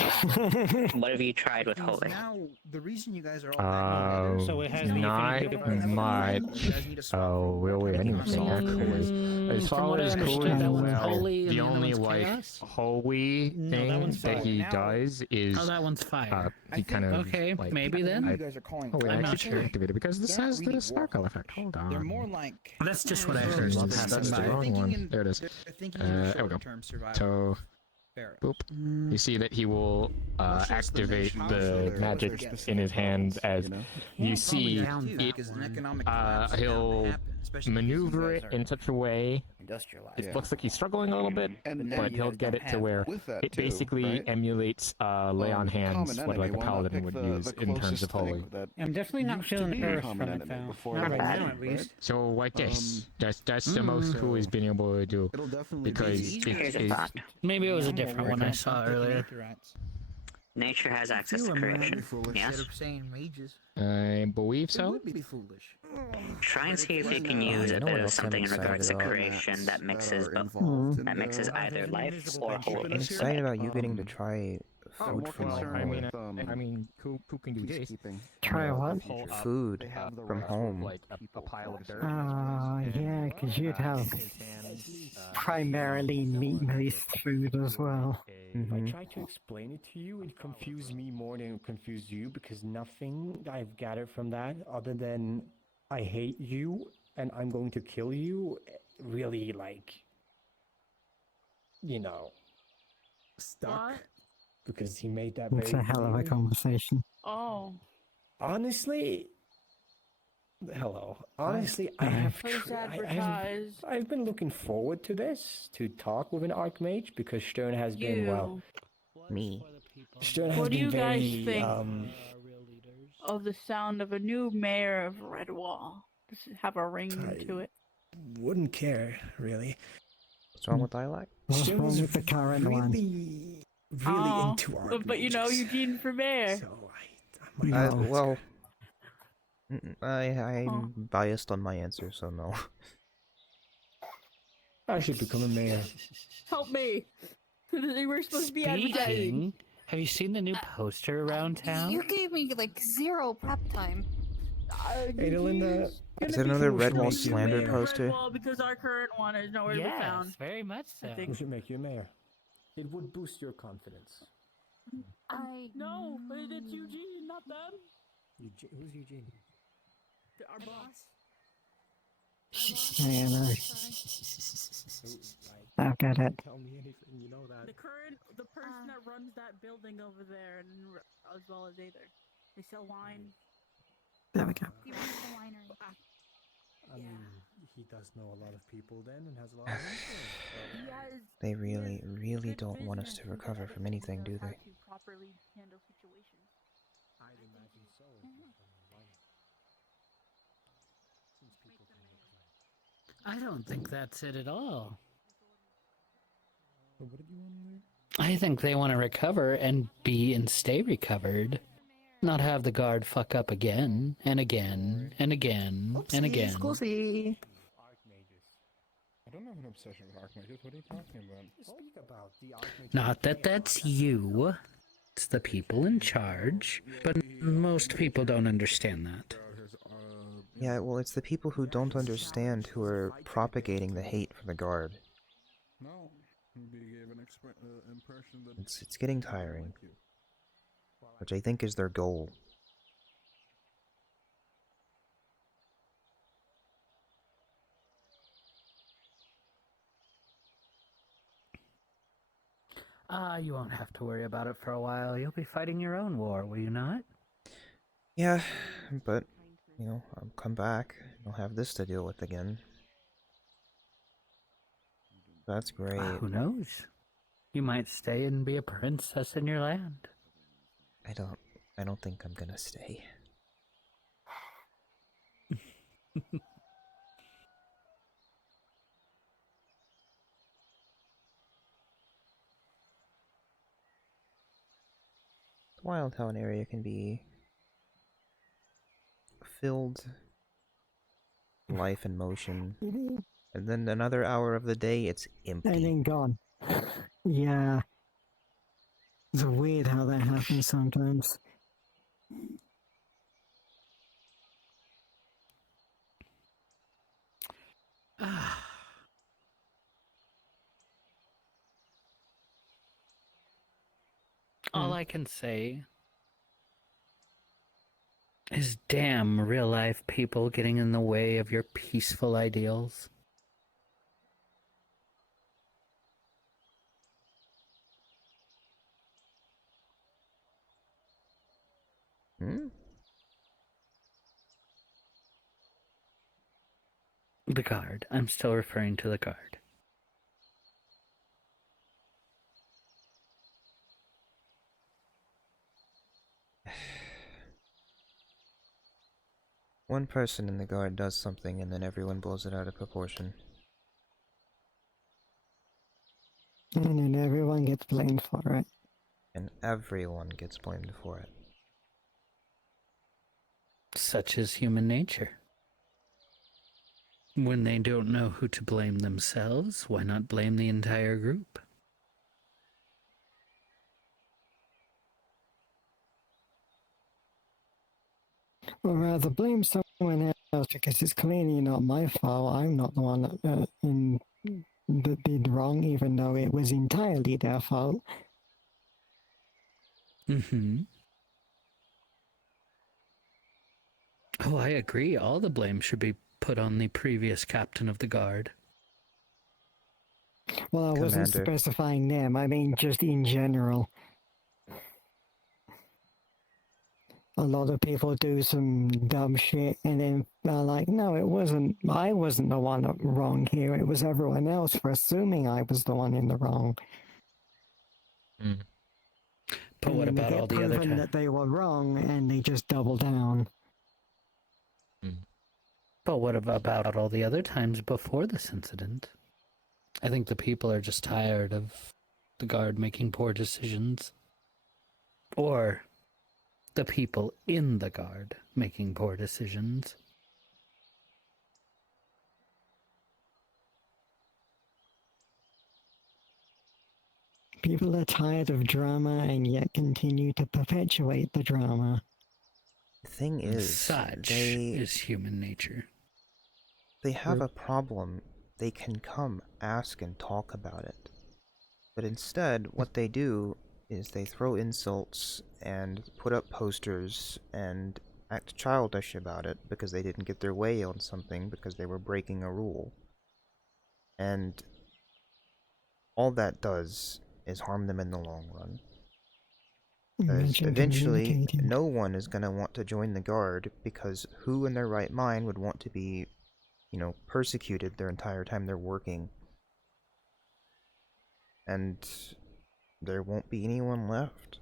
What have you tried with holy? Now the reason you guys are all So it has the Not affinity much. Oh, really anything actually. As From far what I as understood, cool, that one's well, holy and the the other only one's like chaos? holy No, that thing one's that he fire. does is Oh, that one's fire. he kind of Okay, like, maybe then. you guys are calling. Oh, wait, I'm I not should sure. activate it because this They're not has really the sparkle war. effect. Hold on. They're more like. That's just what I They're heard. while That's passing the by. wrong thinking one. in- There it is. They're thinking in There we go. short-term survival. So, Barrett. boop. You see that he will What's just the activate nation the also magic their specific in his hands as you know? you see Down it. because an economic collapse is bound to He'll happen, especially because maneuver you it guys are in such a way industrialized. it looks like he's struggling a little bit, And but you he'll guys get don't it to have where that. With that it too, basically right? emulates lay on hands, common what like a enemy will not paladin pick would the use in terms closest of holy. thing that I'm definitely not used to feeling be the a earth common from it, enemy though. before Not they right did, now, at least. So like this, that's the most cool he's been able to do it'll definitely because be it Here's a is thought. Maybe it was a different one I saw earlier. Nature has access to You are creation. foolish. Yes. Instead of saying mages, I believe it so. would be foolish. Try and see if you can Oh, use you a know bit what of else I'm something in excited regards to about? creation that mixes that are both. involved in That mixes the- either life or I'm holy. excited about you getting to try food from well, home. I mean, who can do this? peacekeeping. Try what? Pull up, Food They have the from right home. like a pile of dirt. Yeah, because you'd have primarily meat-based food as well. I tried to explain it to you, it confused me more than it confused you because nothing I've gathered from that other than I hate you and I'm going to kill you really stuck because he made that It's very a hell of a clear. conversation. Oh. Honestly, hello. Honestly, I have Who's advertised? I've been looking forward to this, to talk with an Archmage, because Stern has been, well, me. Stern has What do been you guys very, think of the sound of a new mayor of Redwall? Does it have a ring to it? wouldn't care, really. What's wrong with dialect? What's Stern wrong was with the current one? really Oh, into Archmages. but you know Eugene for mayor. Well, I'm biased on my answer, so no. I should become a mayor. Help me! We're supposed to be advertising. Speaking, have you seen the new poster around town? You gave me like 0 prep time. Adelinda, Is it another Redwall make you slander mayor. poster? Well, because our current one is nowhere to be Yes, found. very much so. I think. we should make you mayor. It would boost your confidence. No, but it's Eugene, not them. Who's Eugene? Our boss. Yeah, no. I'll get it. Tell me anything, you know that. The person that runs that building over there, and as well as Aether. They sell wine. There we go. He runs the winery. I mean, he does know a lot of people then and has a lot of influence. So. They really don't want us to recover from anything, do they? To properly handle situations. I'd imagine so. Since people can make plans. I don't think that's it at all. So what did you want there? I think they want to recover and be and stay recovered. Not have the guard fuck up again and again and again and again. Scusi. I don't have an obsession with archmages. What are you talking about? Speak about the archmage. Not that that's you. It's the people in charge. But most people don't understand that. Yeah, well, it's the people who don't understand who are propagating the hate for the guard. No, he gave an impression that It's getting tiring. Which I think is their goal. You won't have to worry about it for a while. You'll be fighting your own war, will you not? Yeah, but, you know, I'll come back. I'll have this to deal with again. That's great. Who knows? You might stay and be a princess in your land. I don't think I'm gonna stay. The Wildtown area can be filled with life and motion. And then another hour of the day, it's empty. And then gone. Yeah. It's weird how that happens sometimes. All I can say is damn real life people getting in the way of your peaceful ideals. Hmm? The guard. I'm still referring to the guard. One person in the guard does something and then everyone blows it out of proportion. And then everyone gets blamed for it. And everyone gets blamed for it. Such is human nature. When they don't know who to blame themselves, why not blame the entire group? Or rather, blame someone else because it's clearly not my fault. I'm not the one that did wrong, even though it was entirely their fault. Mm-hmm. Oh, I agree. All the blame should be put on the previous captain of the guard. Well, I wasn't specifying them. I mean, just in general. A lot of people do some dumb shit and then are like, no, it wasn't, I wasn't the one wrong here. It was everyone else for assuming I was the one in the wrong. Mm. But what about all the other times? That they were wrong and they just double down. But what about all the other times before this incident? I think the people are just tired of the guard making poor decisions. Or the people in the guard making poor decisions. People are tired of drama and yet continue to perpetuate the drama. The thing is, such is human nature. They have a problem, they can come, ask, and talk about it. But instead, what they do is they throw insults and put up posters and act childish about it because they didn't get their way on something because they were breaking a rule. And all that does is harm them in the long run. Because eventually, no one is going to want to join the guard because who in their right mind would want to be persecuted their entire time they're working. And there won't be anyone left.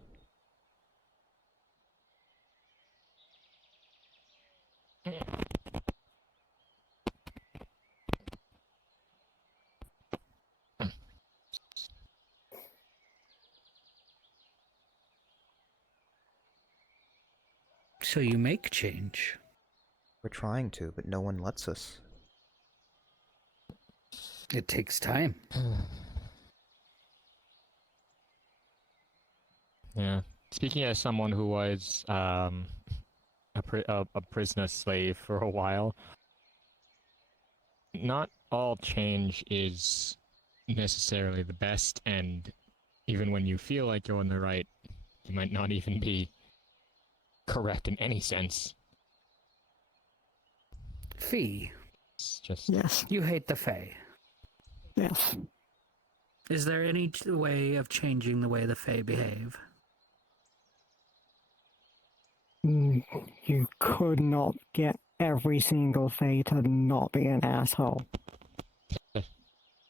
So you make change. We're trying to, but no one lets us. It takes time. Yeah. Speaking as someone who was a prisoner slave for a while, not all change is necessarily the best, and even when you feel like you're in the right, you might not even be correct in any sense. Fee. It's just... Yes. You hate the Fae. Yes. Is there any way of changing the way the Fae behave? You could not get every single Fae to not be an asshole.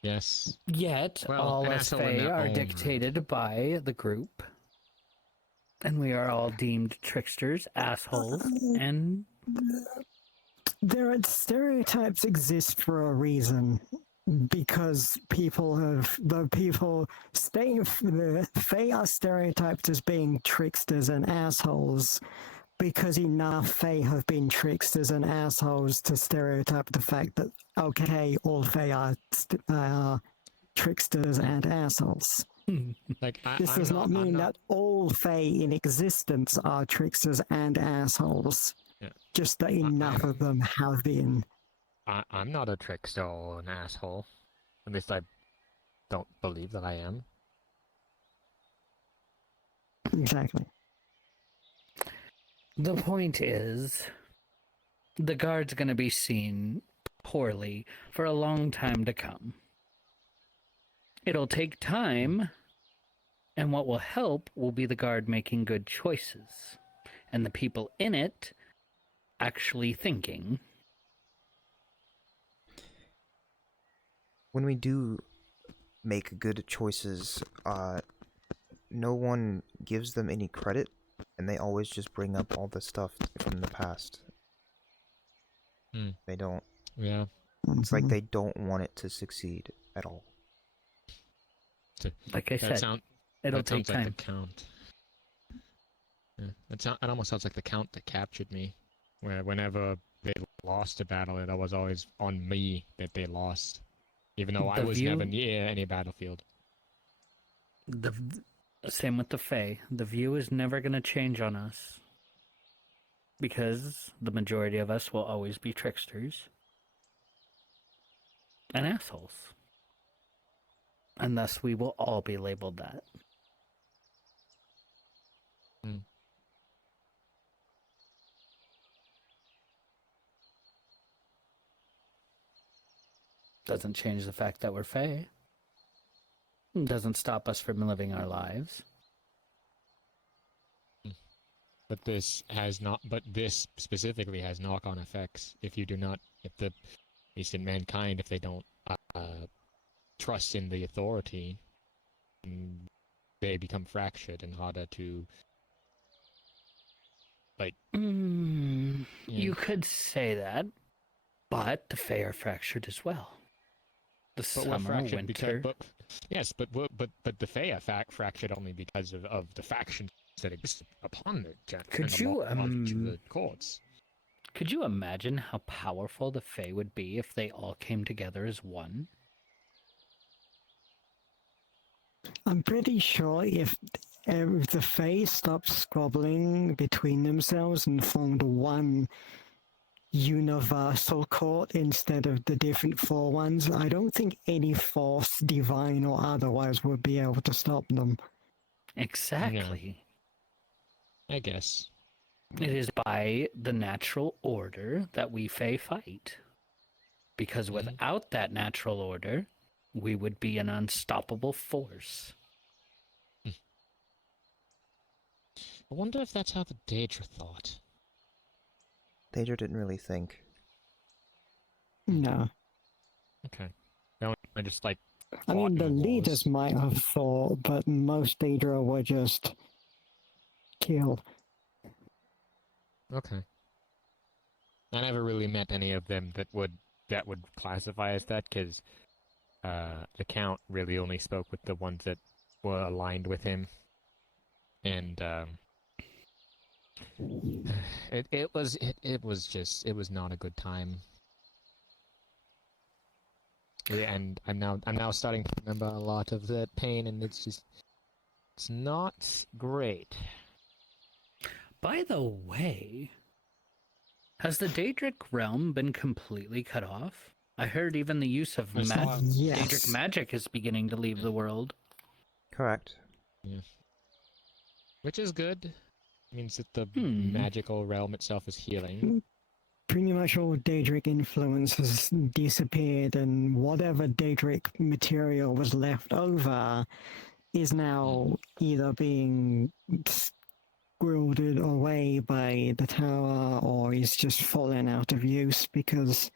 Yes. Yet, Well, all an us asshole in Fae their are own dictated by the group. And we are all deemed tricksters, assholes, and... Stereotypes exist for a reason. Because the Fae are stereotyped as being tricksters and assholes, because enough Fae have been tricksters and assholes to stereotype the fact that, okay, all Fae are tricksters and assholes. This does not mean that all Fae in existence are tricksters and assholes, just that enough of them have been. I'm not a trickster or an asshole. At least I don't believe that I am. Exactly. The point is, the guard's going to be seen poorly for a long time to come. It'll take time, and what will help will be the guard making good choices, and the people in it actually thinking. When we do make good choices, no one gives them any credit, and they always just bring up all the stuff from the past. They don't. Yeah. It's like they don't want it to succeed at all. Like I said, it'll take time. Like the Count. Yeah. It almost sounds like the Count that captured me, where whenever they lost a battle, it was always on me that they lost, even though I was never near any battlefield. Same with the Fae. The view is never going to change on us, because the majority of us will always be tricksters and assholes. And thus we will all be labeled that. Doesn't change the fact that we're Fae. Doesn't stop us from living our lives. But this specifically has knock-on effects. If at least in mankind, if they don't trust in the authority, they become fractured and harder to, You could say that, but the Fae are fractured as well. The summer, winter. But the Fae are fractured only because of the factions that exist upon it. Could you the courts. Could you imagine how powerful the Fae would be if they all came together as one? I'm pretty sure if the Fae stopped squabbling between themselves and formed one universal court instead of the different four ones, I don't think any force, divine or otherwise, would be able to stop them. Exactly. Yeah. I guess. It is by the natural order that we Fae fight. Because without that natural order, we would be an unstoppable force. I wonder if that's how the Daedra thought. Daedra didn't really think. No. Okay. I just like. I mean, the in leaders wars. might have thought, but most Daedra were just killed. Okay. I never really met any of them that would classify as that, because the Count really only spoke with the ones that were aligned with him, and it was not a good time. Yeah, and I'm now starting to remember a lot of that pain, and it's not great. By the way, has the Daedric realm been completely cut off? I heard even the use of Daedric magic is beginning to leave the world. Correct. Yeah. Which is good. Means that the magical realm itself is healing. Pretty much all Daedric influence has disappeared, and whatever Daedric material was left over is now either being squirreled away by the tower or is just falling out of use, because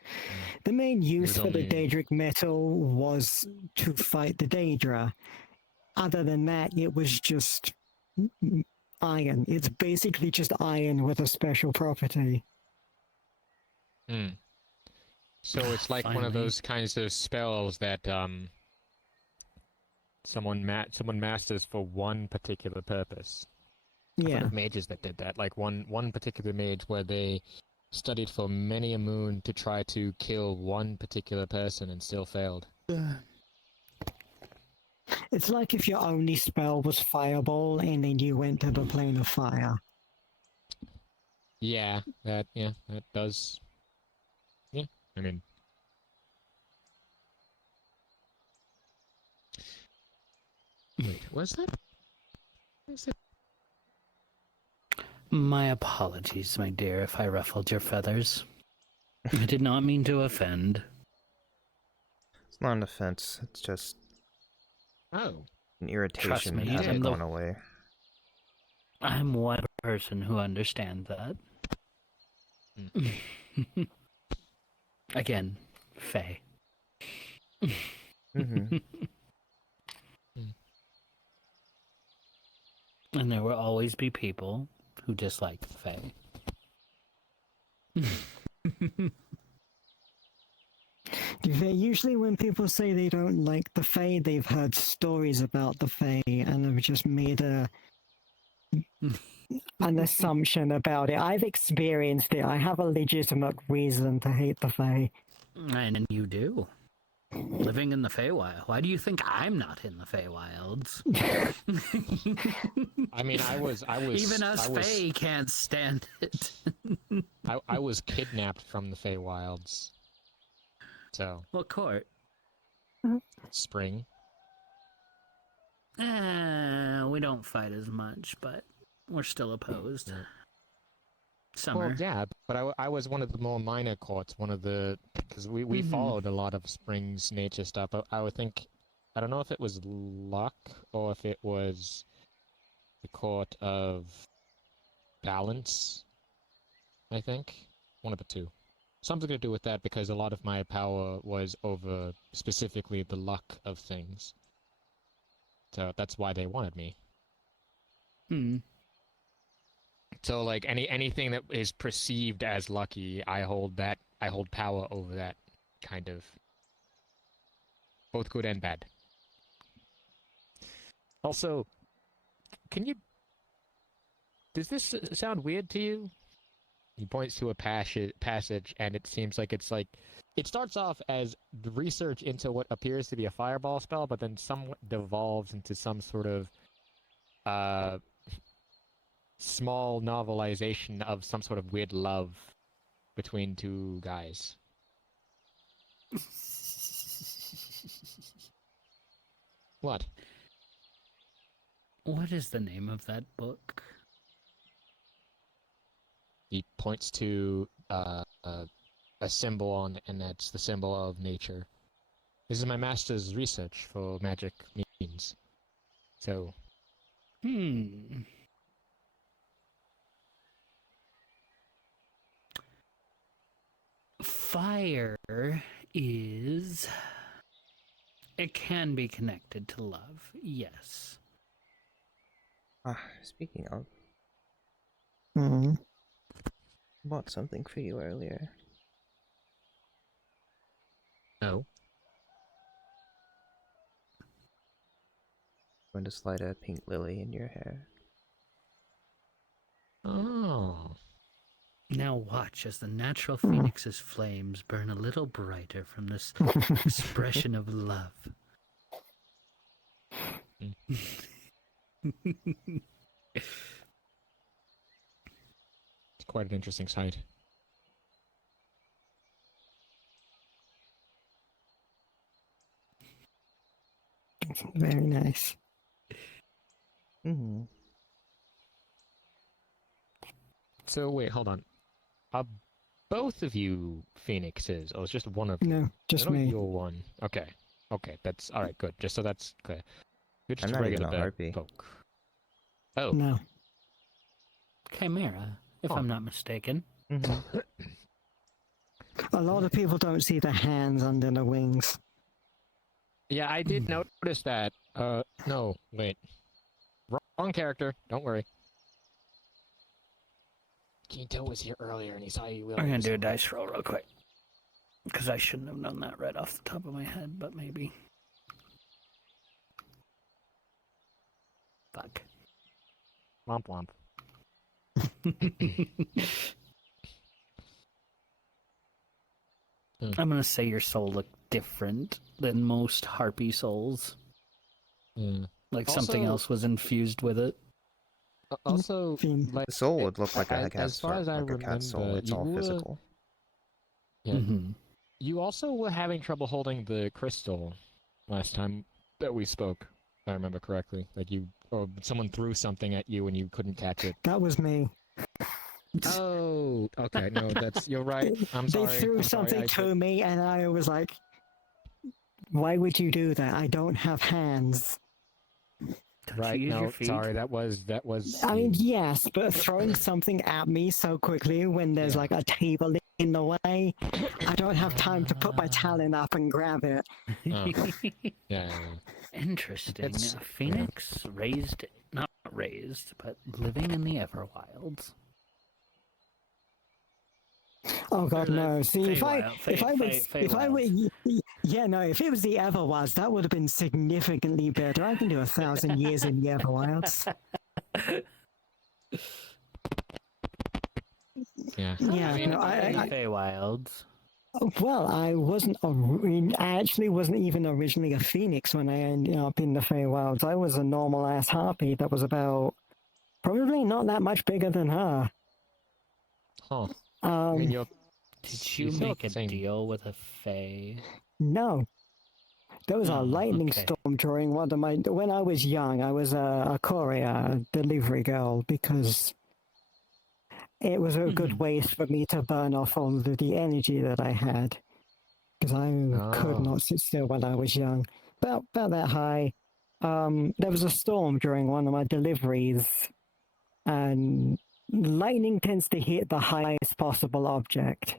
the main use for the Daedric metal was to fight the Daedra. Other than that, it was just iron. It's basically just iron with a special property. So it's like one of those kinds of spells that someone masters for one particular purpose. I've heard of mages that did that. Like one particular mage where they studied for many a moon to try to kill one particular person and still failed. It's like if your only spell was Fireball and then you went to the plane of fire. Yeah, that does. Yeah, I mean. Wait, was that? My apologies, my dear, if I ruffled your feathers. I did not mean to offend. It's not an offense. It's just an Trust irritation me, that hasn't gone away. I'm one person who understands that. Again, Faye. And there will always be people who dislike the Fae. Usually when people say they don't like the Fae, they've heard stories about the Fae and have just made an assumption about it. I've experienced it. I have a legitimate reason to hate the Fae. And you do. Living in the Feywild. Why do you think I'm not in the Feywilds? I mean, I was. Even us Fey can't stand it. I was kidnapped from the Feywilds. So. What court? Spring. We don't fight as much, but we're still opposed. Summer. Well, yeah, but I was one of the more minor courts, because we followed a lot of Spring's nature stuff. I would think, I don't know if it was luck or if it was the court of balance, I think. One of the two. Something to do with that, because a lot of my power was over specifically the luck of things. So that's why they wanted me. So, like, anything that is perceived as lucky, I hold power over that, kind of. Both good and bad. Also, does this sound weird to you? He points to a passage, and it seems like it starts off as research into what appears to be a fireball spell, but then somewhat devolves into some sort of, small novelization of some sort of weird love between two guys. What? What is the name of that book? He points to a symbol on it, and that's the symbol of nature. This is my master's research for magic means. So. fire is... It can be connected to love, yes. Speaking of, Hmm. bought something for you earlier. No. Going to slide a pink lily in your hair. Oh. Now watch as the natural phoenix's flames burn a little brighter from this expression of love. It's quite an interesting sight. Very nice. Mm-hmm. So wait, hold on. Are both of you phoenixes, or is just one of you? No, just I know me. you're one. Okay. Okay, that's alright, good. Just so that's clear. You're just I'm a not even regular a bird harpy. folk. Oh. No. Chimera, if I'm not mistaken. Mm-hmm. A lot of people don't see the hands under the wings. Yeah, I did notice that. No, wait. Wrong character. Don't worry. Quinto was here earlier and he saw you. I'm gonna do a dice roll real quick. Because I shouldn't have known that right off the top of my head, but maybe. Fuck. Womp womp. I'm gonna say your soul looked different than most harpy souls. Like something Also- else was infused with it. Also, like, The soul would look like a as cat's far as I like a cat's soul. remember, It's all you were- physical. Yeah. Mm-hmm. You also were having trouble holding the crystal last time that we spoke, if I remember correctly. Like or someone threw something at you and you couldn't catch it. That was me. Oh, okay. No, you're right. I'm sorry. They threw I'm something sorry. to me, and I was like, "Why would you do that? I don't have hands." Right. use No, your feet? sorry. That was. I mean, yes, but throwing something at me so quickly when there's like a table in the way, I don't have time to put my talon up and grab it. Yeah. Interesting. It's- A phoenix raised, not raised, but living in the Everwilds. Oh God, no! See, if I Feywild. would, yeah, no, if it was the Everwilds, that would have been significantly better. I can do 1,000 years in the Everwilds. Yeah. Yeah, I mean, no, Feywilds. Well, I actually wasn't even originally a phoenix when I ended up in the Feywilds. I was a normal ass harpy that was about probably not that much bigger than her. Huh. I mean, you're. Did you still make a the same- deal with a Fey? No. There was a Oh, lightning okay. storm during one of my. When I was young, I was a courier, delivery girl, because it was a good way for me to burn off all the energy that I had. Because I could not sit still when I was young. About that high. There was a storm during one of my deliveries, and lightning tends to hit the highest possible object.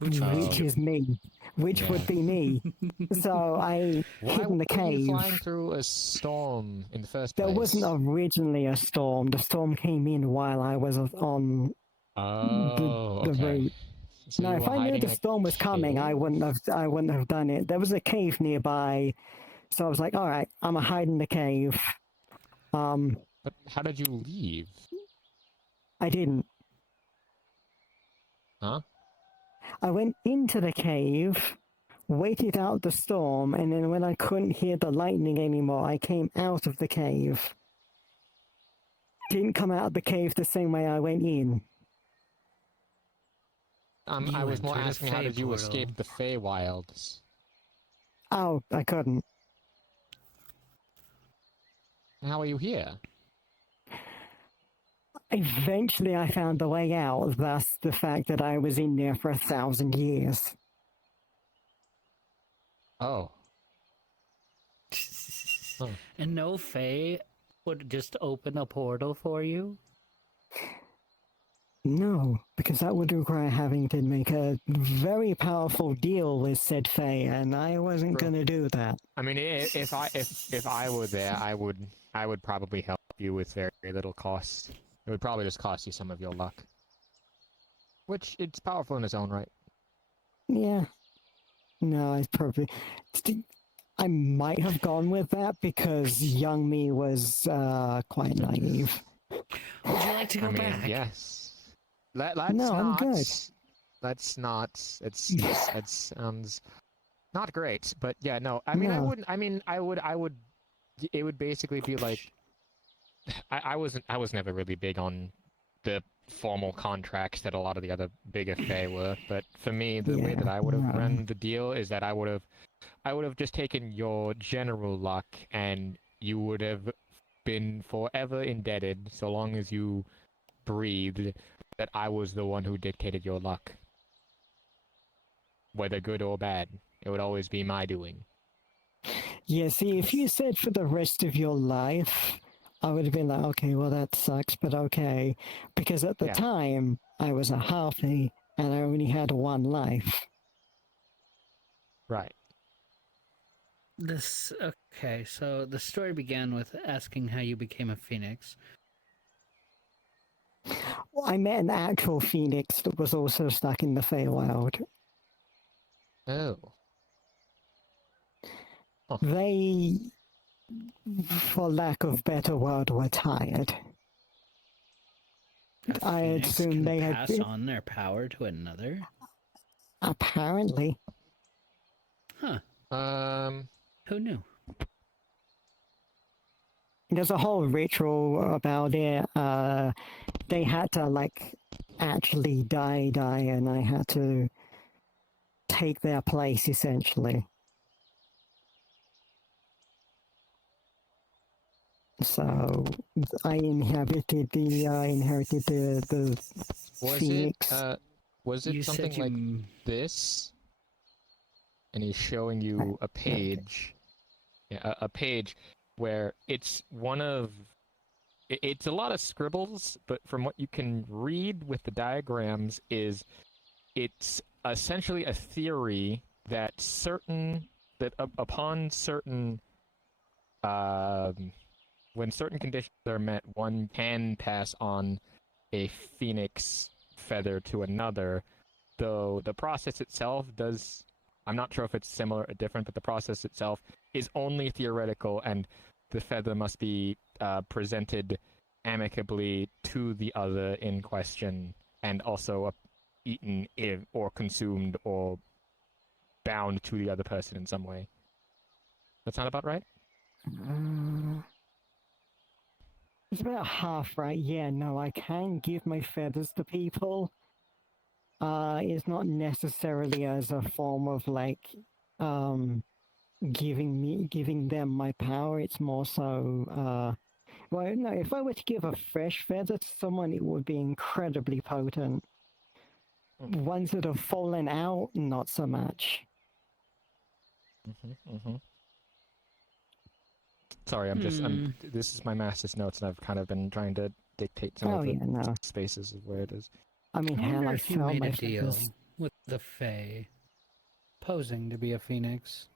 Which is me. Which would be me. So I hid in the Why were you cave. flying through a storm in the first place? There wasn't originally a storm. The storm came in while I was on Oh, the okay. route. So No, you if were I knew hiding the in a storm was coming, I wouldn't have done it. There was a cave nearby, so I was like, all right, I'm gonna hide in the cave. But how did you leave? I didn't. Huh? I went into the cave, waited out the storm, and then when I couldn't hear the lightning anymore, I came out of the cave. Didn't come out of the cave the same way I went in. I was more asking how did you escape the Feywilds? Oh, I couldn't. How are you here? Eventually I found the way out, thus the fact that I was in there for 1,000 years. Oh. And no Fey would just open a portal for you? No, because that would require having to make a very powerful deal with said Fae, and I wasn't going to do that. I mean, if I were there, I would probably help you with very little cost. It would probably just cost you some of your luck, which it's powerful in its own right. Yeah. No, I might have gone with that because young me was quite naive. Would you like to go I mean, back? yes. Let's No, I'm not. good. Let's not. It sounds not great, but yeah, no. I mean, I No. wouldn't. I mean, I would. It would basically be like. I was never really big on the formal contracts that a lot of the other bigger Fae were, but for me, the way that I would have run the deal is that I would have just taken your general luck, and you would have been forever indebted, so long as you breathed, that I was the one who dictated your luck. Whether good or bad, it would always be my doing. Yeah, see, if you said for the rest of your life, I would have been like, okay, well, that sucks, but okay. Because at the time, I was a harpy, and I only had one life. Right. Okay, so the story began with asking how you became a phoenix. Well, I met an actual phoenix that was also stuck in the Feywild. Oh. They, for lack of better word, were tired. I Phoenix assume can they had pass been, on their power to another. apparently. Huh? Who knew? There's a whole ritual about it. They had to like actually die, and I had to take their place essentially. So I inherited the Was phoenix. Was it You something said like this? And he's showing you a page. Yeah, a page where it's one of. It's a lot of scribbles, but from what you can read with the diagrams, it's essentially a theory that upon certain when certain conditions are met, one can pass on a phoenix feather to another, though the process itself does. I'm not sure if it's similar or different, but the process itself is only theoretical, and the feather must be presented amicably to the other in question, and also eaten or consumed or bound to the other person in some way. That sound about right? It's about half right. Yeah, no, I can give my feathers to people. It's not necessarily as a form of like giving them my power. It's more so well, no, if I were to give a fresh feather to someone, it would be incredibly potent. Ones that have fallen out, not so much. Sorry, this is my master's notes, and I've kind of been trying to dictate some Oh, of the yeah, no. spaces of where it is. I mean, I hell, wonder I if you felt made my a deal feathers. with the Fae, posing to be a phoenix.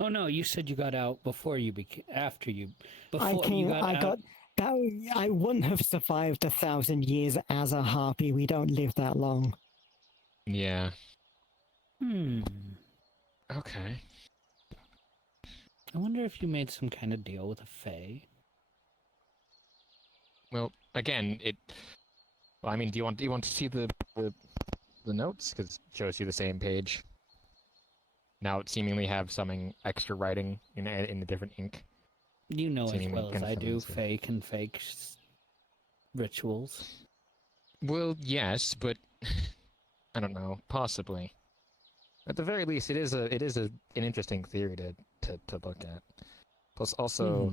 Oh no, you said you got out before you became. After you, before you got out. I wouldn't have survived 1,000 years as a harpy. We don't live that long. Yeah. Okay. I wonder if you made some kind of deal with a Fae. Well, again, Well, I mean, do you want to see the notes? Because it shows you the same page. Now it seemingly have some extra writing in a different ink. You know as well as I do, confirms it. Fae can fake rituals. Well, yes, but I don't know. Possibly. At the very least, it is an interesting theory to look at. Plus, also.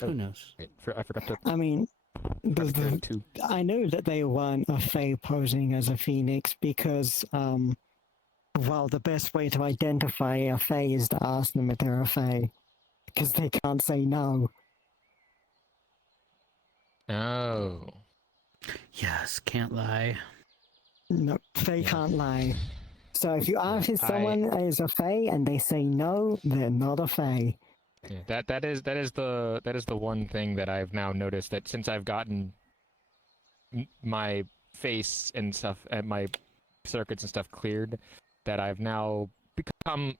Who knows? Wait, I forgot to. I mean, I know that they weren't a Fae posing as a phoenix because, well, the best way to identify a Fae is to ask them if they're a Fae. because they can't say no. Oh. Yes, can't lie. No, they can't lie. So if you ask if I- someone is a fae and they say no, they're not a fae. Yeah, that is the one thing that I've now noticed, that since I've gotten my face and stuff and my circuits and stuff cleared, that I've now become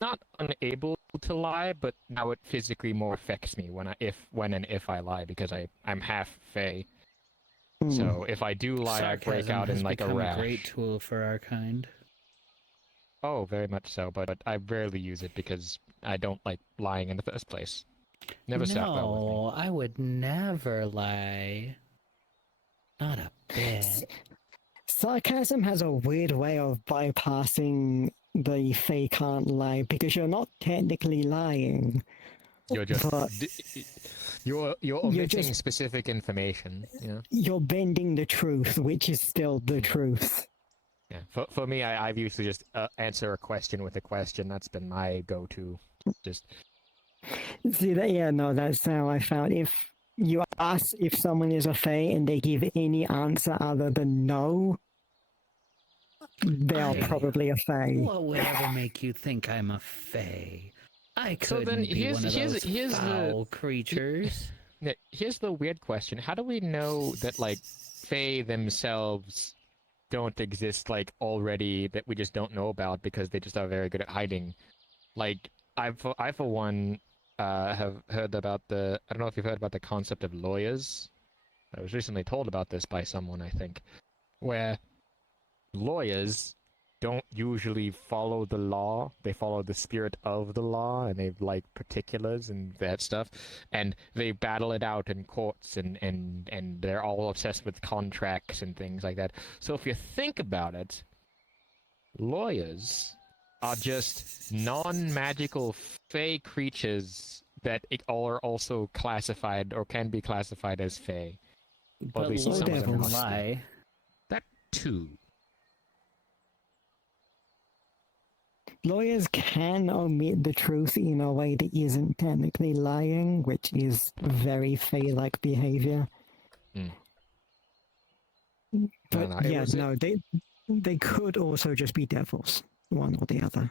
not unable to lie, but now it physically more affects me when and if I lie, because I'm half fae. So if I do lie, I break Sarcasm out has in like a become rash. a great tool for our kind. Oh, very much so, but I rarely use it because I don't like lying in the first place. Never sat well with me. No, I would never lie. Not a bit. Sarcasm has a weird way of bypassing the fae can't lie because you're not technically lying. You're just but you're you're omitting just- specific information. Yeah. You're bending the truth, which is still the truth. Yeah. For me, I've usually just answer a question with a question. That's been my go-to. Just See that? Yeah, no, that's how I found. If you ask if someone is a fae and they give any answer other than no, they're probably a fae. What would ever make you think I'm a fae? I So couldn't then be one of those foul the creatures. Here's the weird question: how do we know that like fae themselves don't exist like already, that we just don't know about because they just are very good at hiding? Like I for one have heard about I don't know if you've heard about the concept of lawyers. I was recently told about this by someone, I think, where lawyers don't usually follow the law. They follow the spirit of the law, and they like particulars and that stuff, and they battle it out in courts, and they're all obsessed with contracts and things like that. So if you think about it, lawyers are just non-magical fae creatures that are also classified or can be classified as fae. Or at But least some of them devils must be. lie. That too. Lawyers can omit the truth in a way that isn't technically lying, which is very fae-like behavior. But No, it was- they could also just be devils, one or the other.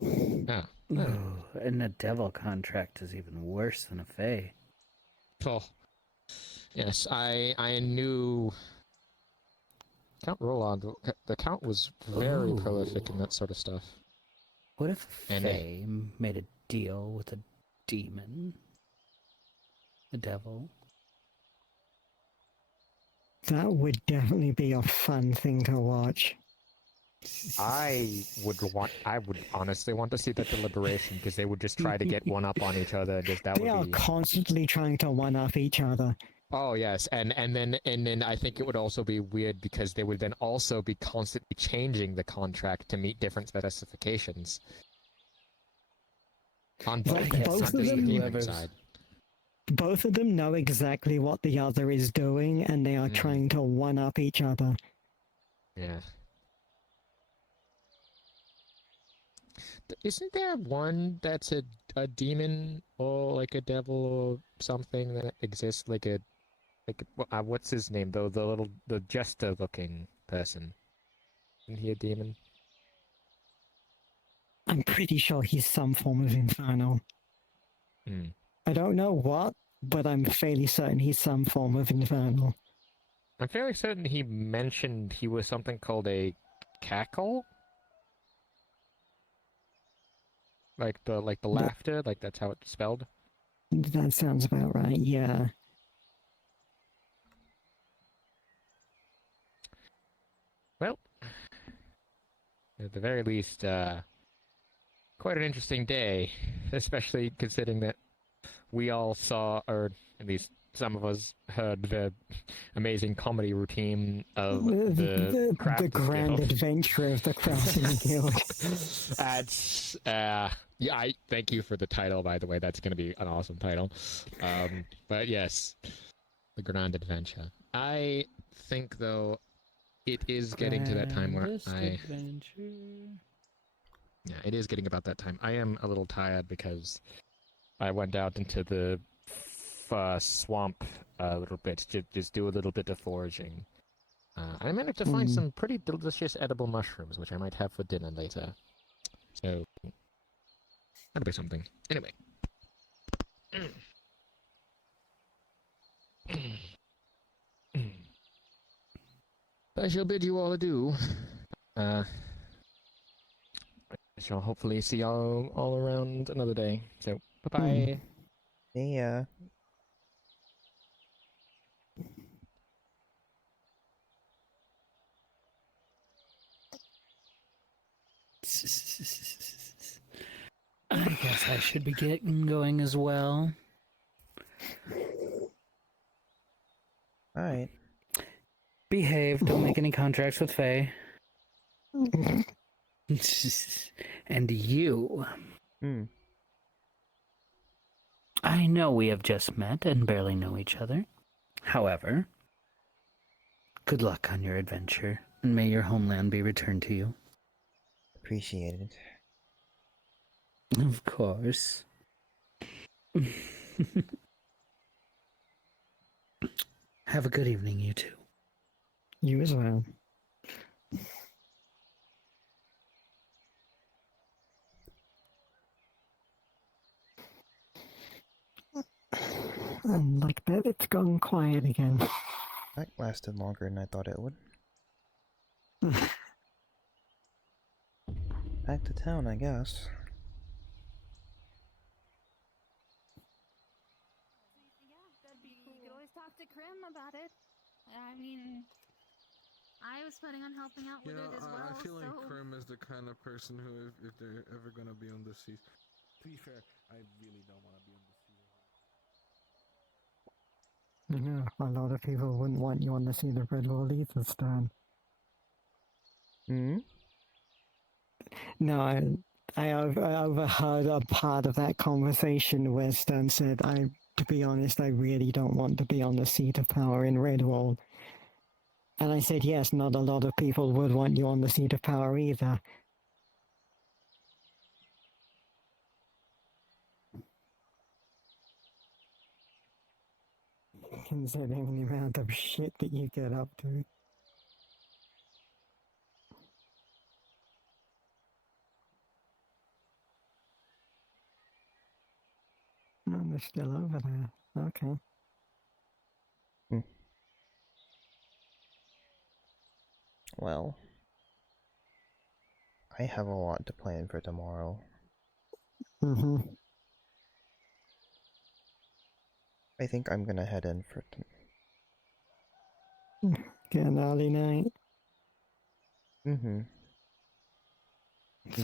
Yeah. Ooh, and a devil contract is even worse than a fae. Oh. Yes, I knew. Count Roland, the Count was very prolific in that sort of stuff. What if a And fae made a deal with a demon? The devil? That would definitely be a fun thing to watch. I would honestly want to see that deliberation, because they would just try to get one up on each other. Just that They would are be. constantly trying to one-up each other. Oh yes, and then I think it would also be weird because they would then also be constantly changing the contract to meet different specifications. On both, Like, ends, both not of just the them? demon side. Both of them know exactly what the other is doing, and they are trying to one-up each other. Yeah. Isn't there one that's a demon or like a devil or something that exists what's his name though, the jester looking person? Isn't he a demon? I'm pretty sure he's some form of infernal. I don't know what, but I'm fairly certain he's some form of infernal. I'm fairly certain he mentioned he was something called a cackle. Like the laughter, like that's how it's spelled. That sounds about right, yeah. Well, at the very least, quite an interesting day, especially considering that we all saw, or at least some of us heard, the amazing comedy routine of the Crafters grand Guild. adventure of the Crafting Guild. That's yeah. I thank you for the title, by the way. That's going to be an awesome title. But yes, the grand adventure. I think though, it is getting to that time where Adventure. yeah, it is getting about that time. I am a little tired because I went out into the swamp a little bit to just do a little bit of foraging. I managed to find some pretty delicious edible mushrooms, which I might have for dinner later. So, that'll be something. Anyway. I shall bid you all adieu. I shall hopefully see y'all all around another day. So, bye-bye. See ya. I guess I should be getting going as well. Alright. Behave, don't make any contracts with Faye. And you. I know we have just met and barely know each other. However, good luck on your adventure, and may your homeland be returned to you. Appreciated. Of course. Have a good evening, you two. You as well. And like that, it's gone quiet again. That lasted longer than I thought it would. Back to town, I guess. You could always talk to Krim about it. I mean, I was planning on helping out with it as well. I feel like so... Krim is the kind of person who, if they're ever gonna be on the seas, to be fair, I really don't want to be on the sea. Yeah, a lot of people wouldn't want you on the Sea of Red Wall either, Stan. No, I overheard a part of that conversation where Stan said, to be honest, I really don't want to be on the seat of power in Redwall. And I said, yes, not a lot of people would want you on the seat of power either. Considering the amount of shit that you get up to. No, they're still over there. Okay. Well, I have a lot to plan for tomorrow. I think I'm gonna head in for Get an early night. Seems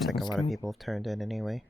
like a lot of people have turned in anyway.